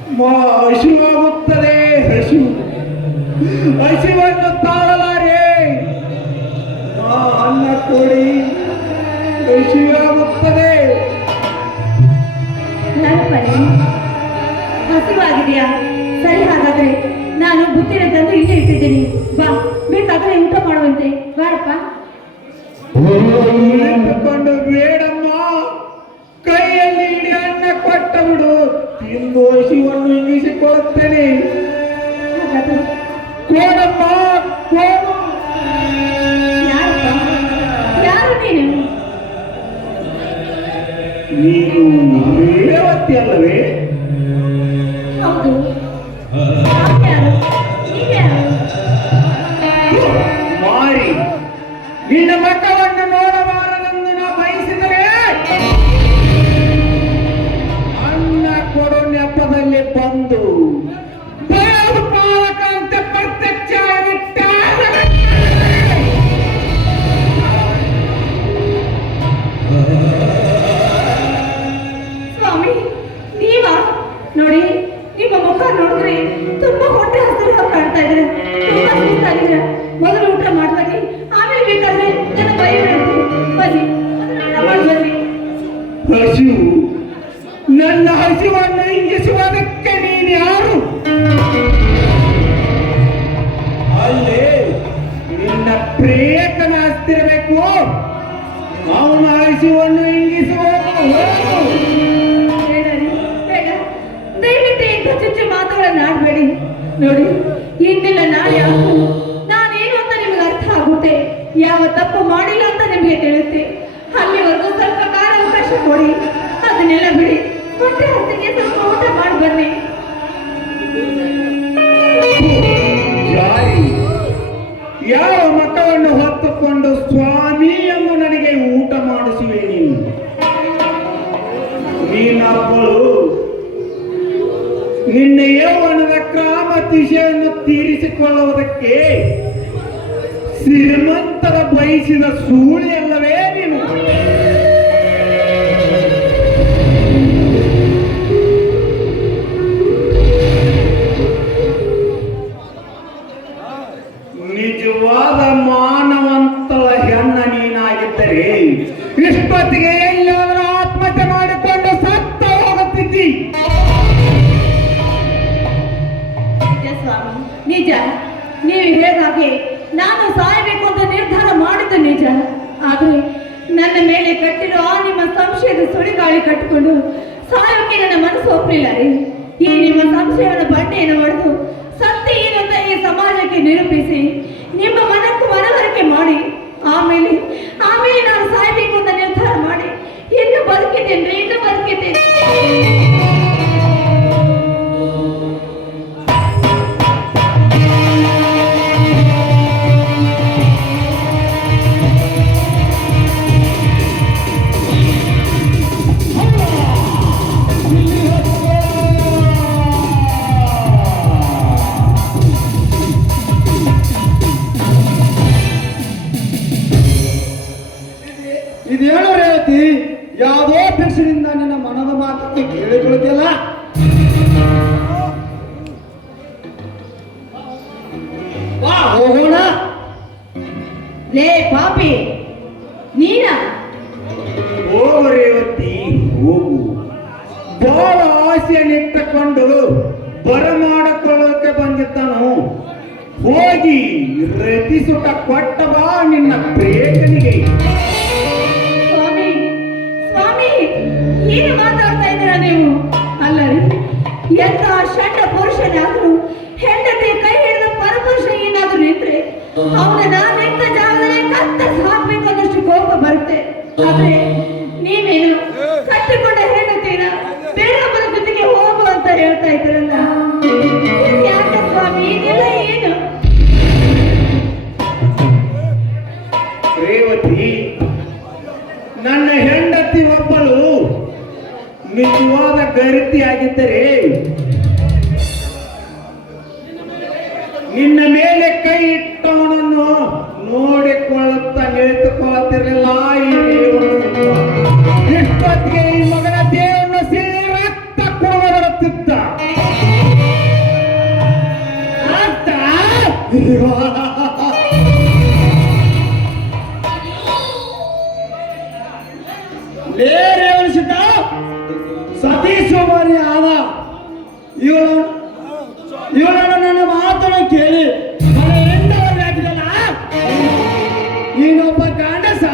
ಹಸಿವಾಗುತ್ತದೆ. ಹಸಿವನ್ನು ತಾಳಲಾರೆ. ಅನ್ನ ಕೊಡಿ, ಹಸಿವಾಗುತ್ತದೆ. ನನ್ನಪ್ಪನೇ, ಹಸಿವಾಗಿದೆಯಾ? ಸರಿ, ಹಾಗಾದ್ರೆ ನಾನು ಬುತ್ತಿನ ತಂದು ಇಲ್ಲೇ ಇಟ್ಟಿದ್ದೀನಿ. ಬಾ, ಬೇಕಾದ್ರೆ ಊಟ ಮಾಡುವಂತೆ. ಬಾರಪ್ಪ. ನಿಂತುಕೊಂಡು ಬೇಡಮ್ಮ, ಕೈಯಲ್ಲಿ ಇಡೀ ಅನ್ನ ಕೊಟ್ಟ ಬಿಡು, ತಿಂದು ಹಸಿವನ್ನು ಇಂಗಿಸಿಕೊಳ್ಳುತ್ತೇನೆ. ಹಾಗಾದ್ರೆ ಕೋಡಮ್ಮ, ಕೋಡು. ಯಾರಪ್ಪ? ಯಾರು ನೀನು? ನೀನು ರೇವತಿ ಅಲ್ಲವೇ? ಹೌದು. ಯಾರು? ನೀವ್ಯಾರು? ಮಾರಿ, ನಿನ್ನ ಮಕ್ಕಳನ್ನು ನೋಡಬಾರದೆಂದು ನಾ ಬಯಸಿದರೆ ಅನ್ನ ಕೊಡೋ ನೆಪದಲ್ಲಿ ಬಂದು ಪಾಲಕಂತ ಪ್ರತ್ಯಕ್ಷ ಸ್ವಾಮಿ, ನೀವಾ? ನೋಡಿ, ನಿಮ್ಮ ಮುಖ ನೋಡಿದ್ರೆ ತುಂಬಾ ಹೊಟ್ಟೆ ಹಸಿರು ಕಾಣ್ತಾ ಇದ್ರೆ, ತುಂಬಾ ಸುಸ್ತಾಗಿದ್ರೆ. ಮೊದಲು ಊಟ ಮಾಡ್ಬನ್ನಿ, ಆಮೇಲೆ ಬೇಕಾದ್ರೆ ನನ್ನ ಬೈ ಬನ್ನಿ, ಊಟ ಮಾಡ್ಬನ್ನಿ. ಹಸಿವು, ನನ್ನ ಹಸಿವನ್ನು ಇಂಗಿಸುವುದಕ್ಕೆ ನೀನು ಯಾರು? ಅಲ್ಲೇ ನಿನ್ನ ಪ್ರೇಯಕನ ಹಸ್ತಿರಬೇಕು. ಅವನ ಹಸಿವನ್ನು ಇಂಗಿಸುವವನು ಬೇಡರಿ, ಬೇಡ. ದಯವಿಟ್ಟು ಇಂಥ ಚುಚ್ಚು ಮಾತುಗಳನ್ನ ಆಡ್ಬೇಡಿ. ನೋಡಿ, ಇನ್ನೆಲ್ಲ ನಾಳೆ ಆಗೂ ನಾನೇನು ಅಂತ ನಿಮ್ಗೆ ಅರ್ಥ ಆಗುತ್ತೆ. ಯಾವ ತಪ್ಪು ಮಾಡಿಲ್ಲ ಅಂತ ನಿಮಗೆ ತಿಳಿಯುತ್ತೆ. ಅಲ್ಲಿವರೆಗೂ ಸ್ವಲ್ಪ ಕಾಲ ಅವಕಾಶ ಕೊಡಿ. ಅದನ್ನೆಲ್ಲ ಬಿಡಿ, ಹೊಟ್ಟೆ ಹಸಿಗೆ ಸ್ವಲ್ಪ ಊಟ ಮಾಡಿ ಬನ್ನಿ. ಜಾರಿ, ಯಾವ ಮಕ್ಕಳನ್ನು ಹೊತ್ತುಕೊಂಡು ಸ್ವಾಮಿ ಎಂದು ನನಗೆ ಊಟ ಮಾಡಿಸುವೆ ನೀನು? ನೀನೊಬ್ಬಳು ನಿನ್ನ ಯೌವನದ ಕ್ರಾಮತಿಶೆಯನ್ನು ತೀರಿಸಿಕೊಳ್ಳುವುದಕ್ಕೆ ಶ್ರೀಮಂತರ ಬಯಸಿದ ಸೂಳಿ ಅಲ್ಲವೇ ನೀನು? ನಿಜವಾದ ಮಾನವಂತಳ ಹೆಣ್ಣ ನೀನಾಗಿದ್ದರೆ ಇಷ್ಟೊತ್ತಿಗೆ ಎಲ್ಲಾದರೂ ಆತ್ಮಹತ್ಯೆ ಮಾಡಿಕೊಂಡು ಸತ್ತ ಹೋಗುತ್ತಿದ್ದಿ. ನಿಜ ಸ್ವಾಮಿ, ನಿಜ. ನೀವು ಹೇಗಾಗೆ ನಾನು ಸಾಯಬೇಕು ಅಂತ ನಿರ್ಧಾರ ಮಾಡಿದ್ದು ನಿಜ. ಆದ್ರೆ ನನ್ನ ಮೇಲೆ ಕಟ್ಟಿರೋ ಆ ನಿಮ್ಮ ಸಂಶಯದ ಸುಳಿಗಾಳಿ ಕಟ್ಟಿಕೊಂಡು ಸಾಯೋಕೆ ನನ್ನ ಮನಸ್ಸು ಒಪ್ಪಲಿಲ್ಲ ರೀ. ಈ ನಿಮ್ಮ ಸಂಶಯದ ಬಂಡೆಯನ್ನು ಹೊಡೆದು ಸತ್ಯ ಏನು ಅಂತ ಈ ಸಮಾಜಕ್ಕೆ ನಿರೂಪಿಸಿ ನಿಮ್ಮ ಮನಕ್ಕೂ ಮನವರಿಕೆ ಮಾಡಿ ಆಮೇಲೆ ನಾನು ಸಾಯ್ಬೇಕು ಅಂತ ನಿರ್ಧಾರ ಮಾಡಿ ಇನ್ನು ಬದುಕಿದ್ದೇನೆ, ಇನ್ನು ಬದುಕಿದ್ದೇನೆ. ಇದೇನು ರೇವತಿ, ಯಾವುದೋ ಭಿಕ್ಷದಿಂದ ನಿನ್ನ ಮನದ ಮಾತಕ್ಕೆ ಕೇಳಿಕೊಳ್ಳುತ್ತಿಲ್ಲ. ಬಾ ಹೋಗೋಣ. ಲೇ ಪಾಪಿ, ನೀನಾ? ಹೋಗು ರೇವತಿ, ಹೋಗು. ಬಹಳ ಆಸೆಯನ್ನಿಟ್ಟುಕೊಂಡು ಬರಮಾಡಿಕೊಳ್ಳೋಕೆ ಬಂದಿದ್ದನು. ಹೋಗಿ ರತಿಸುಟ ಕೊಟ್ಟ ಬಾ ನಿನ್ನ ಪ್ರೇತನಿಗೆ. ಸ್ವಾಮಿ, ಸ್ವಾಮಿ, ಏನು ಮಾತಾಡ್ತಾ ಇದ್ದೀರಾ ನೀವು? ಅಲ್ಲ ರೀ, ಎಂತ ಷಂಡ ಪುರುಷನಾದ್ರೂ ಹೆಂಡತಿ ಕೈ ಹಿಡಿದ ಪರಪುರುಷ ಏನಾದ್ರೂ ಇದ್ರೆ ಅವನ ನೆಟ್ಟ ಜಾಗದಲ್ಲಿ ಕತ್ತರಿಸಿ ಹಾಕ್ಬೇಕು ಅನ್ನೋಷ್ಟು ಕೋಪ ಬರುತ್ತೆ. ಆದ್ರೆ ನೀವೇನು ಕಟ್ಟಿಕೊಂಡ ಹೆಂಡತಿನ ಬೇರೊಬ್ಬರ ಜೊತೆಗೆ ಹೋಗು ಅಂತ ಹೇಳ್ತಾ ಇದ್ರಲ್ಲ, ಯಾಕೆ ಸ್ವಾಮಿ ಇದೆಲ್ಲ ಏನು? ರೇವತಿ, ನನ್ನ ಹೆಂಡತಿ ಒಬ್ಬಳು ನಿಜವಾದ ಗರಿತಿಯಾಗಿದ್ದರೆ ನಿನ್ನ ಮೇಲೆ ಕೈ ಇಟ್ಟವನನ್ನು ನೋಡಿಕೊಳ್ಳುತ್ತಾ ನಿಳಿತುಕೊಳ್ಳುತ್ತಿರಲಿಲ್ಲ. ಇಷ್ಟೊತ್ತಿಗೆ ಈ ಮಗನ ದೇವರನ್ನು ಸೇರಿ ರಕ್ತ ಕೊಡುತ್ತಿದ್ದ. ಲೇ ರೇವಣಸಿದ್ದ ಸತೀಶ್ ಮಾರಿ ಆದ ಇವಳನ್ನು ನನ್ನ ಮಾತನ್ನು ಕೇಳಿ ಮನೆ ಎಂದವರು ಹಾಕಿದಲ್ಲ ನೀನೊಬ್ಬ ಗಂಡಸ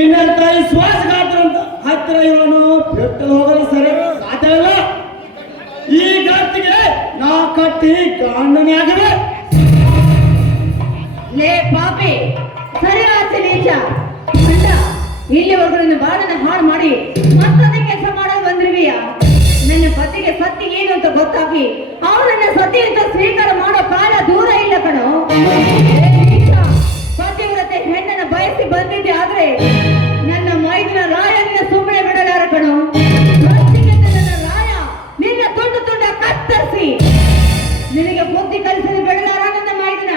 ಇನ್ನಂತ ವಿಶ್ವಾಸಘಾತರ ಹತ್ತಿರ ಇವನು ಬೆಟ್ಟಲು ಹೋಗಲು ಸರಿ ಸಾಧ್ಯವಿಲ್ಲ. ಈ ಗಟ್ಟಿಗೆ ನಾ ಕಟ್ಟಿ ಗಂಡನೇ ಆಗವೆ. ಲೇ ಪಾಪಿ ಸರಿಯಾದ ನೀಚ ಗಂಡ ಇಲ್ಲಿವರೆಗೂ ನಿನ್ನ ಬಾಳನ್ನ ಹಾಳು ಮಾಡಿ ಮತ್ತೊಂದು ಕೆಲಸ ಮಾಡಲು ಬಂದಿರುವಿಯ. ನನ್ನ ಪತಿಗೆ ಸತ್ಯ ಏನು ಅಂತ ಗೊತ್ತಾಗಿ ಅವನನ್ನ ಸತಿ ಅಂತ ಸ್ವೀಕಾರ ಮಾಡೋ ಕಾಲ ದೂರ ಇಲ್ಲ ಕಣೋ. ಪತಿವ್ರತೆ ಹೆಣ್ಣನ್ನ ಬಯಸಿ ಬಂದಿದ್ದೆ ಆದ್ರೆ ನನ್ನ ಮೈದಿನ ರಾಯನ್ನ ಸುಮ್ಮನೆ ಬಿಡಲಾರ ಕಣೋ. ನನ್ನ ರಾಯ ನಿನ್ನ ತುಂಡು ತುಂಡ ಕತ್ತರಿಸಿ ನಿನಗೆ ಬುದ್ಧಿ ಕಲಿಸಲು ಬಿಡಲಾರ ನನ್ನ ಮೈದಿನ.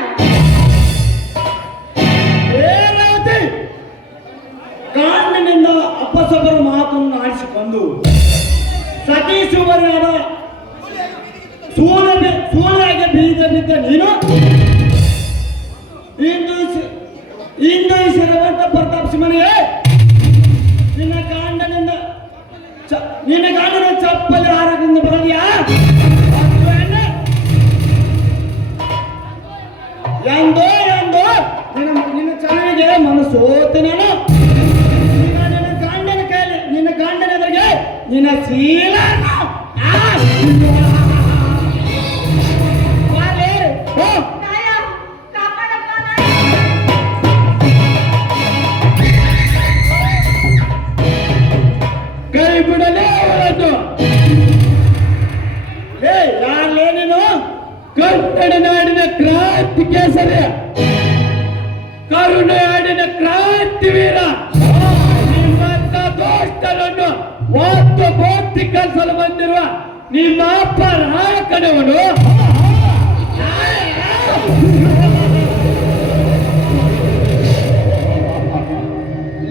ಕಾಂಡಿನಿಂದ ಅಪ್ಪಸೊಬ್ಬರ ಮಾತನ್ನು ಆಡಿಸಿಕೊಂಡು ಸತೀಶುವರಾದ ಸೂರ್ಯಗೆ ಬೀದ ಬಿದ್ದ ನೀನು ಇಂದು ಶಿರವಂತ ಪ್ರತಾಪ್ ಸಿಂಹನಿಗೆ ನಿನ್ನ ಗಾಂಡನ ಚಪ್ಪಲಿ ಹಾರದಿಂದ ಬರಲಿಯಾ ಎಂದೋ ನಿನ್ನ ಚೆನ್ನಾಗಿಗೆ ಮನಸ್ಸೋತೆ ನಾನು ನಿನ್ನ ಗಂಡನ ಕೈಯಲ್ಲಿ ನಿನ್ನ ಗಂಡನ ಎದುರಿಗೆ ನಿನ್ನ ಶೀಲ ಕೈ ಬಿಡಲೇ ಅವರನ್ನು. ಯಾರೇ ನೀನು? ಕನ್ನಡ ನಾಡಿನ ಕ್ರಾಂತಿ ಕೇಸರಿ, ಕರುನಾಡಿನ ಕ್ರಾಂತಿ ವೀರ, ನಿಮ್ಮಂತ ದೋಸ್ತರನ್ನು ಗೋಪ್ತಿ ಕಲಿಸಲು ಬಂದಿರುವ ನಿಮ್ಮ ಅಪ್ಪ ರಾಯಕನವನು.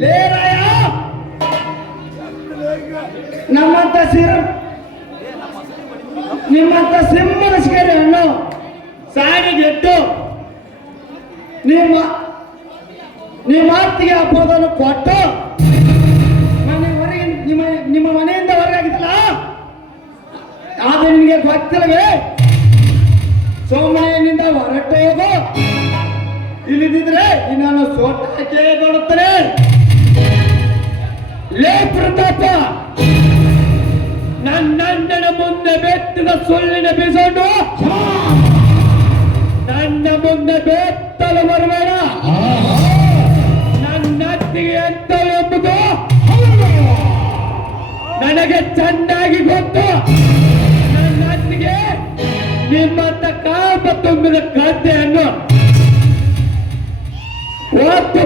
ಲೇರಾಯ ನಿಮ್ಮಂತ ಸಿಂಹನಸ್ಕರಿ ಹಣ್ಣು ಸಾಡಿಗೆಟ್ಟು ನಿಮ್ಮ ಅತ್ತಿಗೆ ಅಪ್ಪದನ್ನು ಕೊಟ್ಟು ನಿಮ್ಮ ಮನೆಯಿಂದ ಹೊರಗಾಗಿದ್ದಲ್ಲ ಆದ್ರೆ ನಿನಗೆ ಗೊತ್ತಿಲ್ಲವೇ? ಸೋಮನೆಯಿಂದ ಹೊರಟು ಹೋಗು, ಇಲ್ಲಿದ್ದರೆ ನಿನ್ನನ್ನು ಸೊಟ್ಟಕ್ಕೆ ಕೊಡುತ್ತೇನೆ. ಲೇ ಪ್ರತಾಪ, ನನ್ನಣ್ಣನ ಮುಂದೆ ಬೆತ್ತದ ಸುಳ್ಳಿನ ಬಿಸೊಂಡು ನನ್ನ ಮುಂದೆ ಬೆತ್ತಲು ಬರಬೇಡ. ನನ್ನ ಅತ್ತಿಗೆ ಎಂತ ಎಂಬುದು ನನಗೆ ಚೆನ್ನಾಗಿ ಗೊತ್ತು. ನನ್ನ ಅತ್ತಿಗೆ ನಿಮ್ಮಂತ ಕಾಪ ತುಂಬಿದ ಗದ್ದೆಯನ್ನು ಒತ್ತು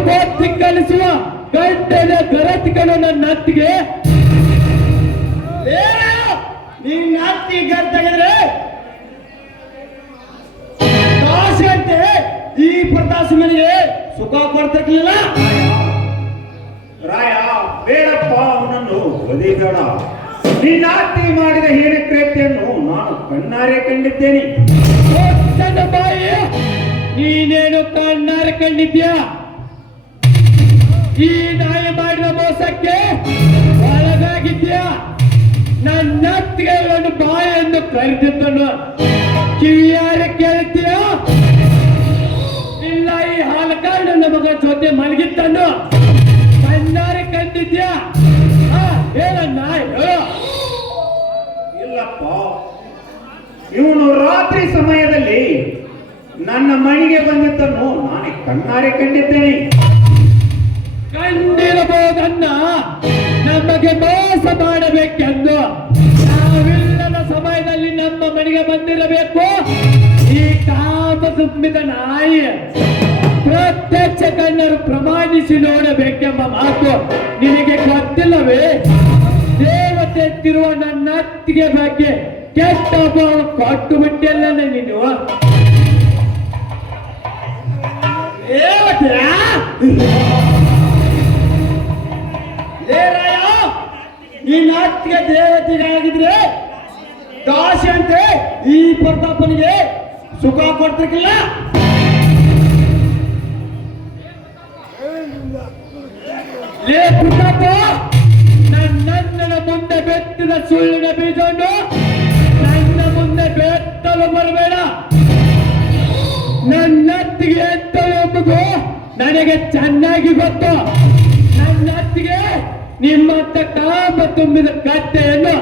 ಕಲಿಸುವ ಗಂಟೆಯ ಗರತಿಗಳು ನನ್ನ ಅತ್ತಿಗೆ. ನಿನ್ನ ಅತ್ತಿ ಗರ್ತಾಗಿದ್ರೆ ಕಾಸಂತೆ ಈ ಪ್ರತಾಸಿಮನಿಗೆ ಸುಖ ಕೊಡ್ತಿರ್ಲಿಲ್ಲ. ರಾಯ ಬೇಡಪ್ಪ, ಅವನನ್ನು ಒದಿಬೇಡ. ನಿನ್ನ ಅತ್ತಿ ಮಾಡಿದ ಹೀನ ಕೃತ್ಯವನ್ನು ನಾನು ಕಣ್ಣಾರೆ ಕಂಡಿದ್ದೇನೆ. ನನ್ನ ಬಾಯಿ, ನೀನೇನು ಕಣ್ಣಾರೆ ಕಂಡಿದ್ಯಾ? ಈ ನಾಯಿ ಮಾಡಿದ ಮೋಸಕ್ಕೆ ಒಳಗಾಗಿದ್ಯಾ? ನನ್ನ ಅತ್ತಿಗೆಗಳನ್ನು ಬಾಯನ್ನು ಕರೆದಿದ್ದನು ಕಿವಿಯಾರೆ ಕೇಳ್ತೀಯಾ? ಇಲ್ಲ ಈ ಹಾಲಕಾಡ ಮಗ ಜೊತೆ ಮಲಗಿದ್ದನು ಕಣ್ಣಾರೆ ಕಂಡಿದ್ಯಾ? ಹೇಳಣ್ಣ, ಹೇಳು. ಇಲ್ಲಪ್ಪ, ಇವನು ರಾತ್ರಿ ಸಮಯದಲ್ಲಿ ನನ್ನ ಮನೆಗೆ ಬಂದಿದ್ದನ್ನು ನಾನೇ ಕಣ್ಣಾರೆ ಕಂಡಿದ್ದೇನೆ. ಕಂಡಿರಬಹುದನ್ನ ನಮಗೆ ಮೋಸ ಮಾಡಬೇಕೆಂದು ನಾವಿಲ್ಲದ ಸಮಯದಲ್ಲಿ ನಮ್ಮ ಮನೆಗೆ ಬಂದಿರಬೇಕು. ಈ ಕಾಮ ಸುಮ್ಮಿದ ನಾಯಿ ಪ್ರತ್ಯಕ್ಷ ಕಣ್ಣರು ಪ್ರಮಾಣಿಸಿ ನೋಡಬೇಕೆಂಬ ಮಾತು ನಿನಗೆ ಗೊತ್ತಿಲ್ಲವೇ? ದೇವತೆ ತಿರುವ ನನ್ನ ಅತ್ತಿಗೆ ಬಗ್ಗೆ ಕೆಟ್ಟ ಭಾವ ಕೊಟ್ಟು ಬಿಟ್ಟಿಲ್ಲ ನೀನು. ನಿನ್ನ ಅತ್ತಿಗೆ ದೇವತೆಗಾಗಿದ್ರೆ ದಾಸಿ ಅಂತೆ ಈ ಪ್ರತಾಪನಿಗೆ ಸುಖ ಕೊಡ್ತಿರ್ಕಿಲ್ಲ. ಲೇ ಪ್ರತಾಪ, ನನ್ನ ಮುಂದೆ ಬೆತ್ತಿದ ಸುಳ್ಳಿನ ಬೀಜವನ್ನು ನನ್ನ ಮುಂದೆ ಬೆತ್ತಲು ಬರಬೇಡ. ನನ್ನತ್ತಿಗೆ ಎತ್ತಲು ಎಂಬುದು ನನಗೆ ಚೆನ್ನಾಗಿ ಗೊತ್ತು. ನನ್ನತ್ತಿಗೆ ನಿಮ್ಮಂತ ಕಾಮ ತುಂಬಿದ ಕತ್ತೆಯನ್ನು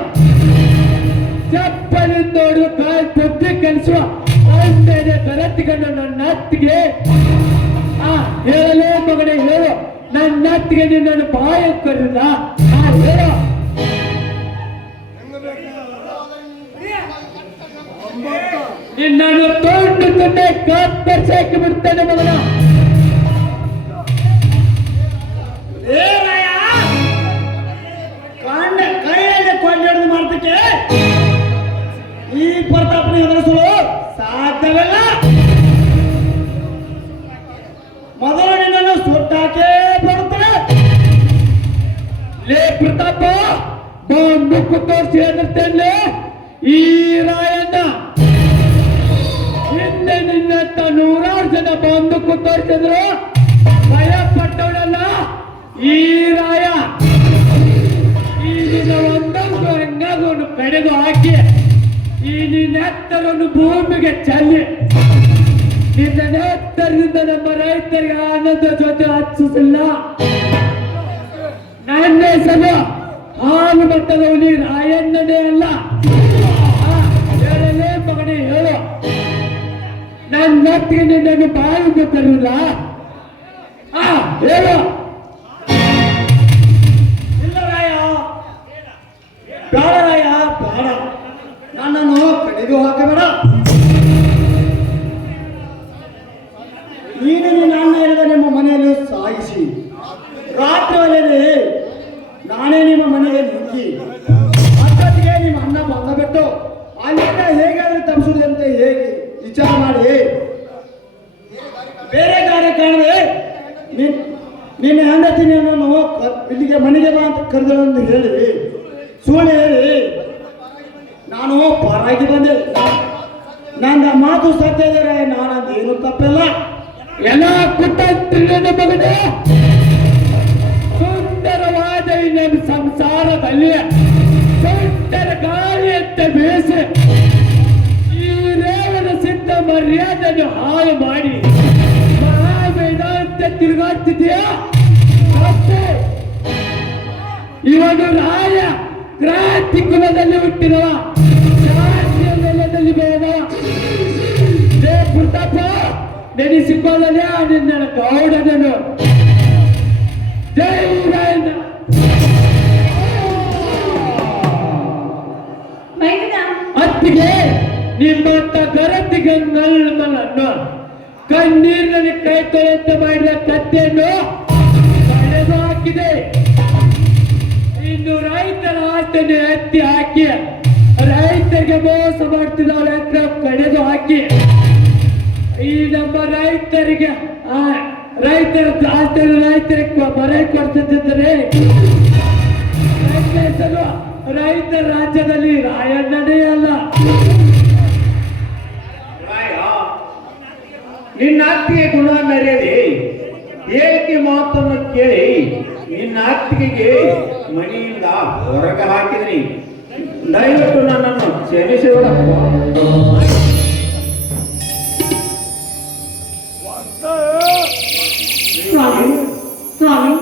ಚಪ್ಪಲಿಂದ ಹೊಡೆದು ಕಾಲು ಬುದ್ಧಿ ಕಲಿಸುವ ಅಂದೇನೆ ಗರತಿಗನ್ನು ನನ್ನ ಅತ್ತಿಗೆ ಹೇಳಲೇ ಮಗನೇ ಹೇಳು. ನನ್ನ ಅತ್ತಿಗೆ ನಿನ್ನನ್ನು ಬಾಯ ಕರೆದ ಹೇಳು. ನಿನ್ನನ್ನು ತೊಂಡು ತೊಂಡೆ ಕತ್ತರಿಸಾಕಿ ಬಿಡ್ತೇನೆ ಮಗನ. ಕೈಯಲ್ಲಿ ಕೊಂಡೆಡ್ದು ಮಾಡ್ತಕ್ಕೆ ಈ ಪ್ರತಾಪನ ಎದುರಿಸಲು ಸಾಧ್ಯವಿಲ್ಲ. ಮೊದಲು ನಿನ್ನನ್ನು ಸುಟ್ಟಾಕೇ ಬರುತ್ತದೆ. ಲೇ ಪ್ರತಾಪ, ಬಂದು ತೋರಿಸಿ ಹೆದರ್ತೇನೆ ಈ ರಾಯಣ್ಣ. ಹಿಂದೆ ನಿನ್ನಂತ 100 ಜನ ಬಂದು ತೋರಿಸಿದ್ರು ಭಯ ಪಟ್ಟವನಲ್ಲ ಈ ರಾಯ. ಈ ನಿನ್ನ ಒಂದೊಂದು ಹೆಂಗಾಗೋನು ಕಡೆದು ಹಾಕಿ ಈ ನಿನ್ನ ಎತ್ತರವನ್ನು ಭೂಮಿಗೆ ಚೆಲ್ಲಿ ನಿನ್ನ ಎತ್ತರದಿಂದ ನಮ್ಮ ರೈತರಿಗೆ ಆನಂದ ಜೊತೆ ಹಚ್ಚಿಸಿಲ್ಲ. ನನ್ನ ಹೆಸರು ಹಾಲು ಮಟ್ಟದವನಿ ರಾಯಣ್ಣನೇ ಅಲ್ಲ. ಹೇಳಲೇ ಮಗನೇ ಹೇಳು. ನನ್ನ ಅತ್ತಿಗೆ ನಿನ್ನನ್ನು ಬಾಯಿಗೆ ತರಲಿಲ್ಲ ಹೇಳು. ಇಲ್ಲ ರಾಯ, ಬೇಡ ರಾಯ, ಬೇಡ. ನನ್ನನ್ನು ಕಡಿದು ಹಾಕಬೇಡ. ನೀನು ನಿನ್ನ ಅಣ್ಣ ಇಲ್ಲದ ನಿಮ್ಮ ಮನೆಯಲ್ಲಿ ಸಾಗಿಸಿ ರಾತ್ರಿ ವೇಳೆಯಲ್ಲಿ ನಾನೇ ನಿಮ್ಮ ಮನೆಗೆ ನುಗ್ಗಿ ಅಷ್ಟೊತ್ತಿಗೆ ನಿಮ್ಮ ಅಣ್ಣ ಬಂದ ಬಿಟ್ಟು ಅಲ್ಲಿಂದ ಹೇಗಾದ್ರೂ ತಪ್ಪಿಸುವುದು ಅಂತ ಹೇಗೆ ವಿಚಾರ ಮಾಡಿ ಬೇರೆ ಗಾಡಿ ಕಾಣದೆ ನಿನ್ನ ಹೆಂಡತಿ ನಾನು ಇಲ್ಲಿಗೆ ಮನೆಗೆ ಬಾ ಅಂತ ಕರೆದು ಹೇಳಿ ಸುಳ್ಳು ಹೇಳಿ ನಾನು ಪರಾಗಿ ಬಂದೆ. ನನ್ನ ಮಾತು ಸತ್ಯ ಇದ್ದಾರೆ, ನಾನಂದೇನು ತಪ್ಪಿಲ್ಲ. ಎಲ್ಲ ಕುಟಂತ್ರಿನ ಮಗನೇ, ಸುಂದರವಾದ ಈ ನನ್ನ ಸಂಸಾರದಲ್ಲಿ ಸುಂದರ ಗಾಳಿಯಂತೆ ಬೇಸಿ ಈ ರೇವನ ಸಿದ್ಧ ಮರ್ಯಾದೆಯನ್ನು ಹಾಳು ಮಾಡಿ ಮಹಾವೇದಾಂತ ತಿರುಗಾಡ್ತಿದೆಯಾ? ಇವನು ರಾಯ ಕ್ರಾಂತಿ ಕುಲದಲ್ಲಿ ಹುಟ್ಟಿದವ, ಶಾಂತಿಯ ನೆಲದಲ್ಲಿ ಬೆಳೆದವ. ಪ್ರತಾಪ ನೆನೆಸಿಕೊಳ್ಳಲೇ ನಿನ್ನ ಗೌಡನನು. ಜೈ ರಾಯಣ್ಣ. ಅತ್ತಿಗೆ ನಿಮ್ಮಂತ ಗರತಿಗನ್ನನ್ನು ಕಣ್ಣೀರಿನಲ್ಲಿ ಕೈ ತೊಳೆತ ಮಾಡಿದ ಕತ್ತೆಯನ್ನು ಕಳೆದು ಹಾಕಿದೆ. ಇನ್ನು ರೈತರ ಆಸ್ತಿಯನ್ನು ಎತ್ತಿ ಹಾಕಿ ರೈತರಿಗೆ ಮೋಸ ಮಾಡ್ತಿದ್ದವರ ಹತ್ರ ಕಡೆದು ಹಾಕಿ ಈ ನಮ್ಮ ರೈತರಿಗೆ ರೈತರ ಆಸ್ತಿಯನ್ನು ರೈತರಿಗೆ ಮರ ಕೊಡ್ತಿದ್ದರೆ ಹೆಸರು ರೈತರ ರಾಜ್ಯದಲ್ಲಿ ರಾಯಣ್ಣನೇ ಅಲ್ಲ. ನಿನ್ನ ಅತ್ತಿಗೆ ಗುಣ ಮೆರೆಯಲಿ ಹೇಳಿಕೆ ಮಾತನ್ನು ಕೇಳಿ ನಿನ್ನ ಅತ್ತಿಗೆಗೆ ಮನೆಯಿಂದ ಹೊರಗೆ ಹಾಕಿದ್ರಿ. ದಯವಿಟ್ಟು ನನ್ನನ್ನು ಕ್ಷಮಿಸಿದರಪ್ಪ. ಸ್ವಾಮಿ ಸ್ವಾಮಿ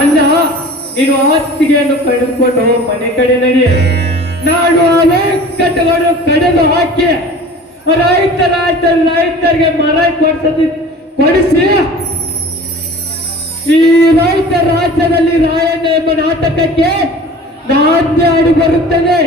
ಅಣ್ಣ, ನೀನು ಅತ್ತಿಗೆಯನ್ನು ಕಳೆದುಕೊಂಡು ಮನೆ ಕಡೆ ನಡಿ. ನಾನು ಅನೇಕಟ್ಟುಗಳು ಕಡೆದು ಹಾಕಿ ರೈತರಿಗೆ ಮರ ಕೊಡಿಸಿ ಈ ರೈತ ರಾಜ್ಯದಲ್ಲಿ ರಾಯಣ್ಣ ಎಂಬ ನಾಟಕಕ್ಕೆ ನಾಣ್ಯ ಆಡಿ ಬರುತ್ತದೆ.